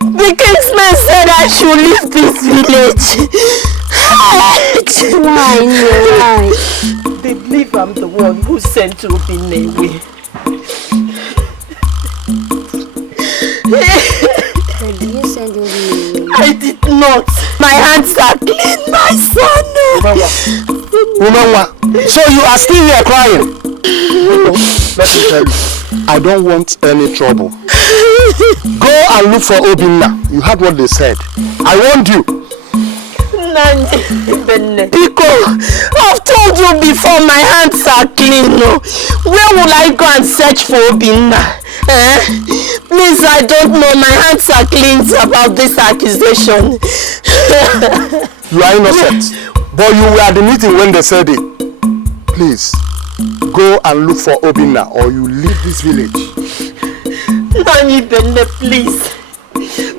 The kingsman said I should leave this village. Why? They believe I'm the one who sent Obina away. Did you send Obina away? I did not. My hands are clean, my son. Woman, so you are still here crying? Let me tell you, I don't want any trouble. Go and look for Obina. You heard what they said. I warned you. Pico, I've told you before, my hands are clean. No? Where will I go and search for Obina? Please, I don't know. My hands are clean about this accusation. You are innocent. But you were at the meeting when they said it. Please, go and look for Obina or you leave this village. Nani Benne, please.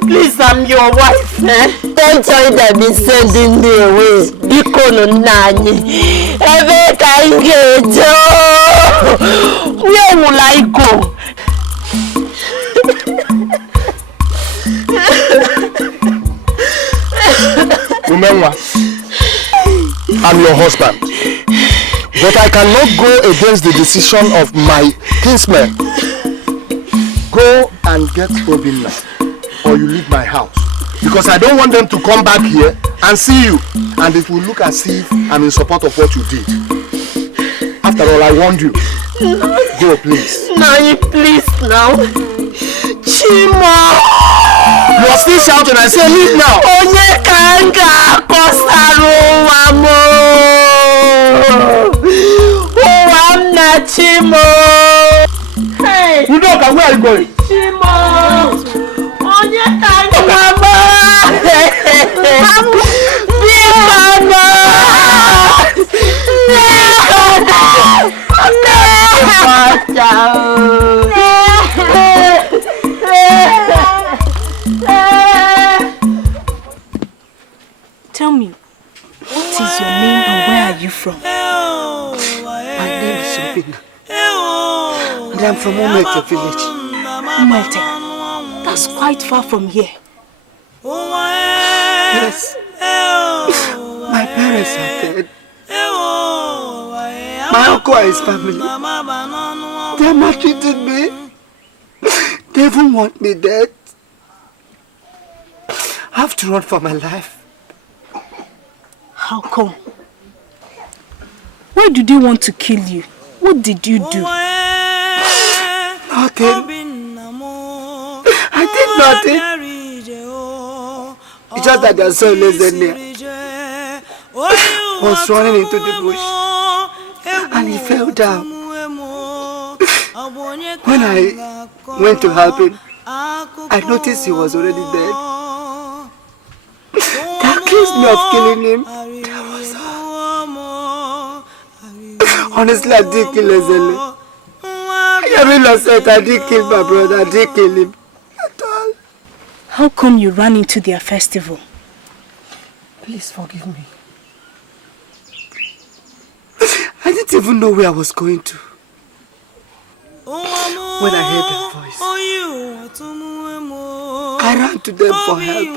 Please, I'm your wife. Don't tell you that I've been sending me away. Bikono Nani. Where will I go? Remember, I'm your husband. But I cannot go against the decision of my kinsman. Go and get Obina or you leave my house. Because I don't want them to come back here and see you. And it will look as if I'm in support of what you did. After all, I warned you. Go, please. Nani, please now. Chima! You are still shouting. I say leave now. Onye kanga kosaro wamo. Wamna Chimo. Hey. Udoka, where are you going? Chimo. Onye kanga wamo. Tell me, what is your name and where are you from? My name is Obina. And I'm from Umelte village. Umelte? That's quite far from here. Yes. My parents are dead. My uncle and his family. They maltreated me. They even want me dead. I have to run for my life. How come? Why do they want to kill you? What did you do? Nothing. I did nothing. It's just that their son lives in there. Was running into the bush and he fell down. When I went to help him, I noticed he was already dead. They accused me of killing him. Honestly, I did kill Ezele. I really said I did kill my brother. I did kill him. At all. How come you ran into their festival? Please forgive me. I didn't even know where I was going to. When I heard their voice, I ran to them for help.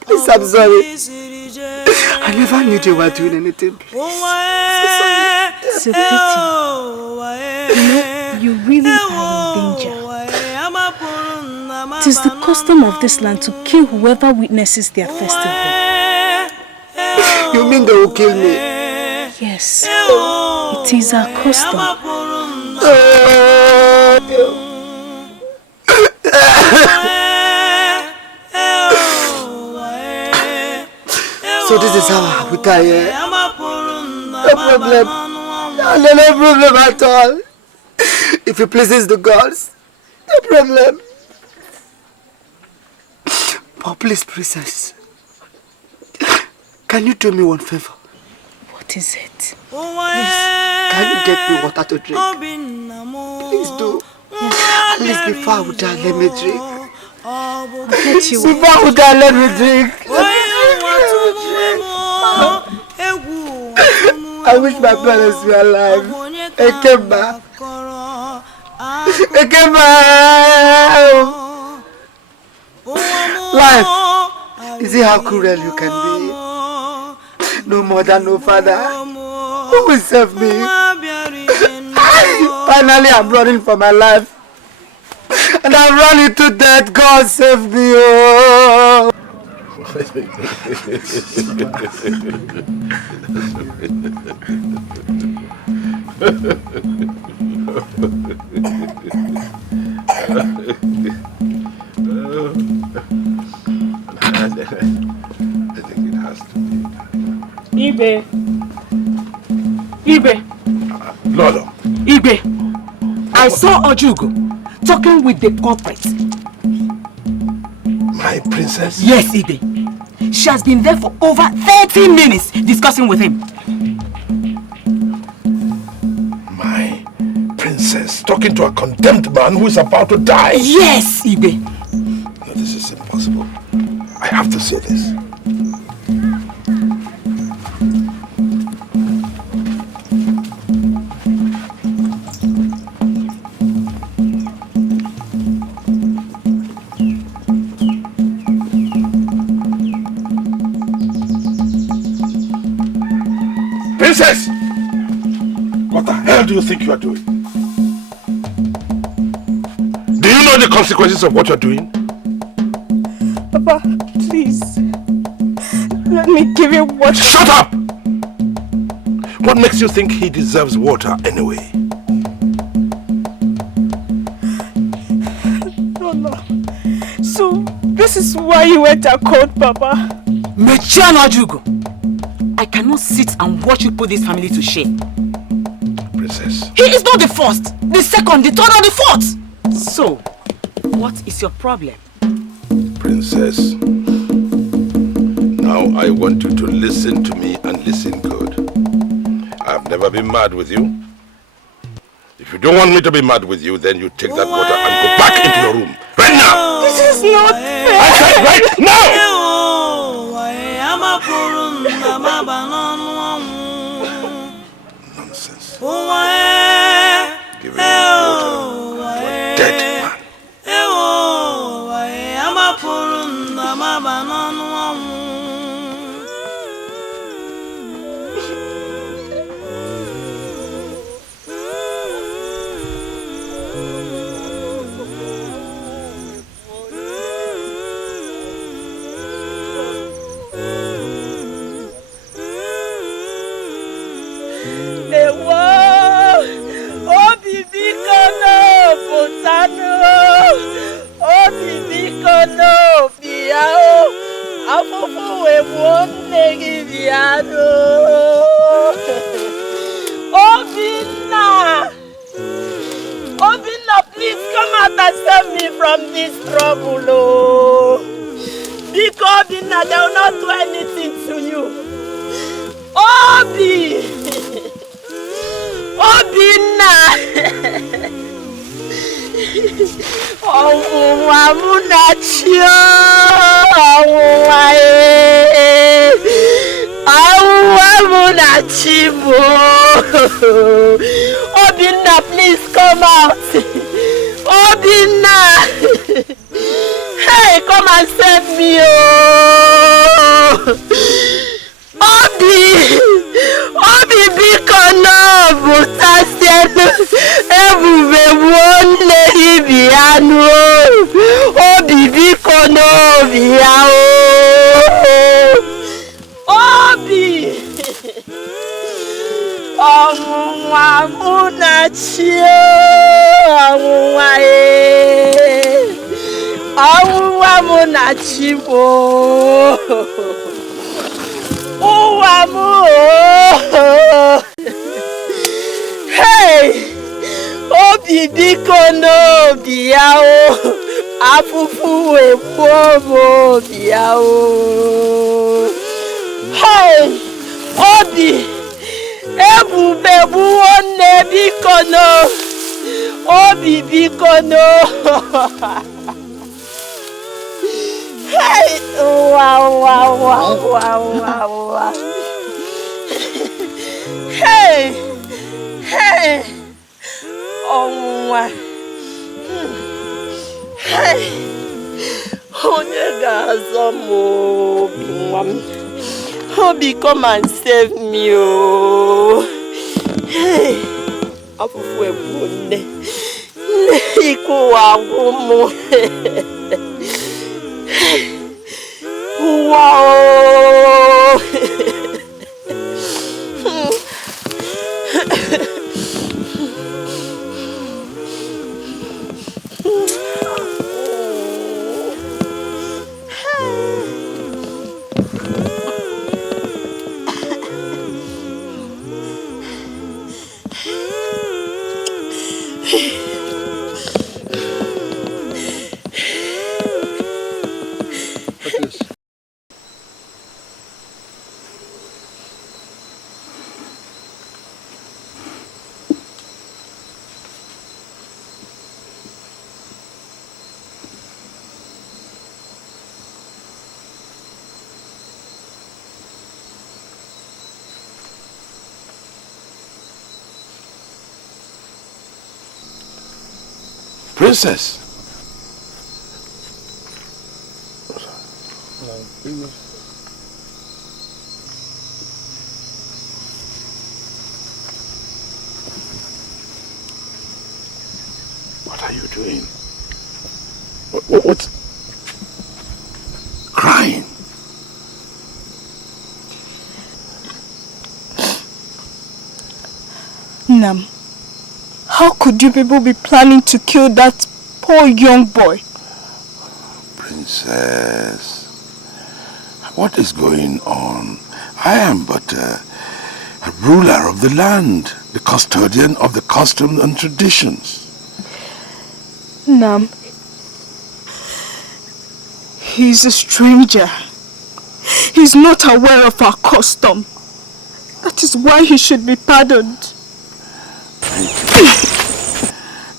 Please, I'm sorry. I never knew they were doing anything. It's a pity. You know, you really are in danger. It is the custom of this land to kill whoever witnesses their festival. You mean they will kill me? Yes, it is our custom. So this is how I will die, eh? No problem. No problem at all. If it pleases the gods, no problem. But please, princess, can you do me one favor? What is it? Please, can you get me water to drink? Please do. At least before I would die, let me drink. Before I would die, let me drink. I wish my parents were alive. Ekeba. Life, is it how cruel you can be? No mother, no father. Who will save me? Finally, I'm running for my life. And I'm running to death. God save me. Oh. I think it has to be. Igwe. Lord. Igwe. I saw Ojiugo talking with the culprit. My princess? Yes, Igwe. She has been there for over 30 minutes discussing with him. My princess talking to a condemned man who is about to die? Yes, Igwe. No, this is impossible. I have to say this. Princess! What the hell do you think you are doing? Do you know the consequences of what you're doing? Papa, please. Let me give you water. Shut up! What makes you think he deserves water anyway? No. So, this is why you went to court, Papa? Mechiano Ojiugo. I cannot sit and watch you put this family to shame. Princess. He is not the first, the second, the third, or the fourth. So, what is your problem? Princess, Now I want you to listen to me and listen good. I've never been mad with you. If you don't want me to be mad with you, then you take that water and go back into your room. Right now! This is not fair! I said right now! Nonsense. Giving water to a dead man. Obina, please come out and save me from this trouble, oh. Because Obina, they will not do anything to you. Obina! Obina, please come out. Obina! Hey, come and save me, oh! Obi biko no butasienu ebube wonne ibianu Obi biko no biao Obi Onwa munachio onwa munachibo Hey! Obi biko no biao afufu ebomo biao Hey! Obi ebube buone biko no Obi biko no Hey! Wow. Hey! Oh my! Hey! Onye gazomo binwam. Obi, come and save me, oh! Hey! Afufu ebune. Iku wagumo. Wow! Princess. What are you doing? What's crying? Nam, how could you people be planning to kill that poor young boy? Princess, what is going on? I am but a ruler of the land, the custodian of the customs and traditions. Nam, he's a stranger. He's not aware of our custom. That is why he should be pardoned.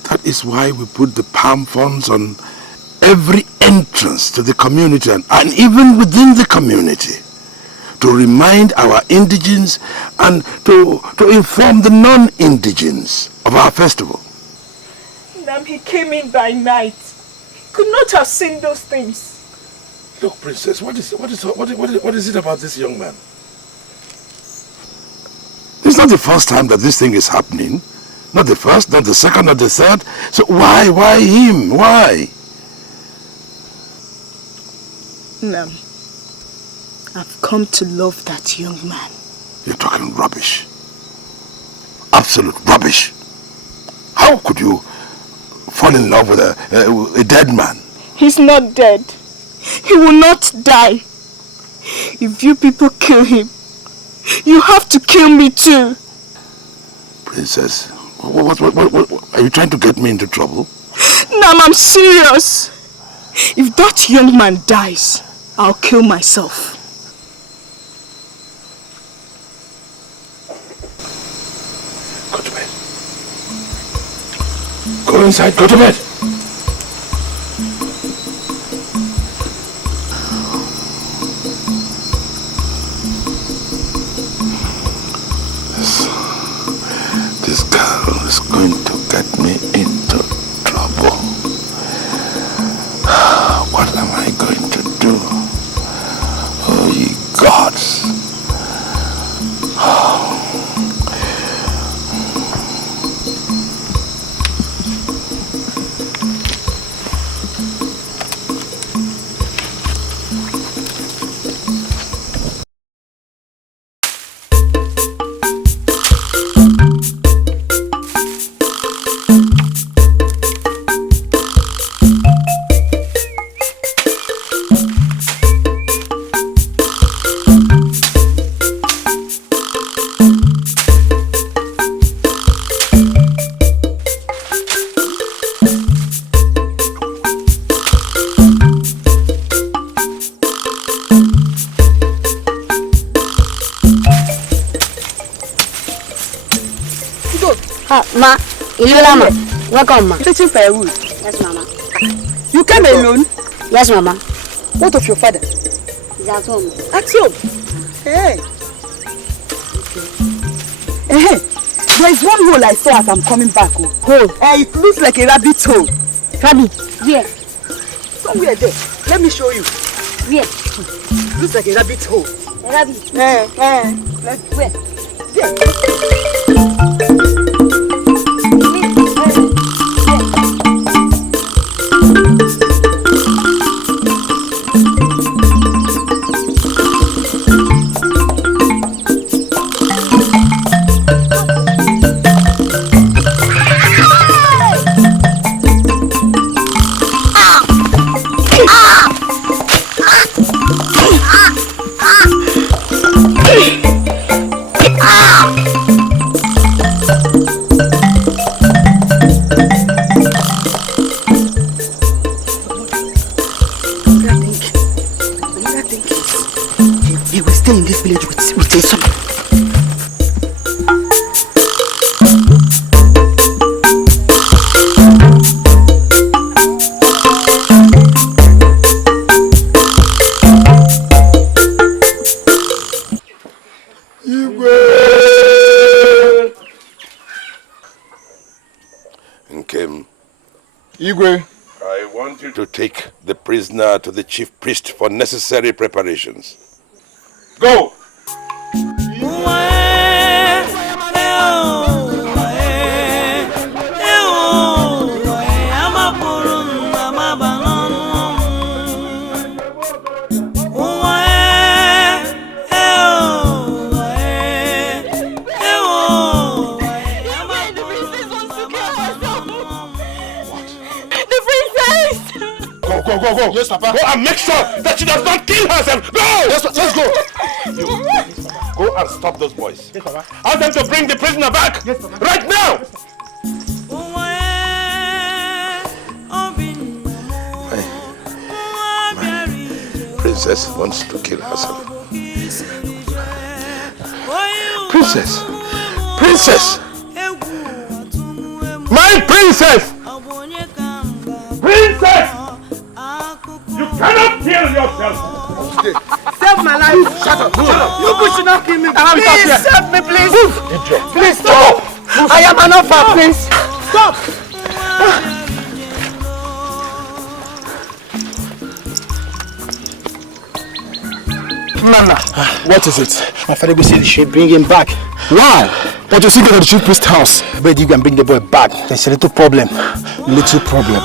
That is why we put the palm fronds on every entrance to the community and even within the community to remind our indigents and to inform the non-indigents of our festival. He came in by night. He could not have seen those things. Look, Princess, what is it about this young man? It's not the first time that this thing is happening. Not the first, not the second, not the third. So why him? Why? Nam, I've come to love that young man. You're talking rubbish. Absolute rubbish. How could you fall in love with a dead man? He's not dead. He will not die. If you people kill him, you have to kill me too. Princess, what are you trying to get me into trouble? Nam, I'm serious. If that young man dies, I'll kill myself. Go to bed. Go inside, go to bed. This girl is going to get me into trouble. What am I going to do? Oh, ye gods. Ma, Ilolama, welcome, ma. Waiting for a wood. Yes, mama. You came alone? Yes, mama. What of your father? He's at home. At home? Hey. Hey, there is one hole I saw as I'm coming back. Hole? It looks like a rabbit hole. Rabbit? Where? Somewhere there. Let me show you. Where? Looks like a rabbit hole. A rabbit? Where? There. Igwe, I want you to take the prisoner to the chief priest for necessary preparations. Go! Go. Yes, Papa. Go and make sure that she does not kill herself. Go! Yes, let's go. Go and stop those boys. Yes, Papa. Ask them to bring the prisoner back. Yes, Papa. Right now. My princess wants to kill herself. Princess! Princess! My princess! Princess! You cannot kill yourself! Save my life! Shut up! Shut up! You should not kill me! Please save me, please! Idiot! Please stop! I am an orphan, please! Stop! Nana, what is it? My father said you should bring him back. Why? But you see, go to the chief priest's house. But you can bring the boy back. There's a little problem. Little problem.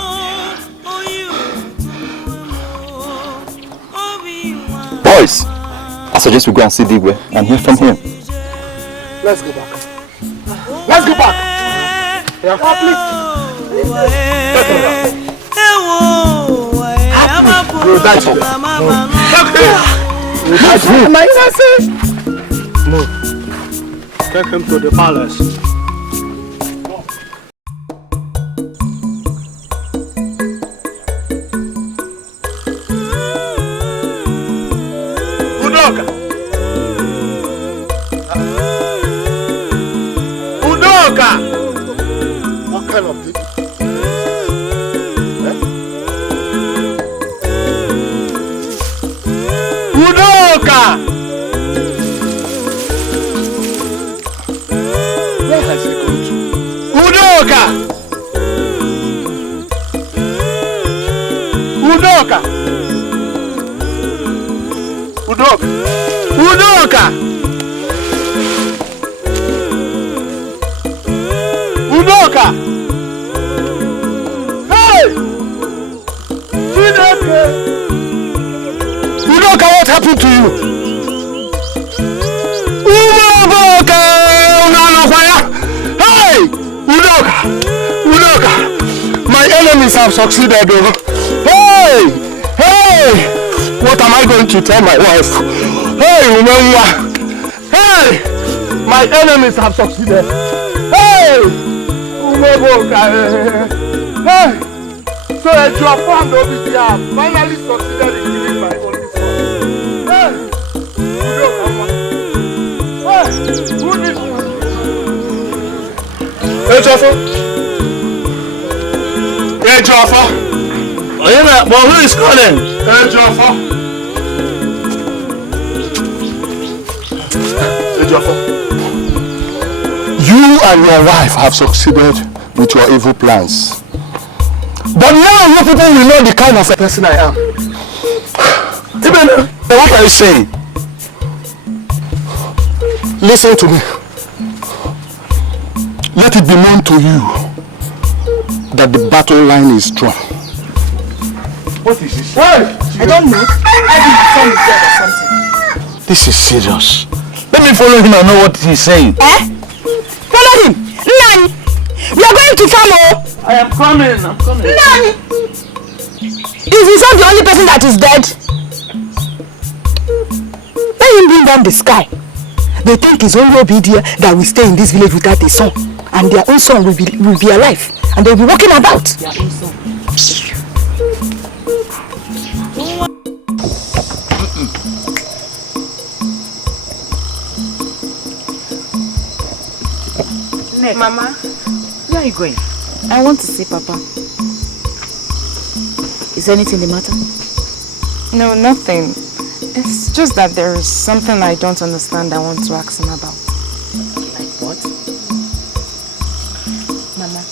Boys, I suggest we go and see Igwe and hear from him. Let's go back. Let's go back! Yeah. Please. You'll die today. Am I innocent? No. Take him to the palace. Udoka! Udoka! What kind of thing? Udoka! Where has he gone to? Udoka! Udoka! Udoka! Udoka! Udoka! Hey! Chinedu! Udoka, what happened to you? Udoka! Hey! Udoka! Udoka! My enemies have succeeded. Hey! Hey! What am I going to tell my wife? Hey, Umewa! Hey! My enemies have succeeded. Hey! Udoka! Hey! So that you have found Obina have finally succeeded in killing my only son. Hey! Udoka! Hey! Who did you? Hey, Jaffa! Hey, Jaffa! But who is calling? Hey, Jaffa! Hey, Jaffa! You and your wife have succeeded with your evil plans. But now you people will know the kind of person I am. Even, what are you saying? Listen to me. Let it be known to you that the battle line is strong. What is this? Hey! I don't know. Maybe his son is dead or something. This is serious. Let me follow him and know what he's saying. Follow him! Nani! We are going to farm. I am coming. I'm coming. Nani! Is his son the only person that is dead? Let him bring down the sky. They think it's only Obina that will stay in this village without a son. And their own son will be alive. And they will be walking about. Their own son. Mama, where are you going? I want to see Papa. Is anything the matter? No, nothing. It's just that there is something I don't understand I want to ask him about. Like what? Mama,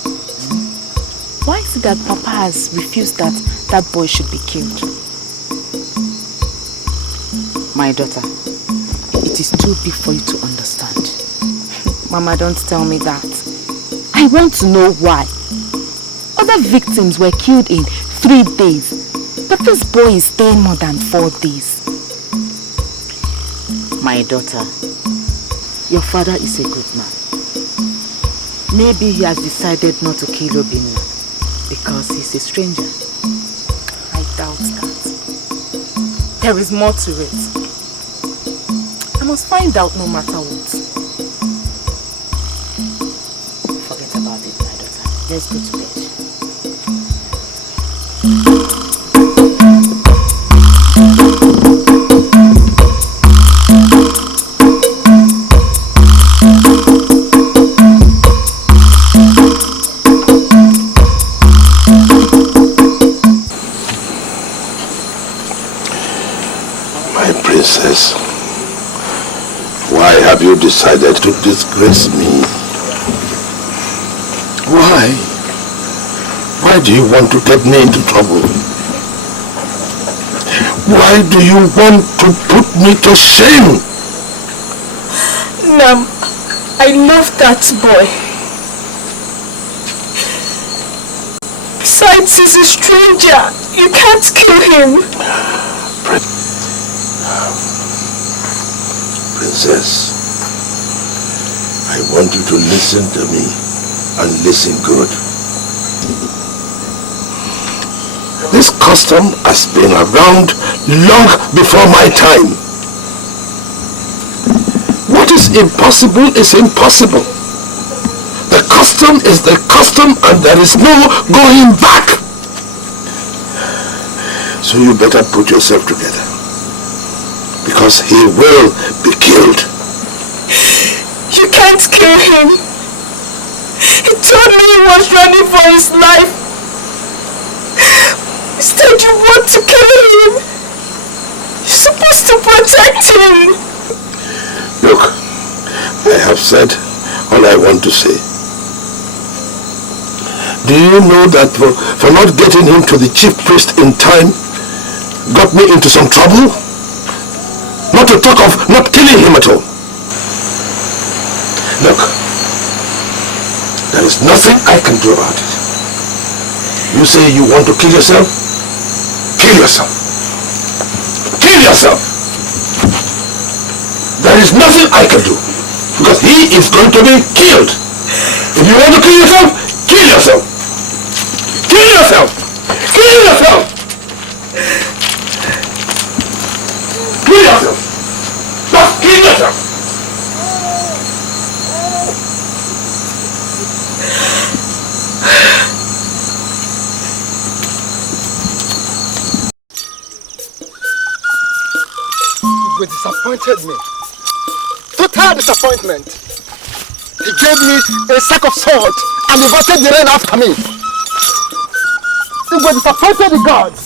why is it that Papa has refused that boy should be killed? My daughter, it is too big for you to understand. Mama, don't tell me that. I want to know why. Other victims were killed in 3 days, but this boy is staying more than 4 days. My daughter, your father is a good man. Maybe he has decided not to kill Obina because he's a stranger. I doubt that. There is more to it. I must find out no matter what. Forget about it, my daughter. Let's go to bed. Why have you decided to disgrace me? Why? Why do you want to get me into trouble? Why do you want to put me to shame? Nam, I love that boy. Besides, he's a stranger. You can't kill him. Princess, I want you to listen to me and listen good. This custom has been around long before my time. What is impossible is impossible. The custom is the custom and there is no going back. So you better put yourself together, because he will be killed. You can't kill him. He told me he was running for his life. Instead, you want to kill him. You're supposed to protect him. Look, I have said all I want to say. Do you know that for not getting him to the chief priest in time got me into some trouble? Not to talk of not killing him at all. Look, there is nothing I can do about it. You say you want to kill yourself? Kill yourself. Kill yourself. There is nothing I can do, because he is going to be killed. If you want to kill yourself, kill yourself. Kill yourself. Kill yourself. Kill yourself. Just kill yourself. He disappointed me. Total disappointment. He gave me a sack of salt and invited the rain after me. He disappointed the gods.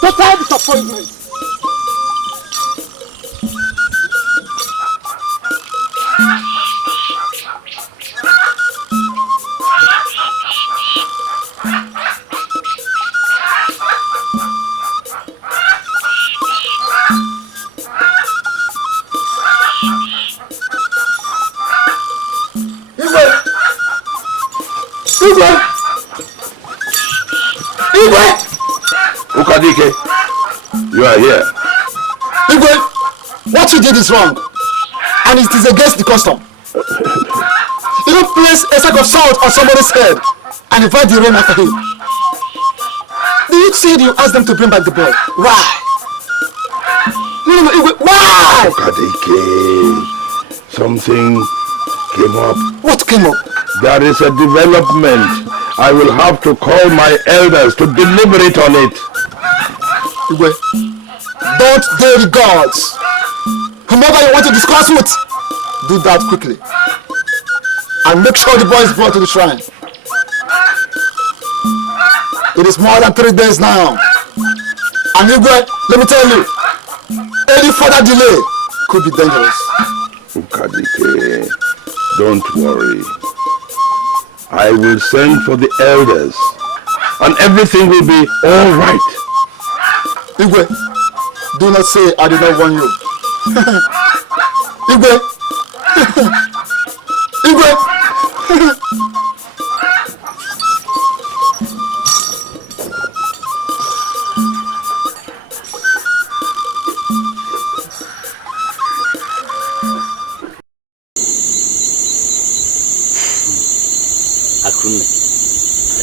Total disappointment. Igwe! Nwadike, you are here. Igwe, what you did is wrong, and it is against the custom. You don't place a sack of salt on somebody's head and invite the rain after him. The youth said you asked them to bring back the boy. Why? No, Igwe, why? Nwadike, something came up. What came up? There is a development. I will have to call my elders to deliberate on it. Igwe, don't dare the gods. Whomever you want to discuss with, do that quickly. And make sure the boy is brought to the shrine. It is more than 3 days now. And Igwe, let me tell you, any further delay could be dangerous. Nwadike, don't worry. I will send for the elders and everything will be all right. Igwe, do not say I did not warn you. Igwe! Igwe!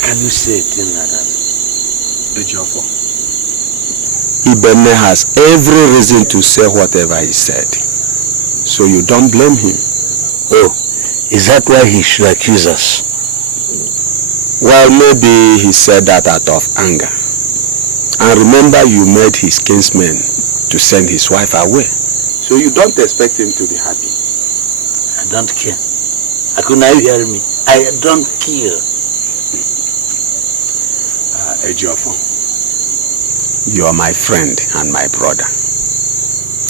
Can you say a thing like that? Ibene has every reason to say whatever he said. So you don't blame him. Oh, is that why he should accuse us? Well, maybe he said that out of anger. And remember, you made his kinsmen to send his wife away. So you don't expect him to be happy. I don't care. Akuna, you hear me? I don't care. Ejiofor, you are my friend and my brother.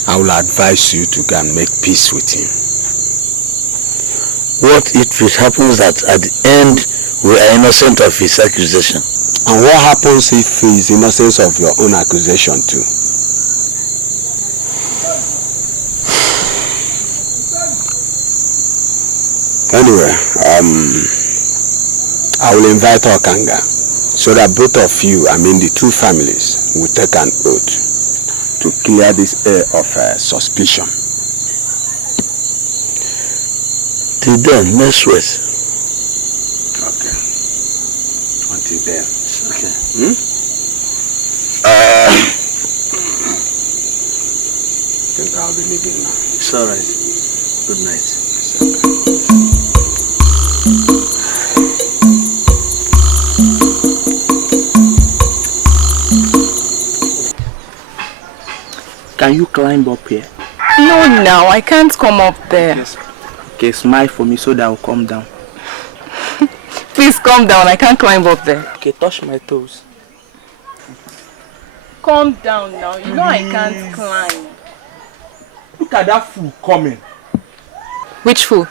I will advise you to go and make peace with him. What if it happens that at the end we are innocent of his accusation? And what happens if he is innocent of your own accusation too? Anyway, I will invite Okanga so that both of you, the two families, will take an oath to clear this air of suspicion. Till then, no sweat. Okay. Until then. Okay. I think I'll be leaving now. It's alright. Good night. It's okay. Can you climb up here? No, now I can't come up there. Yes. Okay, smile for me so that I'll come down. Please come down, I can't climb up there. Okay, touch my toes. Calm down now, you know I can't climb. Look at that fool coming. Which fool?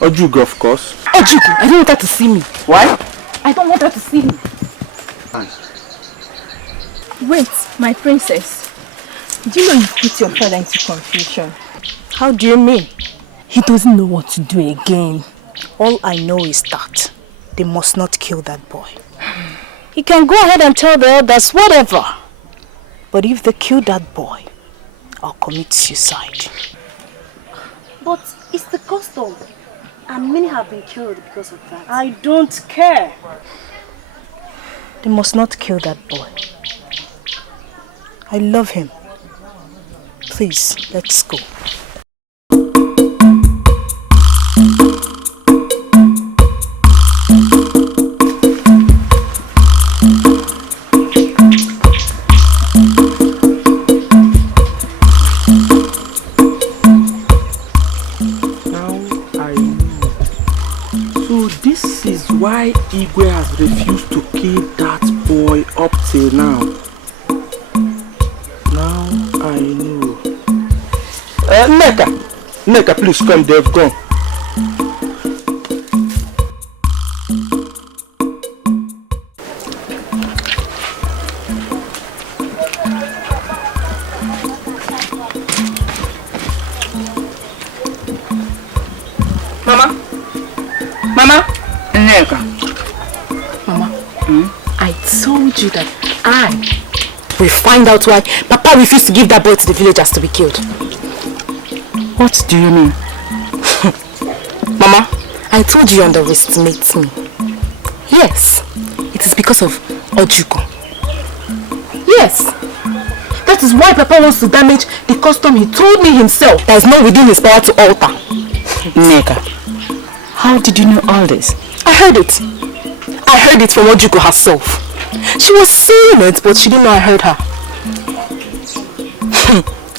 Ojiugo, of course. Ojiugo, I don't want her to see me. Why? I don't want her to see me. Wait, my princess. Do you know you put your father into confusion? How do you mean? He doesn't know what to do again. All I know is that they must not kill that boy. He can go ahead and tell the others whatever. But if they kill that boy, I'll commit suicide. But it's the custom. And many have been killed because of that. I don't care. They must not kill that boy. I love him. Please, let's go. Why Igwe has refused to kill that boy up till now. Now I know. Neka, please come, they've gone. Mama? Neka. Mama, I told you that I will find out why Papa refused to give that boy to the villagers to be killed. What do you mean? Mama, I told you underestimate me. Yes, it is because of Ojiugo. Yes, that is why Papa wants to damage the custom he told me himself that is not within his power to alter. Neka, how did you know all this? I heard it. I heard it from Ojiugo herself. She was saying it, but she didn't know I heard her.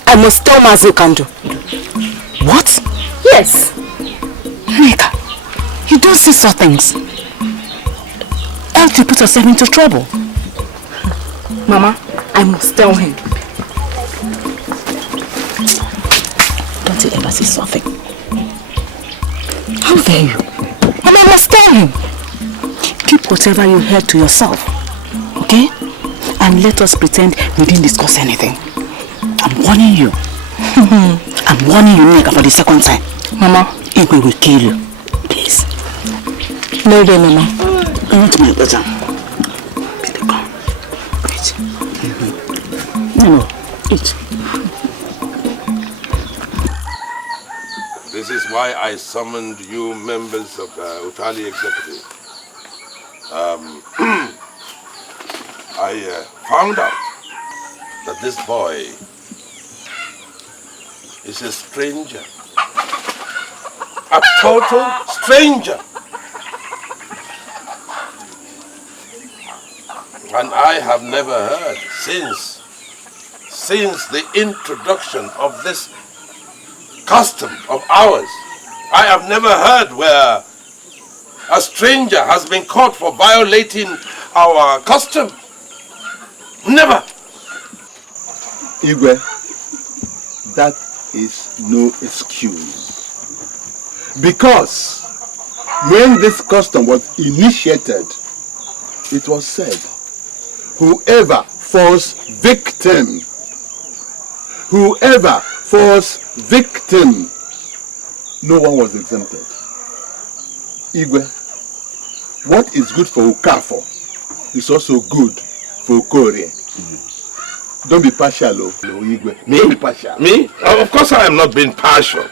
I must tell Mazi Okando. What? Yes. Neka, you don't say such things. Else you put yourself into trouble. Mama, I must tell him. Don't you ever say something. How dare you? Mama, I must tell him. Keep whatever you heard to yourself, okay? And let us pretend we didn't discuss anything. I'm warning you. I'm warning you, Neka, for the second time. Mama, Igwe will kill you. Please. No, Mama. I want my daughter. Peter, come. Eat. No, eat. This is why I summoned you members of the Utali executive. I found out that this boy is a stranger. A total stranger. And I have never heard since the introduction of this custom of ours, I have never heard where a stranger has been caught for violating our custom. Never. Igwe, that is no excuse. Because when this custom was initiated, it was said, whoever falls victim, no one was exempted. Igwe, what is good for Ukafo is also good for Ukore. Don't be partial, Igwe. Me? Don't be partial. Me? Of course I am not being partial.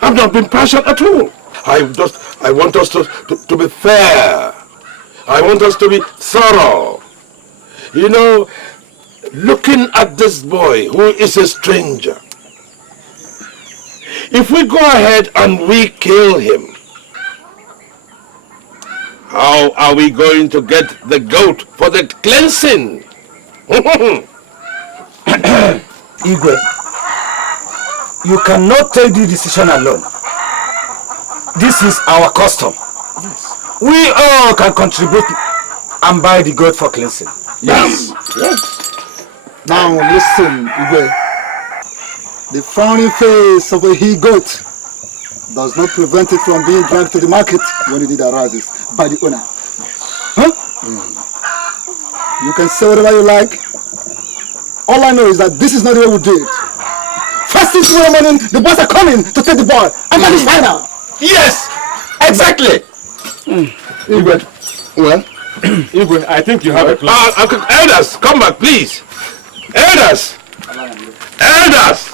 I've not been partial at all. I want us to be fair. I want us to be thorough. You know, looking at this boy who is a stranger, if we go ahead and we kill him, how are we going to get the goat for the cleansing? Igwe, you cannot take the decision alone. This is our custom. Yes. We all can contribute and buy the goat for cleansing. Yes. Yes. Now listen, Igwe. The frowning face of a he-goat does not prevent it from being dragged to the market when it arises by the owner. Huh? You can say whatever you like. All I know is that this is not the way we do it. First thing tomorrow morning, the boys are coming to take the boy. And that is final. Yes! Exactly! Igwe, well, Igwe, I think you have a plan. Elders, come back, please. Elders! Elders!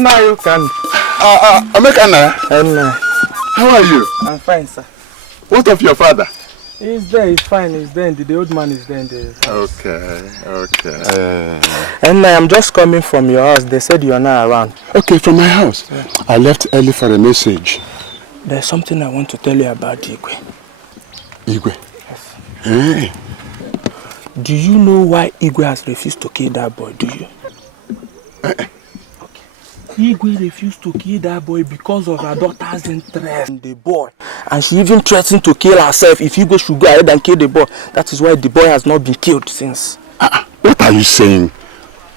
Now you can. Americana. How are you? I'm fine, sir. What of your father? He's there, he's fine, he's there. The old man is there in the house. Okay. And I'm just coming from your house. They said you're not around. Okay, from my house. Yeah. I left early for a message. There's something I want to tell you about Igwe. Igwe? Yes. Hey. Do you know why Igwe has refused to kill that boy, do you? Igwe refused to kill that boy because of her daughter's interest in the boy. And she even threatened to kill herself if Igwe should go ahead and kill the boy. That is why the boy has not been killed since. What are you saying?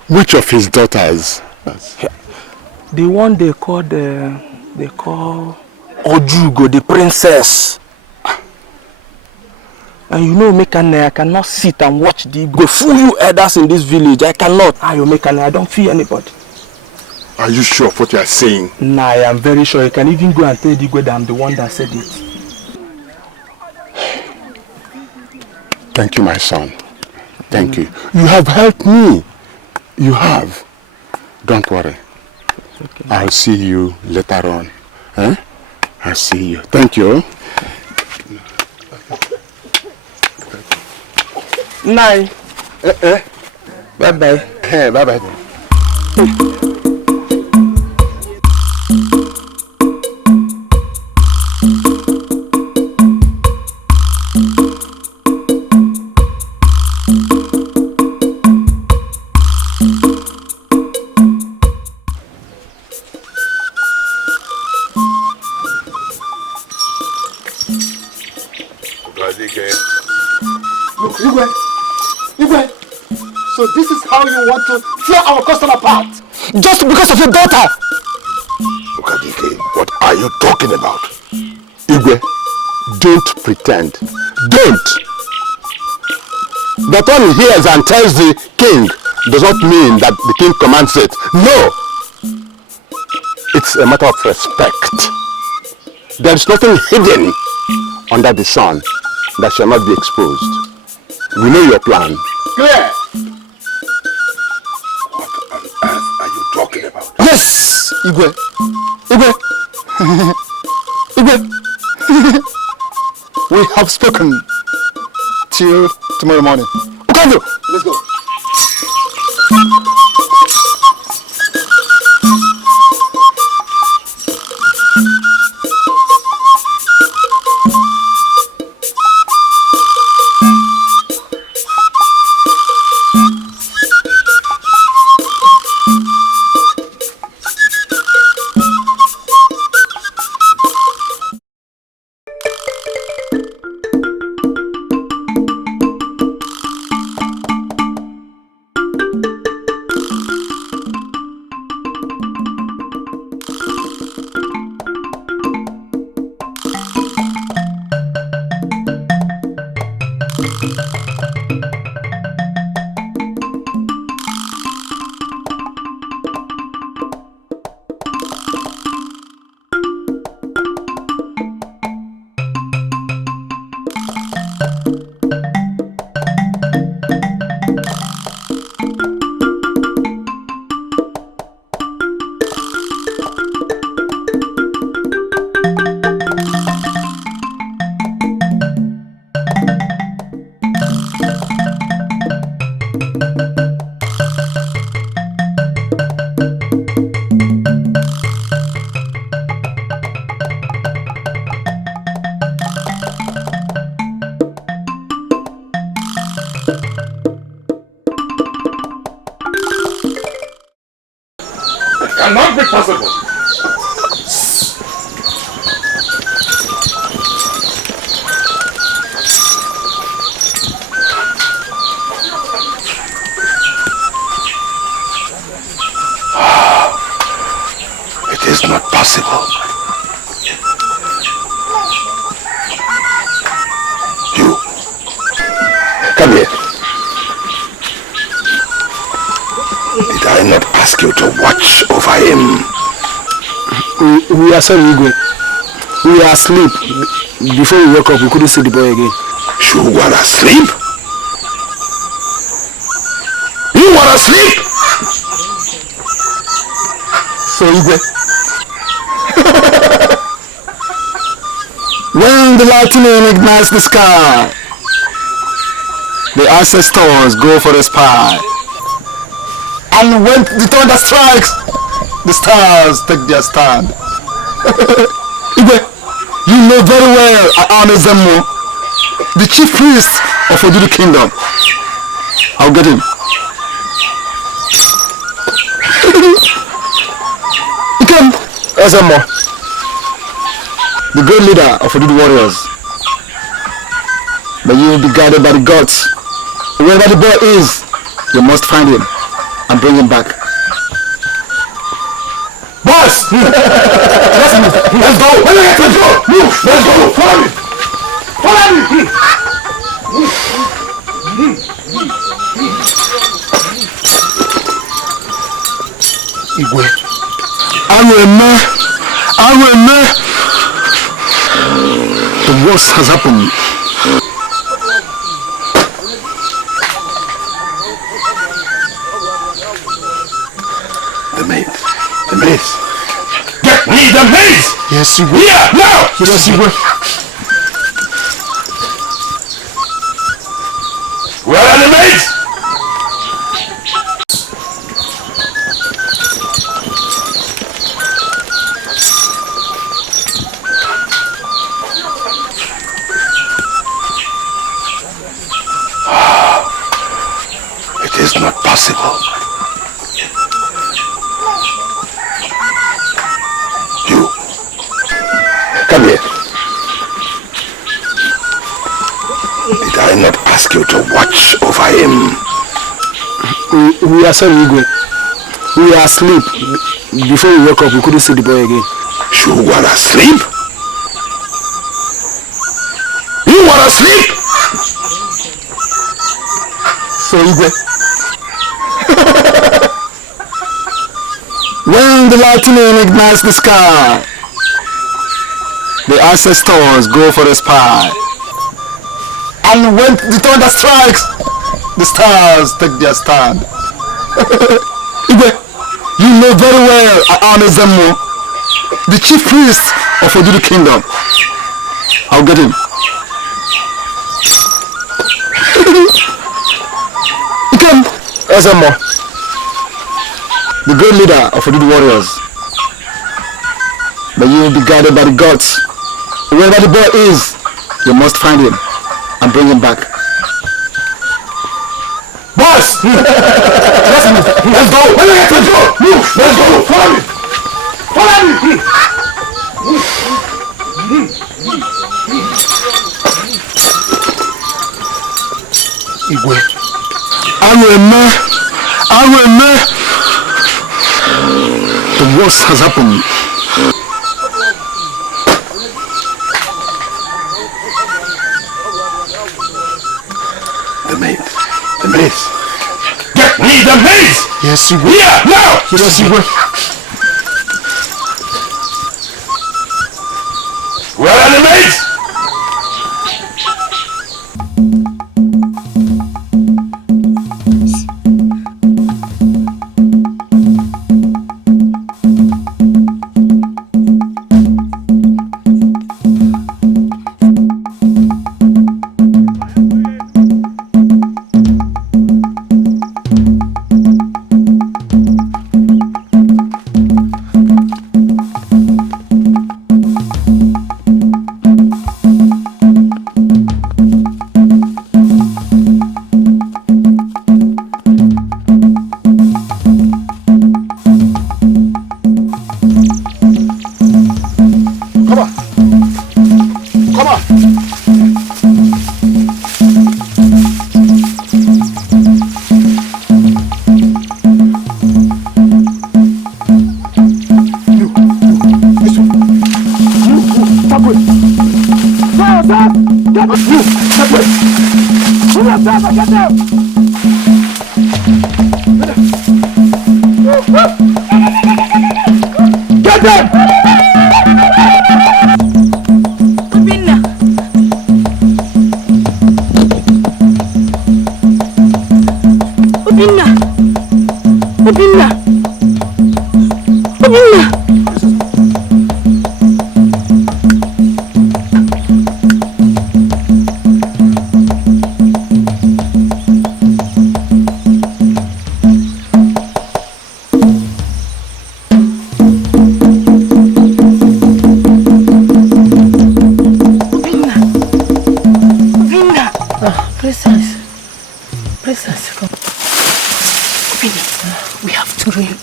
Which of his daughters? The one they call Ojiugo, the princess. And you know, Mekane, I cannot sit and watch the Igwe fool you elders in this village. I cannot. Mekane, I don't fear anybody. Are you sure of what you are saying? Nah, I am very sure. You can even go and tell Igwe that I'm the one that said it. Thank you, my son. Thank you. You have helped me. You have. Don't worry. Okay. I'll see you later on. Huh? I'll see you. Thank you. Night. Bye-bye. Hey, bye-bye. Look, Igwe. So this is how you want to tear our custom apart? Just because of your daughter? Nwadike, what are you talking about? Igwe, don't pretend. Don't! That one he hears and tells the king does not mean that the king commands it. No! It's a matter of respect. There is nothing hidden under the sun that shall not be exposed. We know your plan. Clear! What on earth are you talking about? Yes! Igwe! We have spoken. Till tomorrow morning. Let's go! cannot be possible. It is not possible. You, come here. Did I not ask you to watch over him? We are sorry, Igwe. We were asleep. Before we woke up, we couldn't see the boy again. You were asleep? You were asleep? So, Igwe, when the lightning ignites the sky, the ancestors go for a spy. And when the thunder strikes, the stars take their stand. Igwe, you know very well I honor Zemo, the chief priest of Odudu Kingdom. I'll get him. Ikem, Zemo, the great leader of Odudu warriors. But you will be guided by the gods. Wherever the boy is, you must find him and bring him back. Boss! Let's move. Let's go. Let's go. Move. Let's go. Follow me. Follow me. Igwe, I will know. The worst has happened. The maids. Get me the maids! Yes, Igwe. Here, now! Yes, Igwe. Where are the maids? It is not possible. Come here. Did I not ask you to watch over him? We are sorry, Igwe. We were asleep. Before we woke up, we couldn't see the boy again. You were asleep? You were asleep? So, Igwe, when the lightning ignites the sky, the ancestors go for a spy. And when the thunder strikes, the stars take their stand. Igwe, you know very well I honor Zemo, the chief priest of Odudu Kingdom. I'll get him. Ikem, Zemo, the great leader of Odudu warriors. But you will be guided by the gods. Wherever the boy is, you must find him and bring him back. Boss! Let's move. Let's go. Let's go. Move. Let's go. Follow me. Follow me. Igwe, I will know. The worst has happened. The maids. Get me the maids! Yes, Igwe. Here, now! Yes, Igwe. Where are the maids?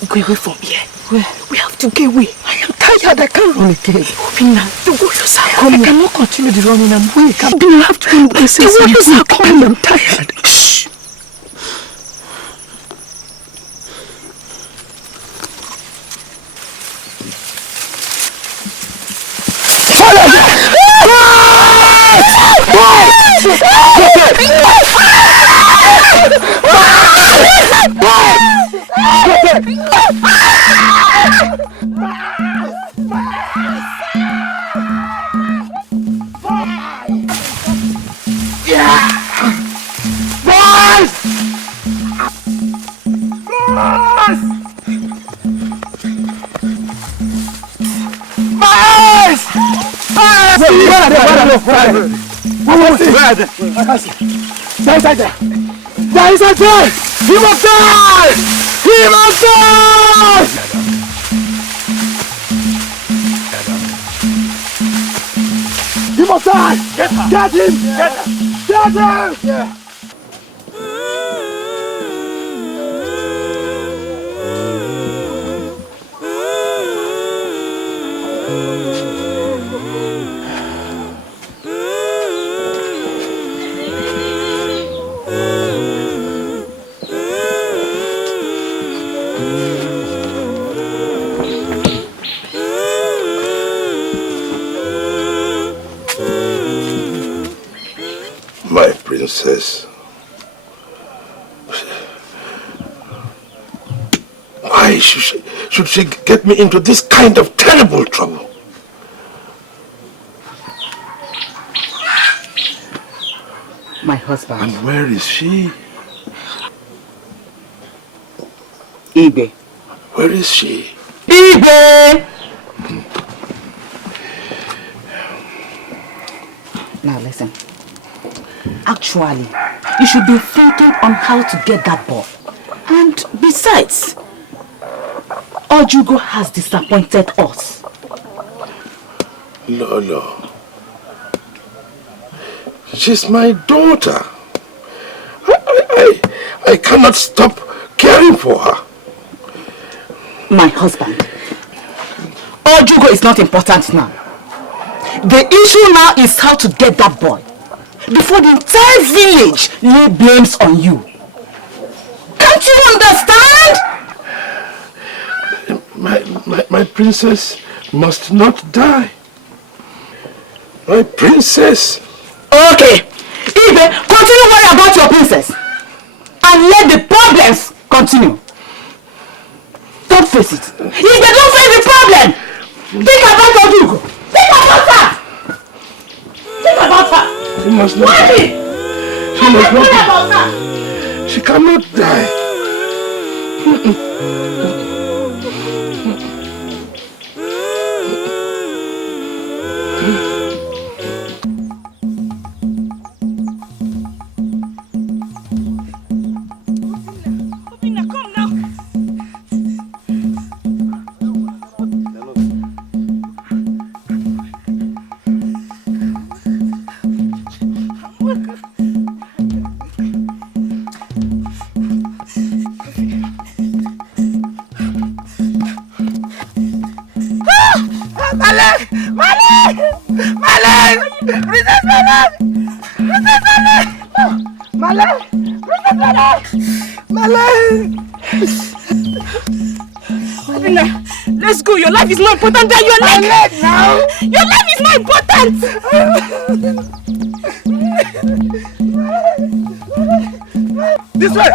Go away from here. Where? We have to get away. I am tired. I can't run again. Obina, don't go yourself. I cannot continue the running. I'm weak. Obina, I have to run. The waters are coming. I'm tired. Shh. There is a death! He must die! He must die! He must die! Get him! Get him! Get him! Yeah. Princess, why should she get me into this kind of terrible trouble? My husband. And where is she? Igwe. Where is she? Igwe! Now listen. Actually, you should be thinking on how to get that ball. And besides, Ojiugo has disappointed us. Lolo, she's my daughter. I cannot stop caring for her. My husband, Ojiugo is not important now. The issue now is how to get that boy before the entire village lay blames on you. Can't you understand? My princess must not die. My princess. Okay, Igwe, continue worrying about your princess and let the problems continue. Don't face it. Igwe, don't face the problem. Think about Ojiugo. Think about her. Think about her. She must not die. She must not die. She cannot die. Obina, come now. Princess Malak! Princess Malak! Princess Malak! Obina, let's go. Your life is more important than your leg. Now. Your life is more important. This way!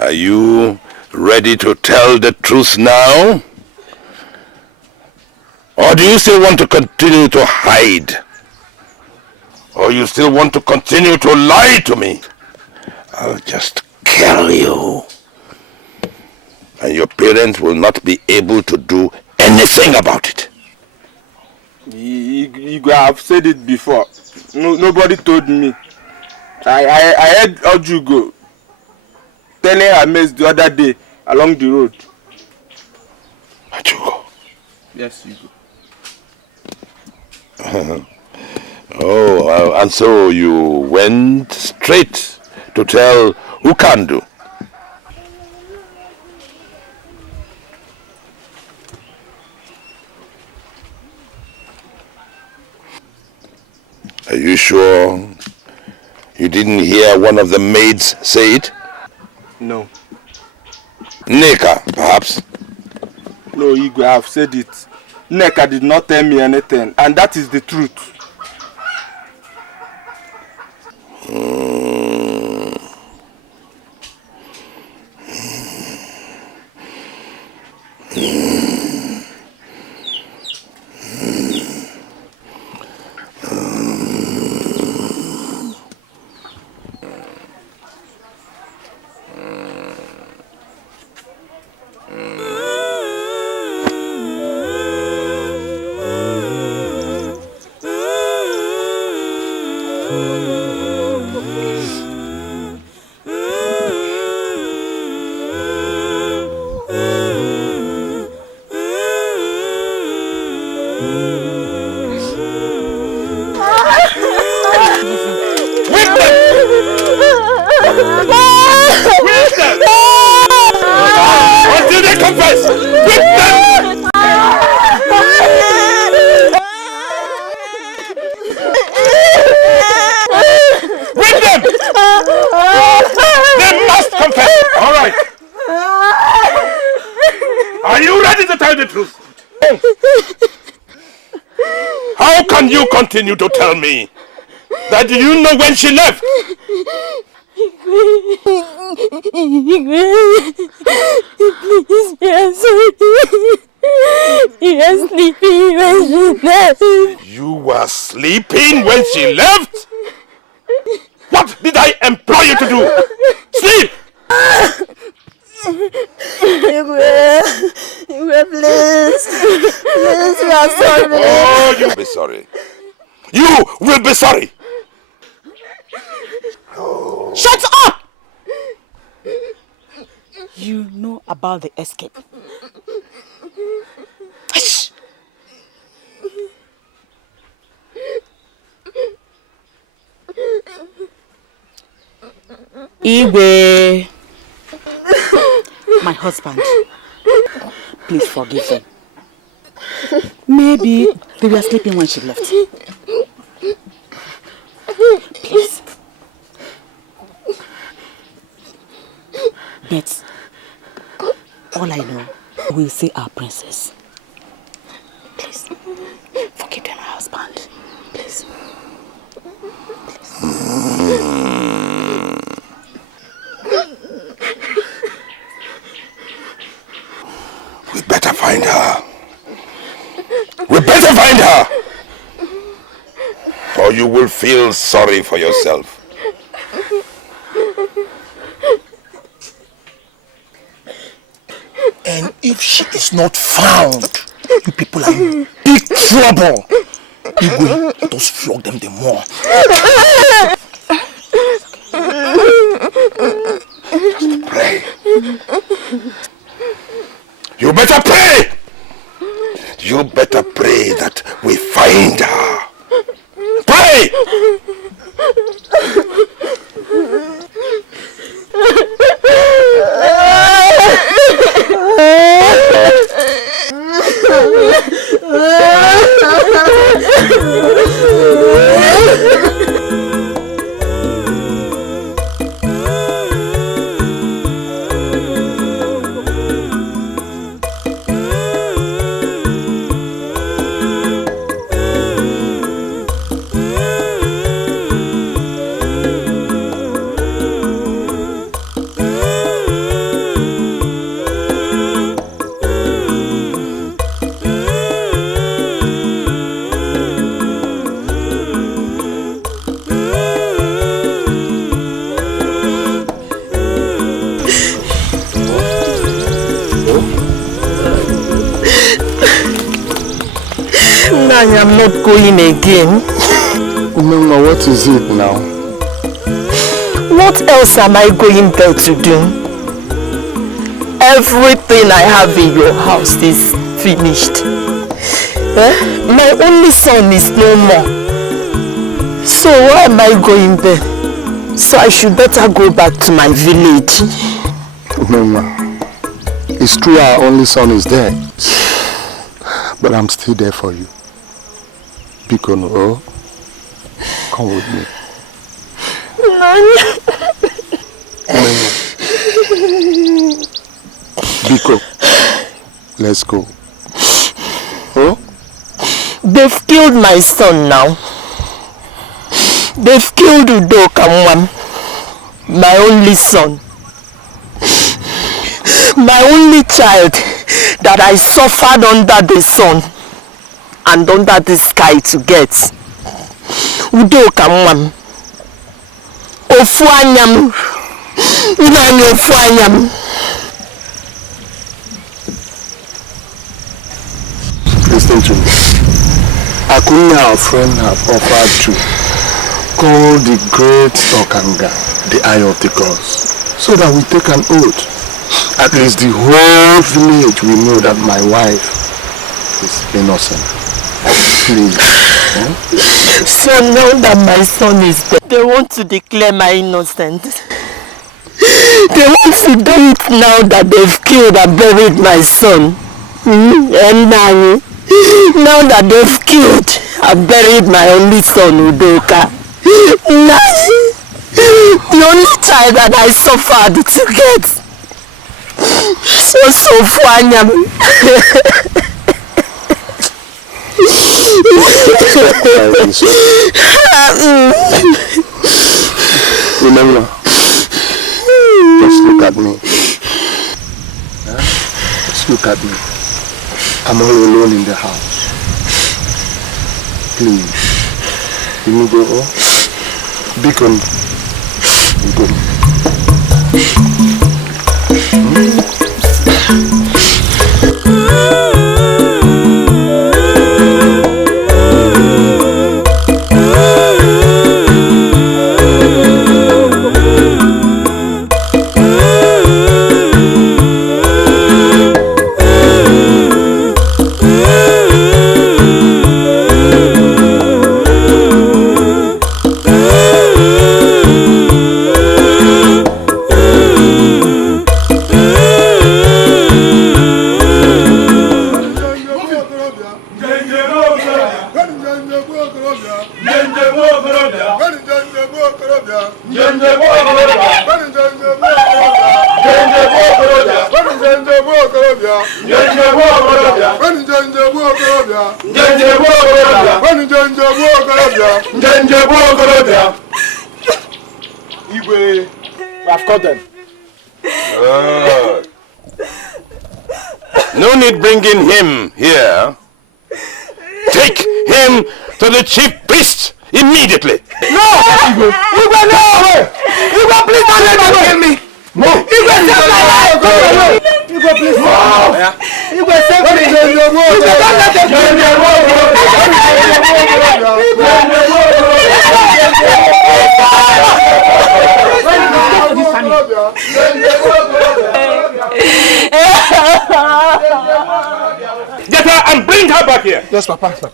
Are you ready to tell the truth now? Or do you still want to continue to hide? Or you still want to continue to lie to me? I'll just kill you. And your parents will not be able to do anything about it. Igwe, I've said it before. Nobody told me. I heard Ojiugo telling her mates the other day along the road. Ojiugo? Yes, Igwe. Oh, and so you went straight to tell Ukandu. Are you sure you didn't hear one of the maids say it? No. Neka, perhaps? No, Igwe, I have said it. Neka did not tell me anything, and that is the truth. Continue to tell me that you know when she left. Please, I'm sorry. You were sleeping when she left. You were sleeping when she left? What did I employ you to do? Sleep! Igwe, please. Please, we are sorry. Oh, you'll be sorry. You will be sorry. Oh. Shut up! You know about the escape. Shh. Igwe, my husband, please forgive them. Maybe they were sleeping when she left. Please. But all I know, we'll see our princess. Please, forgive them, my husband. Please. We better find her. We better find her. Or you will feel sorry for yourself. And if she is not found, you people are in big trouble. Igwe, let us flog them the more. Just pray. You better pray! You better pray that we find her. Pray! I am not going again. Umema, what is it now? What else am I going there to do? Everything I have in your house is finished. My only son is no more. So why am I going there? So I should better go back to my village. Umema, it's true our only son is dead. But I'm still there for you. Bikono, come with me. Biko, let's go. Oh? They've killed my son now. They've killed Udoka, my only son. My only child that I suffered under the sun and under the sky to get. Udoka mwam. Ofuanyam. Nani ofuanyam. Listen to me. Akunya, our friend, have offered to call the great Okanga, the eye of the gods, so that we take an oath. At least the whole village will know that my wife is innocent. Please. So now that my son is dead, they want to declare my innocence. They want to do it now that they've killed and buried my son. And now that they've killed and buried my only son, Udoka. The only child that I suffered to get. So Fuanyam. Remember, just look at me. Just look at me. I'm all alone in the house. Please, let me go. Beacon, go. Igwe, I've caught them. No need bringing him here. Take him to the chief priest immediately. No! Igwe, no! Igwe, please don't let them kill me! No! Igwe, save my life! Igwe, please! No! Igwe, save me! Igwe, don't let them kill me! Yes, Papa. Listen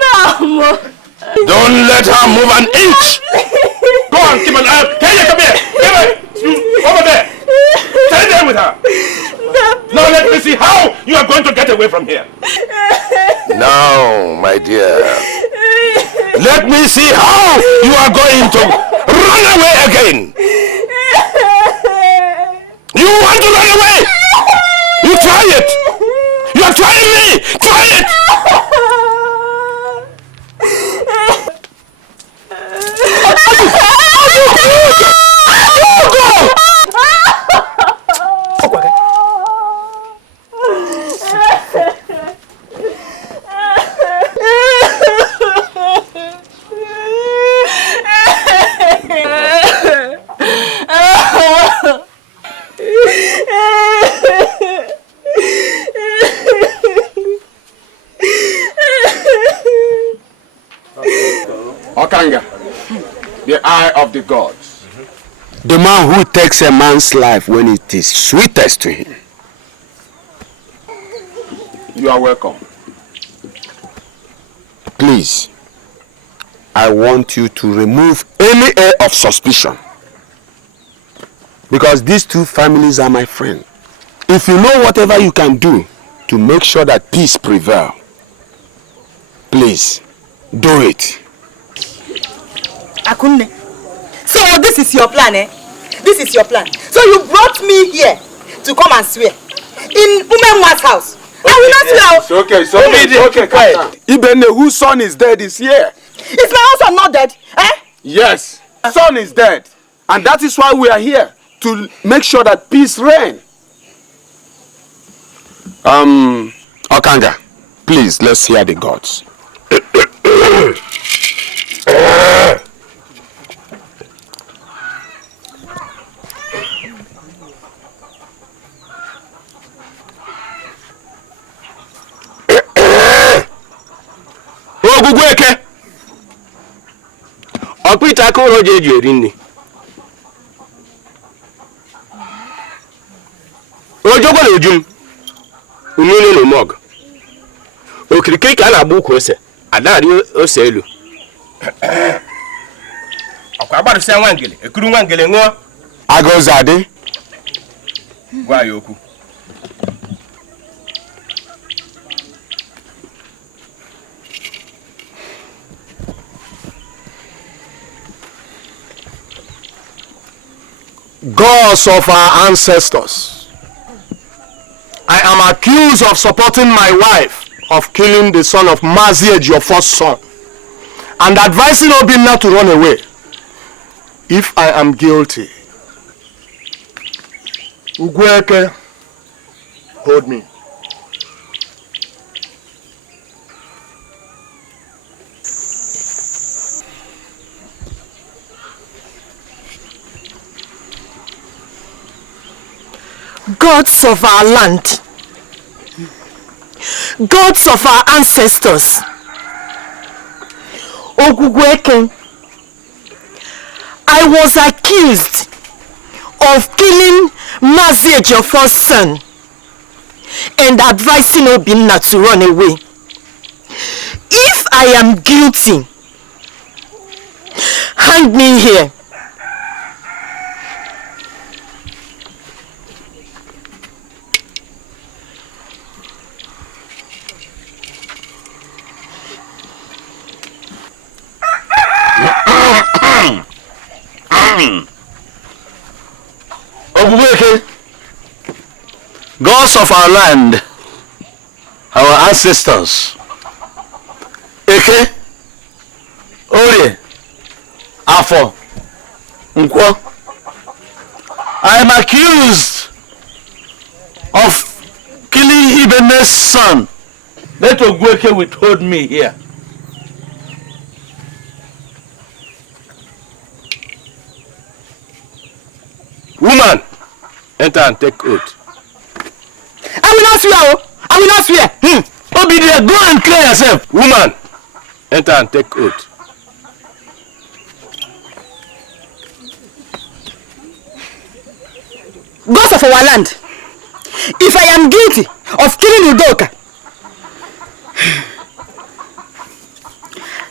now, Mom. Don't let her move an inch. Go on, keep an eye. Kenya, come here. Over there. Stay there with her. Now let me see how you are going to get away from here. Now, my dear. Let me see how you are going to run away again. You want to run away? You try it. You are trying me. Try it. Okanga, the eye of the gods. The man who takes a man's life when it is sweetest to him. You are welcome. Please, I want you to remove any air of suspicion. Because these two families are my friends. If you know whatever you can do to make sure that peace prevails, please, do it. Akunne, so this is your plan, eh? This is your plan. So you brought me here to come and swear in Umenwa's house. I will not swear. It's okay, it's okay, it's okay, quiet. Ibene, whose son is dead, is here. Is my son not dead? Eh? Yes, son is dead. And that is why we are here, to make sure that peace reigns. Okanga, please, let's hear the gods. Ogugweke. Opita ko roje jerini. Ojogo le ojum. Ununu no mog. Okirike ka na agba ukwu ose. Adari ose elu. Akwa agbaru se nwangele, ekuru nwangele ngo. Agozade. Gwa ya okwu. Gods of our ancestors, I am accused of supporting my wife of killing the son of Maziej, your first son, and advising Obina to run away. If I am guilty, Ugweke, hold me. Gods of our land, gods of our ancestors, Ogugweke, I was accused of killing Maziej, your first son, and advising Obina to run away. If I am guilty, hang me here. Gods of our land, our ancestors, Eke, Orie, Afo, Nkwo, I am accused of killing Ibene's son. Let Ogweke withhold me here. Woman, enter and take oath. I will not swear. I will not swear. Obina, go and clear yourself. Woman, enter and take oath. Gods of our land, if I am guilty of killing Udoka,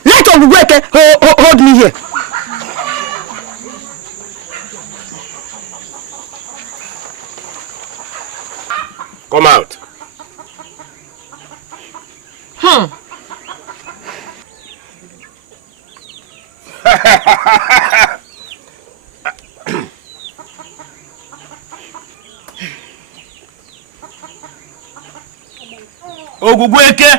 let Ogweke hold me here. Come out. Ogweke.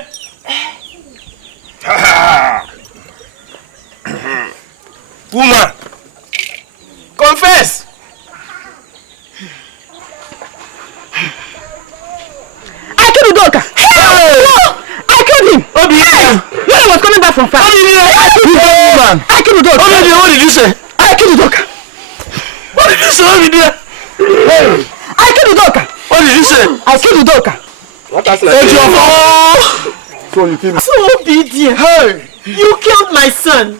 Woman, confess. I killed Udoka. I killed him. When I was coming back from fast. I killed Udoka. What did you say? I killed Udoka. What did you say? I killed Udoka. What did you say? I killed Udoka. what has So you killed me. So obedient. Hey, you killed my son.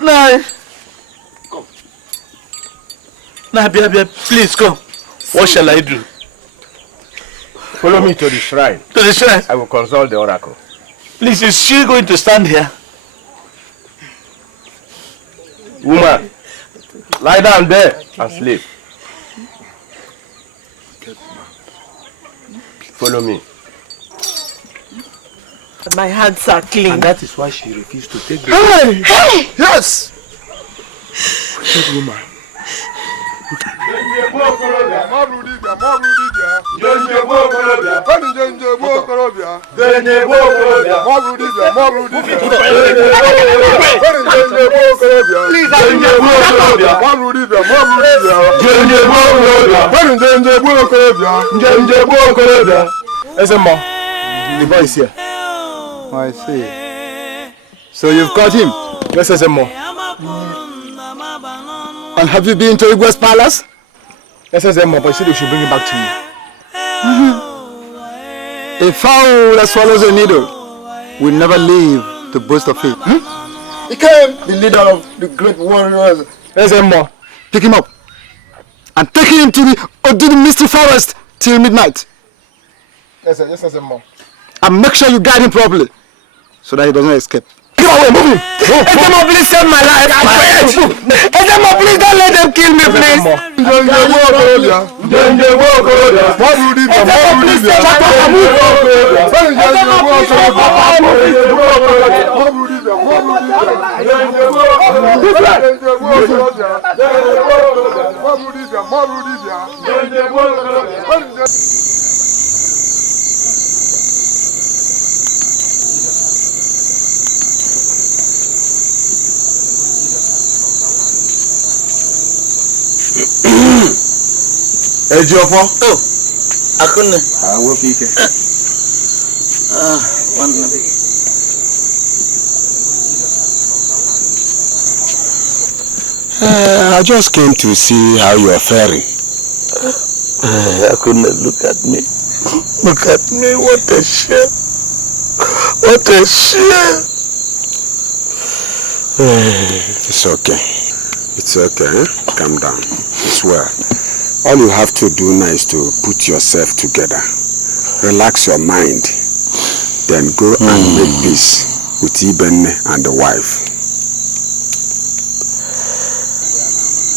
No. Nah, please come. What shall I do? Follow me to the shrine. To the shrine? I will consult the oracle. Please, is she going to stand here? Woman, lie down there and sleep. Follow me. My hands are clean. And that is why she refused to take the Hey! Hey! Yes! Good woman. The boy is here. I see. So you've caught him? Yes, Ezemo. And have you been to Igwe's palace? Yes, Ezemo, but he said we should bring him back to you. A fowl that swallows a needle will never leave the boast of it. He came, the leader of the great warriors. Ezemo. Pick him up and take him to the Odudu Misty Forest till midnight. Yes, Ezemo. And make sure you guide him properly so that he doesn't escape. Go away, move him! Ezemo, please save my life! Ezemo, please don't let them kill me, please! Ejiofo. Oh, Akunne. One. I just came to see how you are faring. Akunne, look at me. Look at me. What a shame. What a shame. It's okay. It's okay. Calm down. It's well. All you have to do now is to put yourself together. Relax your mind. Then go and make peace with Ibenne and the wife.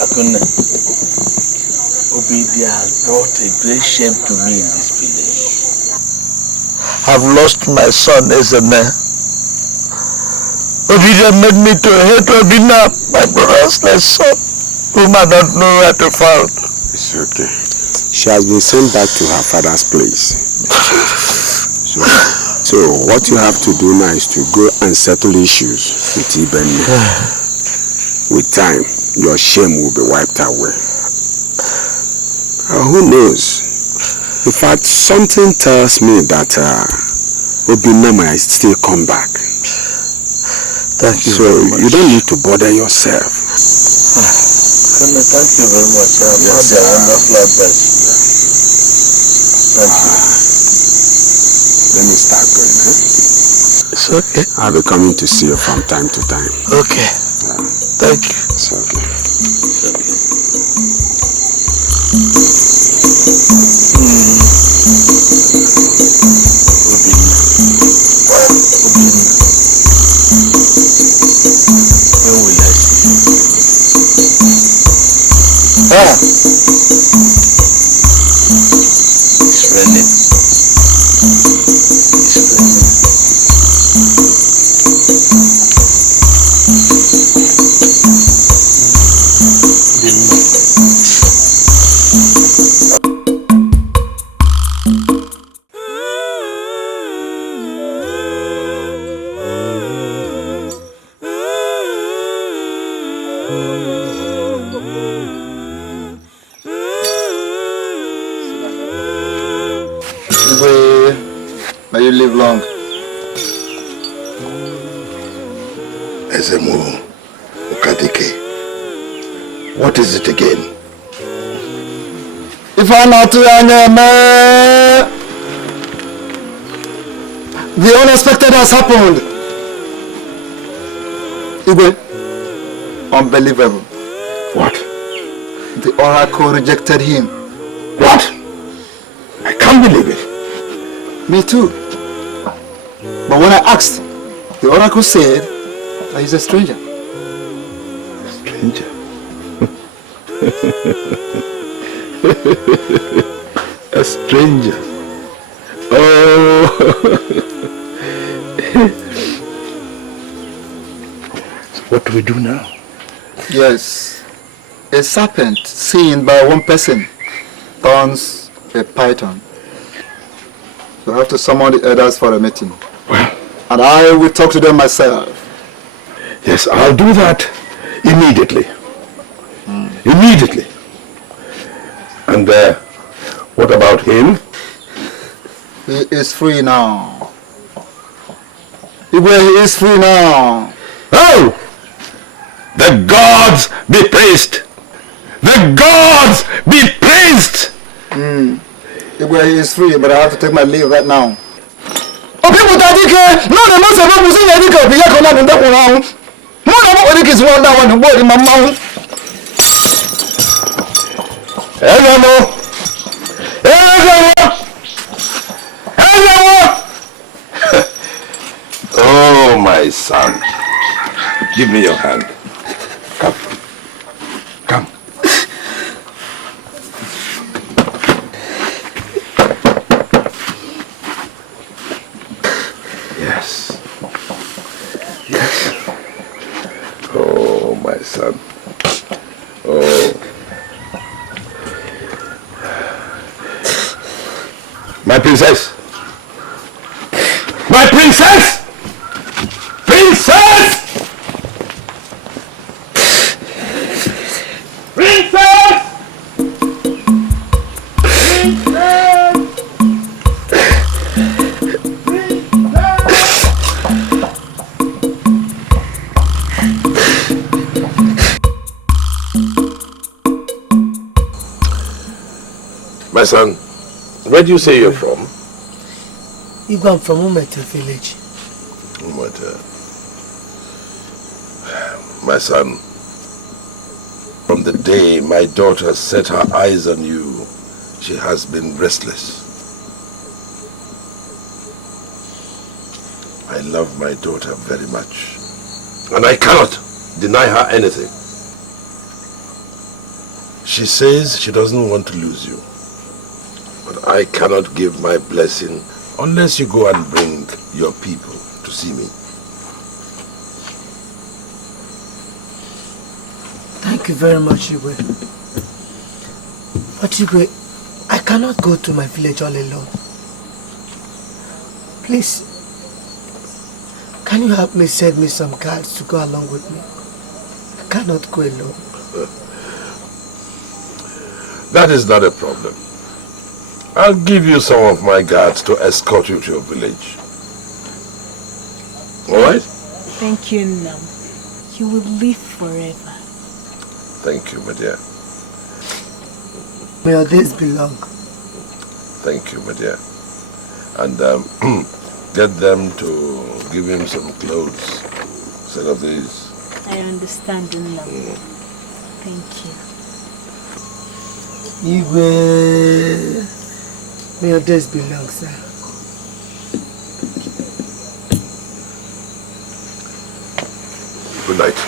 Akunne, Obidia has brought a great shame to me in this village. I've lost my son, Ezene. Obidia made me to hate Obina, my brother's last son, whom I don't know where to find. It's okay. She has been sent back to her father's place. So what you have to do now is to go and settle issues with Ibenne. With time, your shame will be wiped away. Who knows? In fact, something tells me that Obina might still come back. Thank you so very much. you don't need to bother yourself. Thank you very much. I've had a wonderful advice. Thank you. Let me start going, eh? It's okay. I'll be coming to see you from time to time. Okay. Thank you. It's okay. It's okay. Obina. When will I see you? It's raining. It's raining. May you live long. Ezemo, Nwadike, what is it again? If I'm not the unexpected has happened. Igwe, unbelievable. What? The oracle rejected him. What? I can't believe it. Me too. But when I asked, the oracle said that he's a stranger. A stranger? A stranger? Oh! So what do we do now? Yes. A serpent seen by one person turns a python. You have to summon the elders for a meeting. Well, and I will talk to them myself. Yes, I'll do that immediately. Immediately. And what about him? He is free now. Igwe, he is free now. Oh! The gods be praised! The gods be praised! Igwe, he is free, but I have to take my leave right now. Okay, but Nwadike, no, the most of them will say Nwadike will be here on that one. More than what Nwadike is one that one, boy, in my mouth. Hello! Oh, my son. Give me your hand. Come. Come. Yes. Yes. Oh, my son. Oh. My princess. My princess! Princess! Princess! My son, where do you say you're from? Igwe, I'm from Umete village. Umete. My son, from the day my daughter set her eyes on you, she has been restless. I love my daughter very much, and I cannot deny her anything. She says she doesn't want to lose you, but I cannot give my blessing unless you go and bring your people to see me. Thank you very much, Igwe. But Igwe, I cannot go to my village all alone. Please, can you help me send me some guards to go along with me? I cannot go alone. That is not a problem. I'll give you some of my guards to escort you to your village. All right? Thank you, Nam. You will live forever. Thank you, my dear. May your days be long. Thank you, my dear. And get them to give him some clothes instead of these. I understand, Nam. Thank you. Igwe. May your days be long, sir. Good night.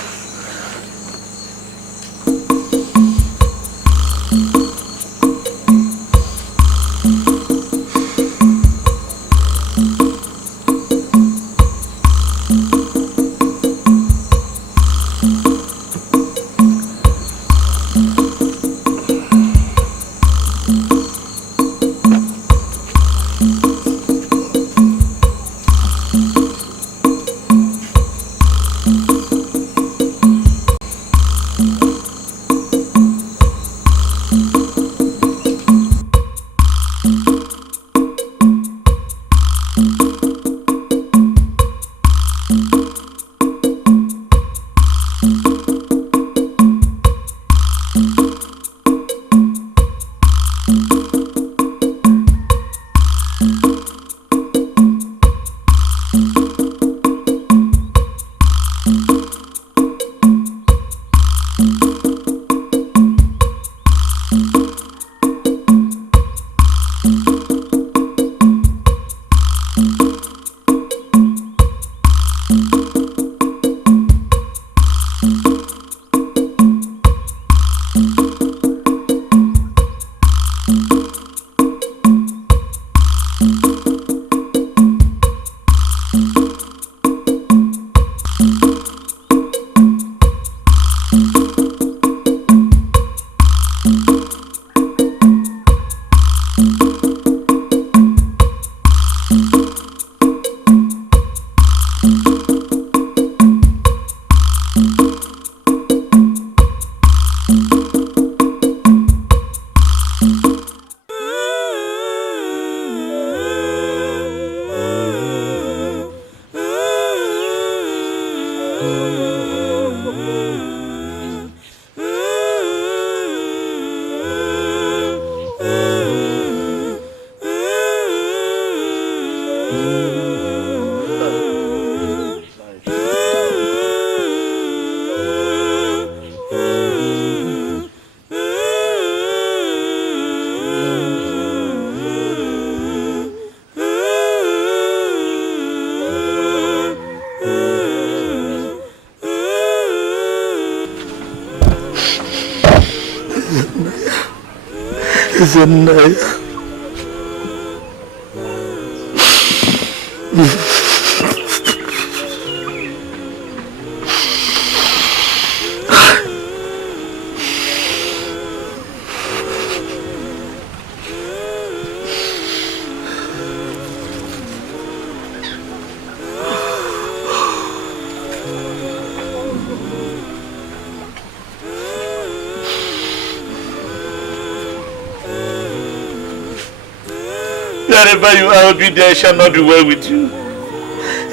Wherever you are, Obina, it shall not be well with you.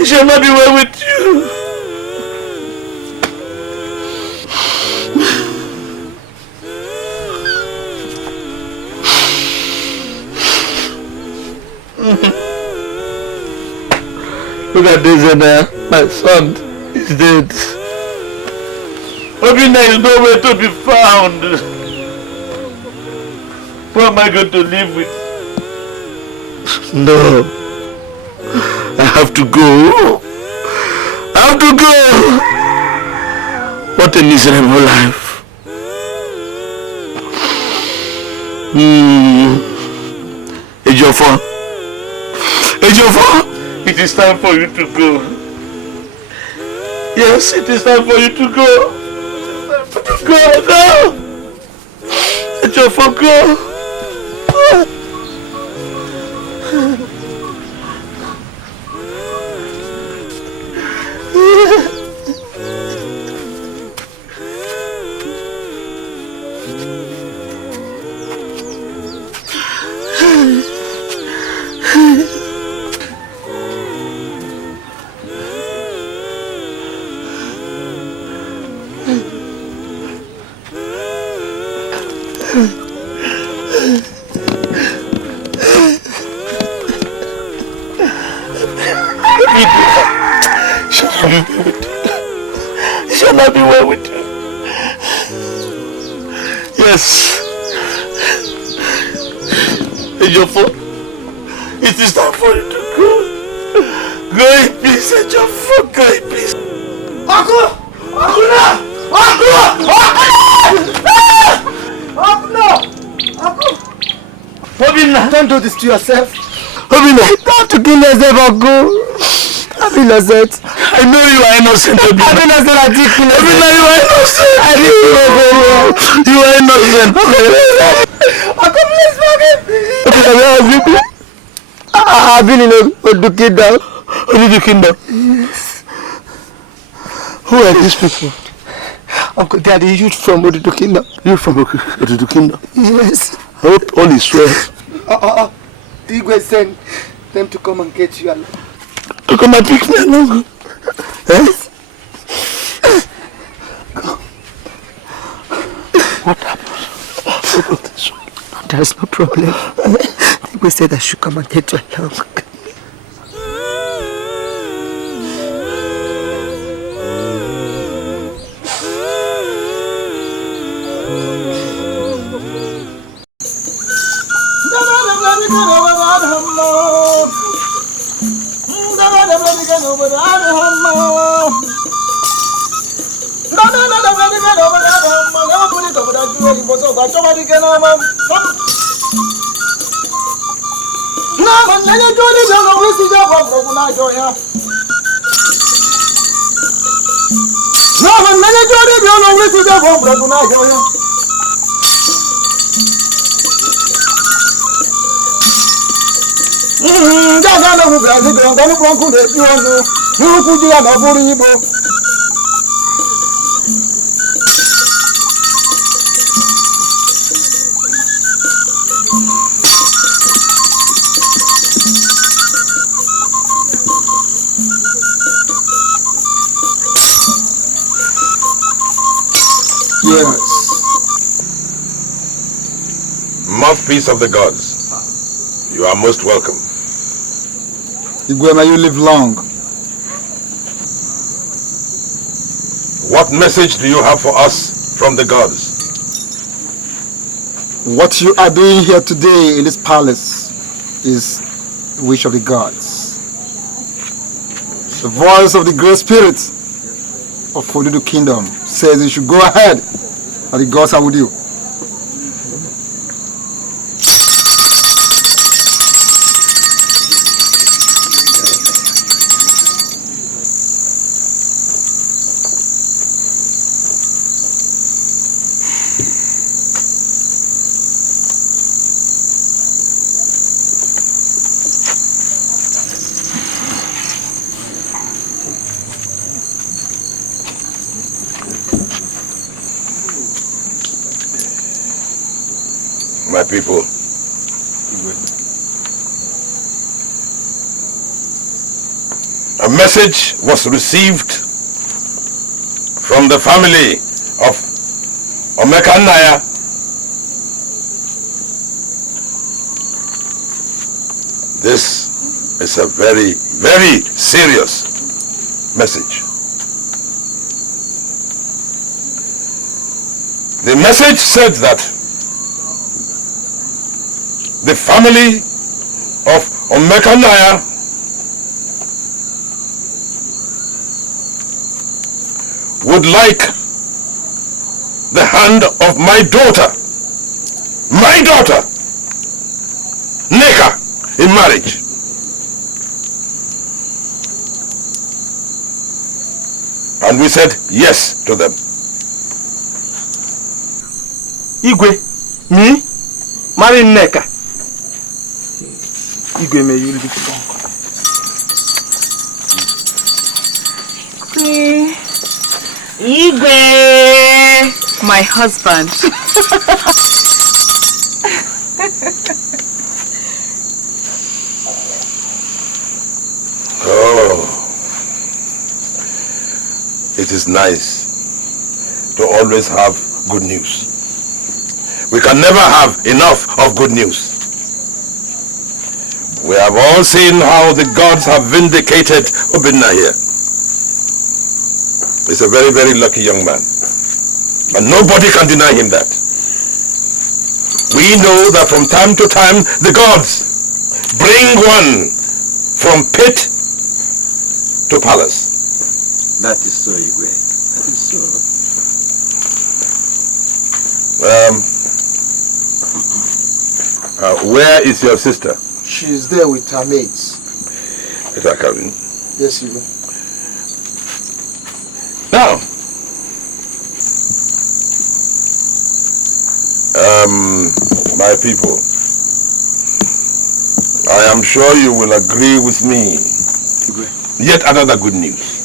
It shall not be well with you. Look at this, my son is dead. Obina is nowhere to be found. Who am I going to live with? No. I have to go. I have to go. What a miserable life. Ejiofor. Ejiofor. It is time for you to go. Yes, it is time for you to go. Go now. Ejiofor, go. Shall not be well with you. Yes. Ejiofor, it is time for you to go. Go in peace, Ejiofor. Go in peace. Uncle! Obina, don't do this to yourself. Obina, don't to kill yourself, Uncle. I'm innocent. I know you are innocent, Obina. I'm innocent, I did kill yourself. Obina, you are innocent. I did kill yourself. You are innocent. Uncle, please forgive me. Obina, where have you been? I've been in Odudu Kingdom. Odudu Kingdom? Yes. Who are these people? Uncle, they are the youth from Odudu Kingdom. You from Odudu Kingdom? Yes. I hope all is well. Igwe sent them to come and get you along. To come and pick me along? Eh? What happened? There's no problem. Igwe said I should come and get you along. Yes. Mouthpiece of the gods, you are most welcome. Igwe, may you live long. What message do you have for us from the gods? What you are doing here today in this palace is the wish of the gods. The voice of the great spirit of Odudu Kingdom says you should go ahead, and the gods are with you. My people, a message was received from the family of Omekanaya This is a very, very serious message. The message said that the family of Omekanaya would like the hand of my daughter, Neka, in marriage. And we said yes to them. Igwe, me? Marry Neka. Igwe, may you live long. Igwe, my husband. Oh, it is nice to always have good news. we can never have enough of good news. We have all seen how the gods have vindicated Obina here. He's a very, very lucky young man. And nobody can deny him that. We know that from time to time, the gods bring one from pit to palace. That is so, Igwe. That is so. Where is your sister? She's there with her maids. Let her come in. Yes, Igwe. Now, my people, I am sure you will agree with me. Yet another good news.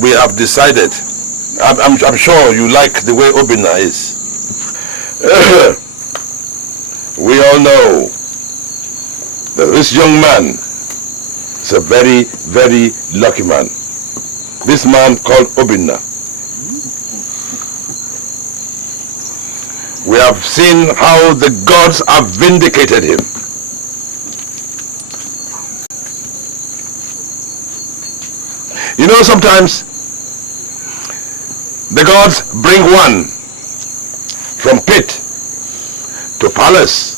We have decided, I'm sure you like the way Obina is. We all know that this young man is a very, very lucky man. This man called Obina. We have seen how the gods have vindicated him. You know, sometimes the gods bring one from pit to palace.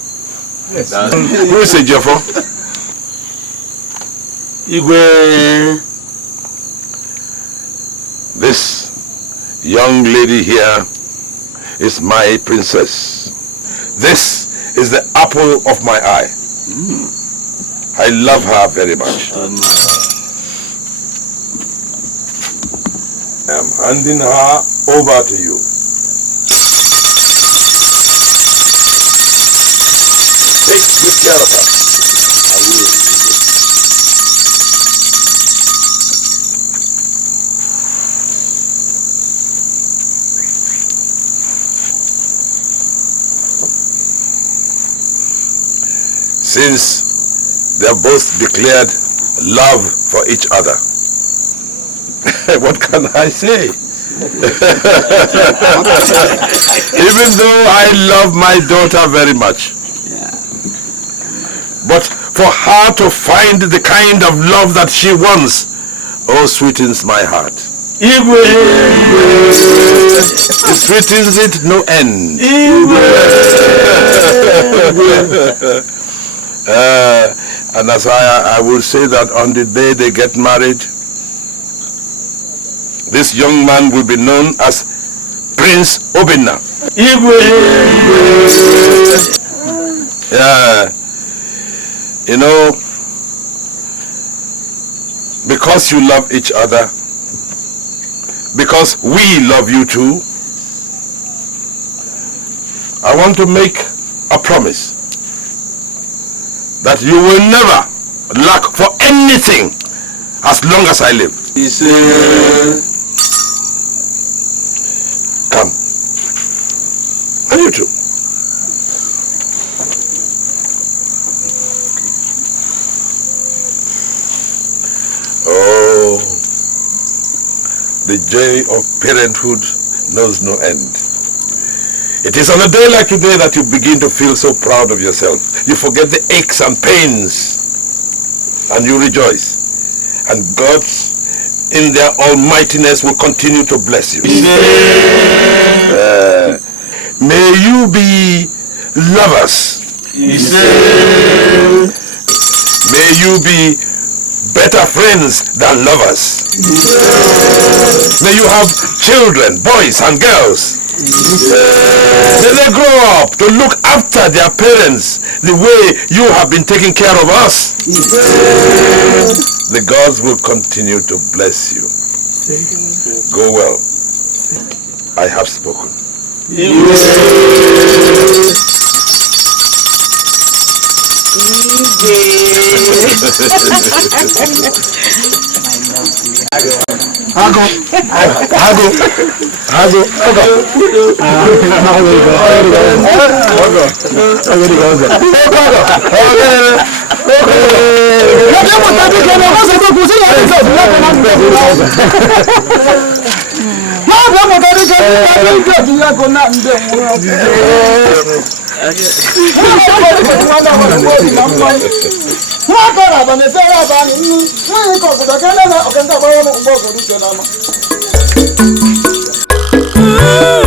Yes. Who is it, Jeffo? Igwe. This young lady here is my princess. This is the apple of my eye. I love her very much. I am handing her over to you. Take good care of her. I will. Since they have both declared love for each other, what can I say? Even though I love my daughter very much, but for her to find the kind of love that she wants, oh, sweetens my heart. Igwe! It sweetens it no end. And as I will say that on the day they get married, this young man will be known as Prince Obina. Igwe! Yeah. You know, because you love each other, because we love you too, I want to make a promise that you will never lack for anything as long as I live. Come. And you too. Oh, the joy of parenthood knows no end. It is on a day like today that you begin to feel so proud of yourself. You forget the aches and pains and you rejoice. And God in their almightiness will continue to bless you. May you be lovers. May you be better friends than lovers. May you have children, boys and girls. May they grow up to look after their parents the way you have been taking care of us. The gods will continue to bless you. Go well. I have spoken. Hey!